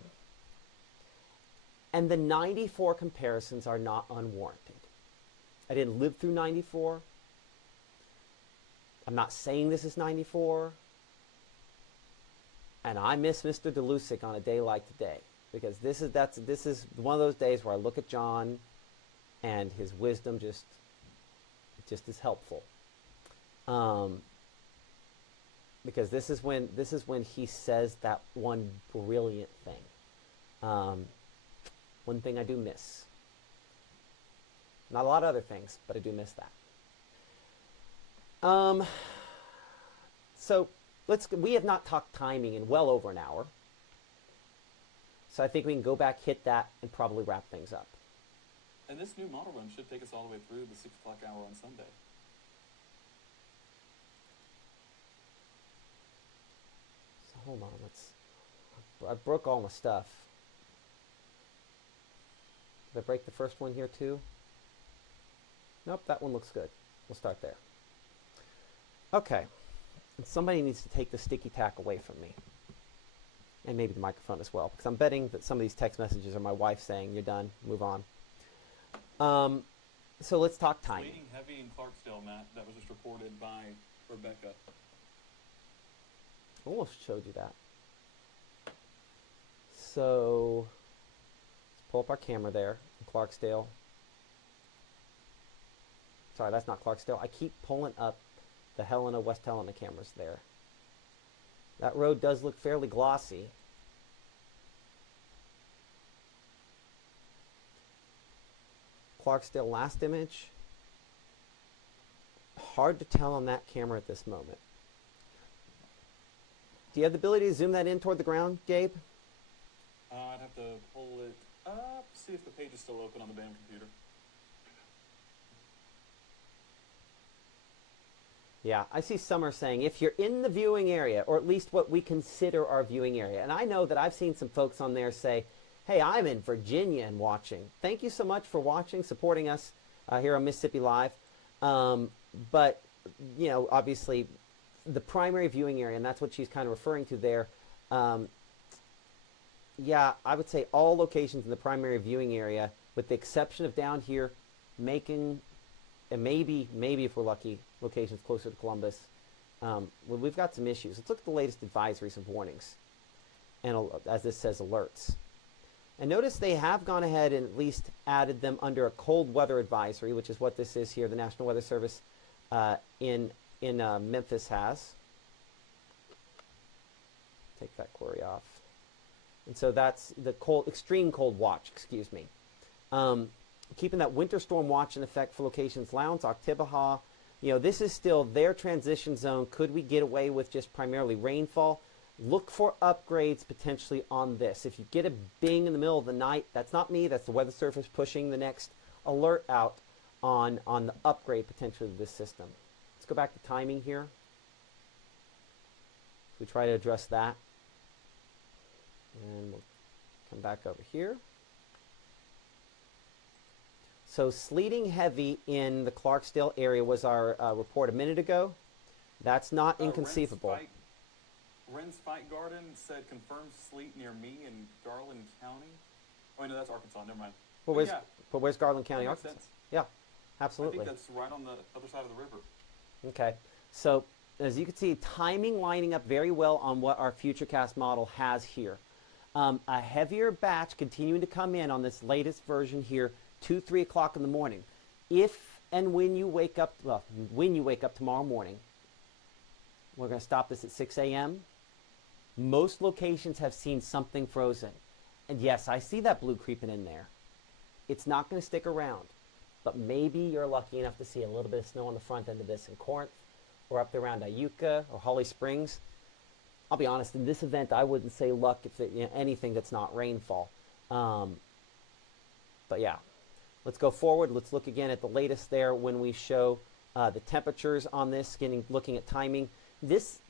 And the 94 comparisons are not unwarranted. I didn't live through 94. I'm not saying this is 94. And I miss Mr. DeLusick on a day like today. Because this is one of those days where I look at John and his wisdom just is helpful. Because this is when he says that one brilliant thing. One thing I do miss. Not a lot of other things, but I do miss that. So we have not talked timing in well over an hour. So I think we can go back, hit that, and probably wrap things up. And this new model run should take us all the way through the 6 o'clock hour on Sunday. So hold on, I broke all my stuff. Did I break the first one here too? Nope, that one looks good. We'll start there. Okay, and somebody needs to take the sticky tack away from me. And maybe the microphone as well, because I'm betting that some of these text messages are my wife saying, you're done, move on. So let's talk timing. Raining heavy in Clarksdale, Matt. That was just reported by Rebecca. Almost showed you that. So let's pull up our camera there in Clarksdale. Sorry, that's not Clarksdale. I keep pulling up the Helena, West Helena cameras there. That road does look fairly glossy. Clarksdale last image. Hard to tell on that camera at this moment. Do you have the ability to zoom that in toward the ground, Gabe? I'd have to pull it up, see if the page is still open on the damn computer. Yeah, I see Summer saying, if you're in the viewing area, or at least what we consider our viewing area, and I know that I've seen some folks on there say, hey, I'm in Virginia and watching. Thank you so much for watching, supporting us here on Mississippi Live. But, you know, obviously, the primary viewing area, and that's what she's kind of referring to there, yeah, I would say all locations in the primary viewing area, with the exception of down here, making, and maybe if we're lucky, locations closer to Columbus, well, we've got some issues. Let's look at the latest advisories and warnings, and as this says, alerts. And notice they have gone ahead and at least added them under a cold weather advisory, which is what this is here. The National Weather Service in Memphis has. Take that query off. And so that's the extreme cold watch, excuse me. Keeping that winter storm watch in effect for locations Lowndes, Oktibbeha, this is still their transition zone. Could we get away with just primarily rainfall? Look for upgrades potentially on this. If you get a bing in the middle of the night, that's not me, that's the Weather Service pushing the next alert out on the upgrade potentially of this system. Let's go back to timing here. We try to address that. And we'll come back over here. So sleeting heavy in the Clarksdale area was our report a minute ago. That's not inconceivable. Wren's Fight Garden said confirmed sleet near me in Garland County. Oh, no, that's Arkansas. Never mind. But where's Garland County, that makes Arkansas? sense. Yeah, absolutely. I think that's right on the other side of the river. Okay. So as you can see, timing lining up very well on what our Futurecast model has here. A heavier batch continuing to come in on this latest version here, 2, 3 o'clock in the morning. If and when you wake up, when you wake up tomorrow morning, we're going to stop this at 6 a.m. Most locations have seen something frozen. And yes, I see that blue creeping in there. It's not going to stick around. But maybe you're lucky enough to see a little bit of snow on the front end of this in Corinth, or up there around Iuka or Holly Springs. I'll be honest, in this event, I wouldn't say luck if anything that's not rainfall. But yeah, let's go forward. Let's look again at the latest there when we show the temperatures on this, looking at timing. This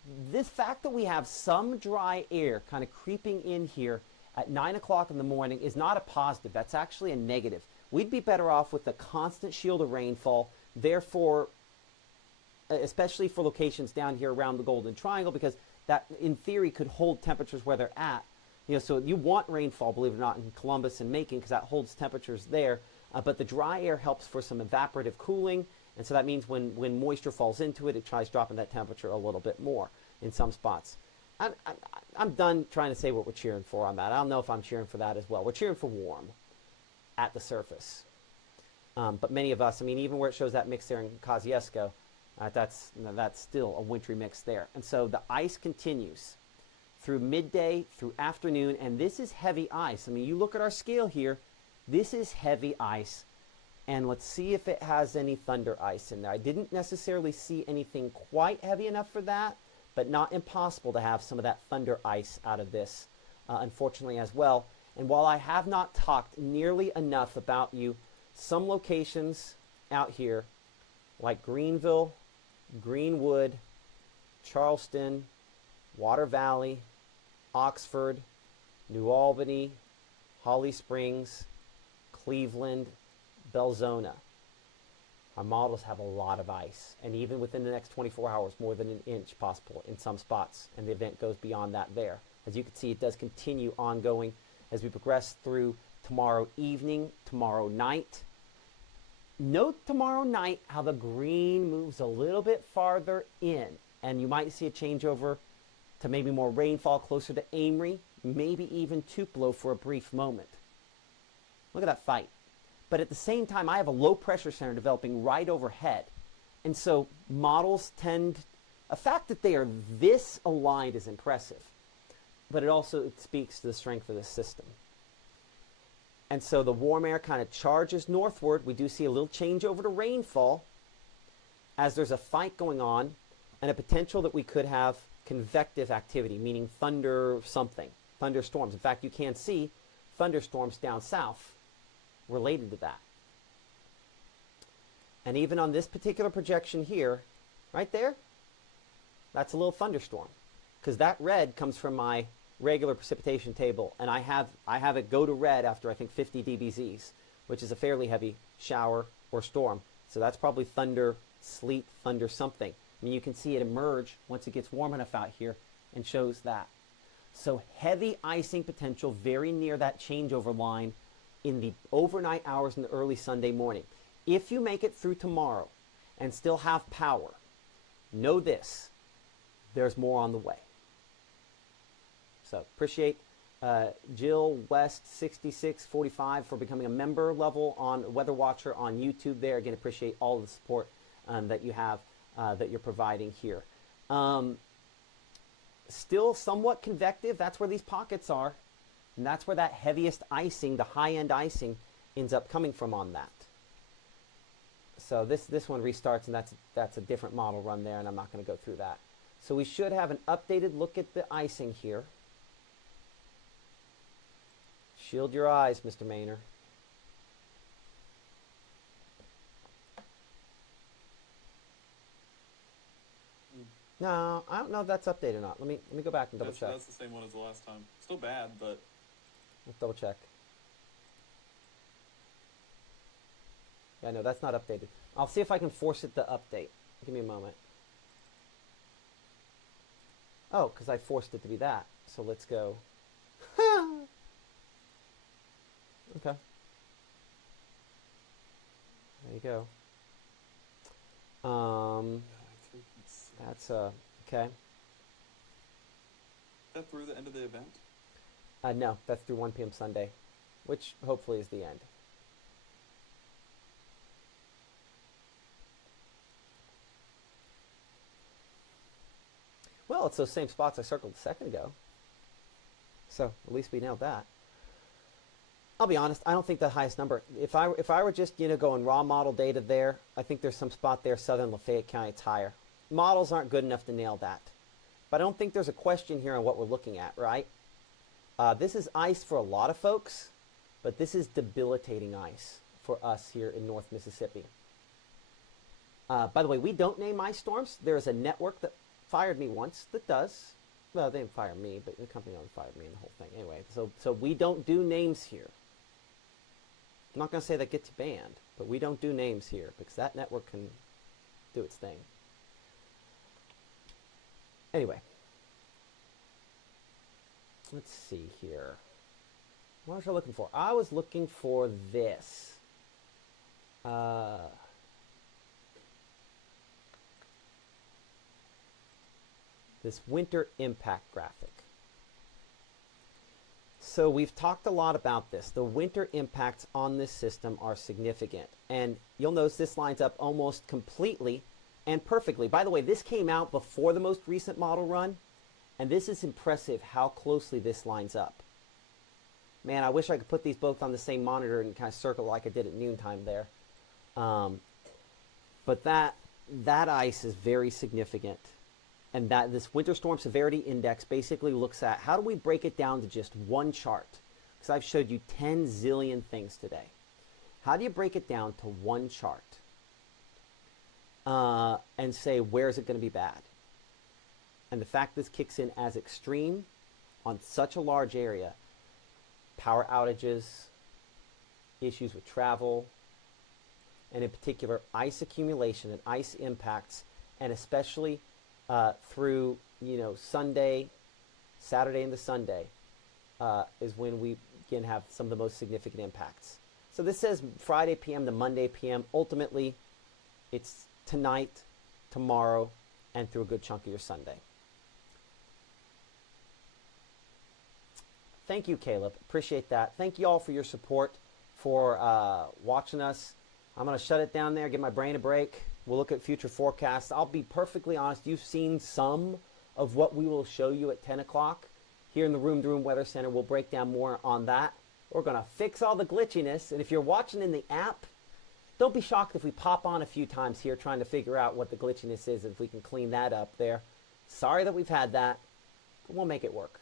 fact that we have some dry air kind of creeping in here at 9 o'clock in the morning is not a positive. That's actually a negative. We'd be better off with a constant shield of rainfall. Therefore, especially for locations down here around the Golden Triangle, because that, in theory, could hold temperatures where they're at. So you want rainfall, believe it or not, in Columbus and Macon, because that holds temperatures there. But the dry air helps for some evaporative cooling, and so that means when moisture falls into it, it tries dropping that temperature a little bit more in some spots. I'm done trying to say what we're cheering for on that. I don't know if I'm cheering for that as well. We're cheering for warm at the surface. But many of us, even where it shows that mix there in Kosciuszko, that's still a wintry mix there. And so the ice continues through midday, through afternoon, and this is heavy ice. You look at our scale here, this is heavy ice. And let's see if it has any thunder ice in there. I didn't necessarily see anything quite heavy enough for that, but not impossible to have some of that thunder ice out of this, unfortunately, as well. And while I have not talked nearly enough about some locations out here, like Greenville, Greenwood, Charleston, Water Valley, Oxford, New Albany, Holly Springs, Cleveland, Belzona. Our models have a lot of ice, and even within the next 24 hours, more than an inch possible in some spots, and the event goes beyond that there. As you can see, it does continue ongoing as we progress through tomorrow evening, tomorrow night. Note tomorrow night how the green moves a little bit farther in, and you might see a changeover to maybe more rainfall closer to Amory, maybe even Tupelo for a brief moment. Look at that fight. But at the same time, I have a low pressure center developing right overhead. And so models a fact that they are this aligned is impressive, but it also speaks to the strength of the system. And so the warm air kind of charges northward. We do see a little change over to rainfall as there's a fight going on and a potential that we could have convective activity, meaning thunderstorms. In fact, you can see thunderstorms down south related to that. And even on this particular projection here, right there, that's a little thunderstorm, because that red comes from my regular precipitation table, and I have it go to red after I think 50 dBZs, which is a fairly heavy shower or storm. So that's probably thunder, sleet, thunder something. You can see it emerge once it gets warm enough out here and shows that. So heavy icing potential very near that changeover line in the overnight hours in the early Sunday morning. If you make it through tomorrow and still have power, know this, there's more on the way. So appreciate Jill West 6645 for becoming a member level on Weather Watcher on YouTube there. Again, appreciate all the support that you have, that you're providing here. Still somewhat convective. That's where these pockets are. And that's where that heaviest icing, the high-end icing, ends up coming from on that. So this one restarts, and that's a different model run there, and I'm not going to go through that. So we should have an updated look at the icing here. Shield your eyes, Mr. Maynor. No, I don't know if that's updated or not. Let me go back and double check. That's the same one as the last time. Still bad, but Let's double check. Yeah, no, that's not updated. I'll see if I can force it to update. Give me a moment. Oh, because I forced it to be that. So let's go. Okay. There you go. That's okay. That through the end of the event? No, that's through 1 p.m. Sunday, which hopefully is the end. Well, it's those same spots I circled a second ago. So at least we nailed that. I'll be honest, I don't think the highest number. If I were just going raw model data there, I think there's some spot there, Southern Lafayette County, it's higher. Models aren't good enough to nail that. But I don't think there's a question here on what we're looking at, right? This is ice for a lot of folks, but this is debilitating ice for us here in North Mississippi. By the way, we don't name ice storms. There's a network that fired me once that does. Well, they didn't fire me, but the company fired me and the whole thing. Anyway, so we don't do names here. I'm not going to say that gets you banned, but we don't do names here because that network can do its thing. Anyway, let's see here. What was I looking for? I was looking for this. This winter impact graphic. So we've talked a lot about this. The winter impacts on this system are significant. And you'll notice this lines up almost completely and perfectly. By the way, this came out before the most recent model run. And this is impressive how closely this lines up. Man, I wish I could put these both on the same monitor and kind of circle like I did at noontime there. But that ice is very significant. And that this winter storm severity index basically looks at how do we break it down to just one chart? Because I've showed you 10 zillion things today. How do you break it down to one chart and say where is it going to be bad? And the fact this kicks in as extreme on such a large area, power outages, issues with travel, and in particular ice accumulation and ice impacts, and especially through Sunday, Saturday into Sunday is when we again have some of the most significant impacts. So this says Friday PM to Monday PM. Ultimately, it's tonight, tomorrow, and through a good chunk of your Sunday. Thank you, Caleb. Appreciate that. Thank you all for your support, for watching us. I'm going to shut it down there, give my brain a break. We'll look at future forecasts. I'll be perfectly honest. You've seen some of what we will show you at 10 o'clock here in the Room to Room Weather Center. We'll break down more on that. We're going to fix all the glitchiness. And if you're watching in the app, don't be shocked if we pop on a few times here trying to figure out what the glitchiness is, if we can clean that up there. Sorry that we've had that, but we'll make it work.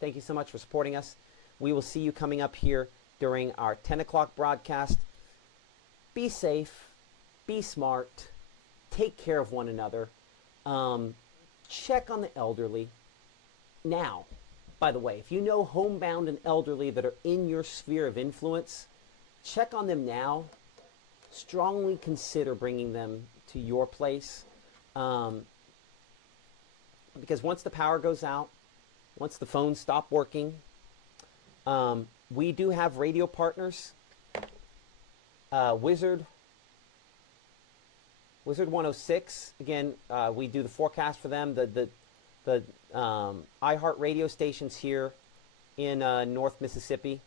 Thank you so much for supporting us. We will see you coming up here during our 10 o'clock broadcast. Be safe. Be smart. Take care of one another. Check on the elderly. Now, by the way, if you know homebound and elderly that are in your sphere of influence, check on them now. Strongly consider bringing them to your place. Because once the power goes out, once the phones stop working, we do have radio partners. Wizard 106. Again, we do the forecast for them. The iHeart radio stations here in North Mississippi.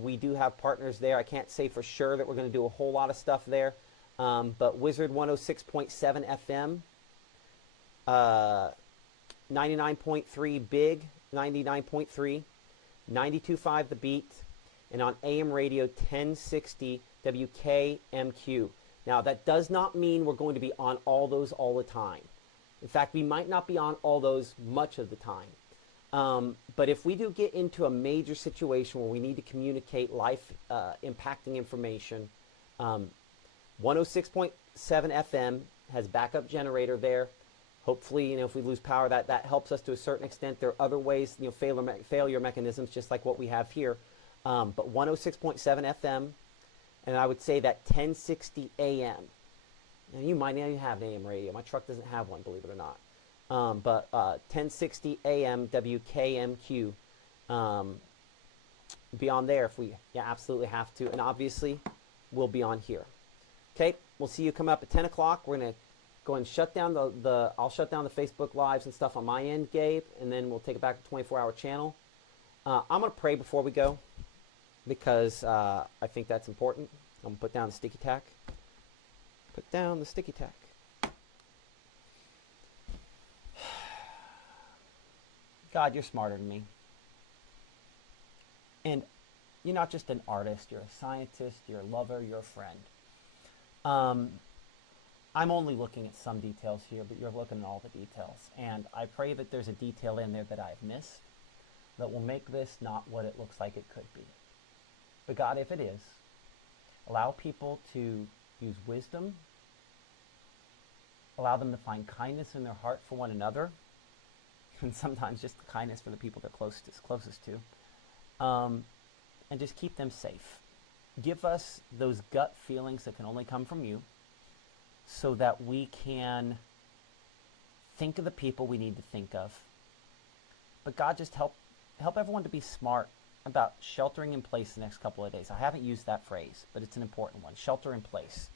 We do have partners there. I can't say for sure that we're going to do a whole lot of stuff there, but Wizard 106.7 FM, 99.3 Big, 99.3, 92.5 The Beat, and on AM radio 1060 WKMQ. Now, that does not mean we're going to be on all those all the time. In fact, we might not be on all those much of the time. But if we do get into a major situation where we need to communicate life impacting information, 106.7 FM has backup generator there. Hopefully, if we lose power, that helps us to a certain extent. There are other ways, failure mechanisms, just like what we have here. But 106.7 FM, and I would say that 1060 AM. Now, you might not even have an AM radio. My truck doesn't have one, believe it or not. But 1060 AM WKMQ. Be on there if we absolutely have to. And obviously, we'll be on here. Okay, we'll see you come up at 10 o'clock. We're going to go and shut down I'll shut down the Facebook Lives and stuff on my end, Gabe, and then we'll take it back to 24-hour channel. I'm going to pray before we go because I think that's important. I'm going to put down the sticky tack. Put down the sticky tack. God, you're smarter than me. And you're not just an artist. You're a scientist. You're a lover. You're a friend. I'm only looking at some details here, but you're looking at all the details. And I pray that there's a detail in there that I've missed that will make this not what it looks like it could be. But God, if it is, allow people to use wisdom, allow them to find kindness in their heart for one another, and sometimes just the kindness for the people they're closest to, and just keep them safe. Give us those gut feelings that can only come from you so that we can think of the people we need to think of. But God, just help everyone to be smart about sheltering in place the next couple of days. I haven't used that phrase, but it's an important one, shelter in place.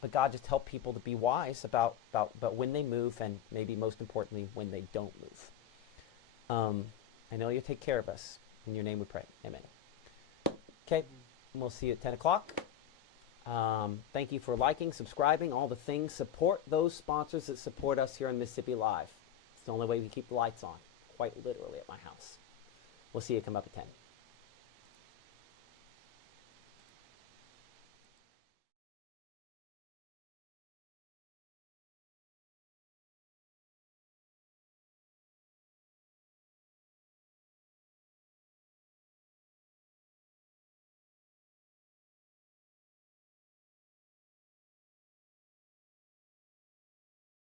But God, just help people to be wise about when they move, and maybe most importantly, when they don't move. I know you'll take care of us. In your name we pray. Amen. Okay, we'll see you at 10 o'clock. Thank you for liking, subscribing, all the things. Support those sponsors that support us here on Mississippi Live. It's the only way we keep the lights on, quite literally, at my house. We'll see you come up at 10.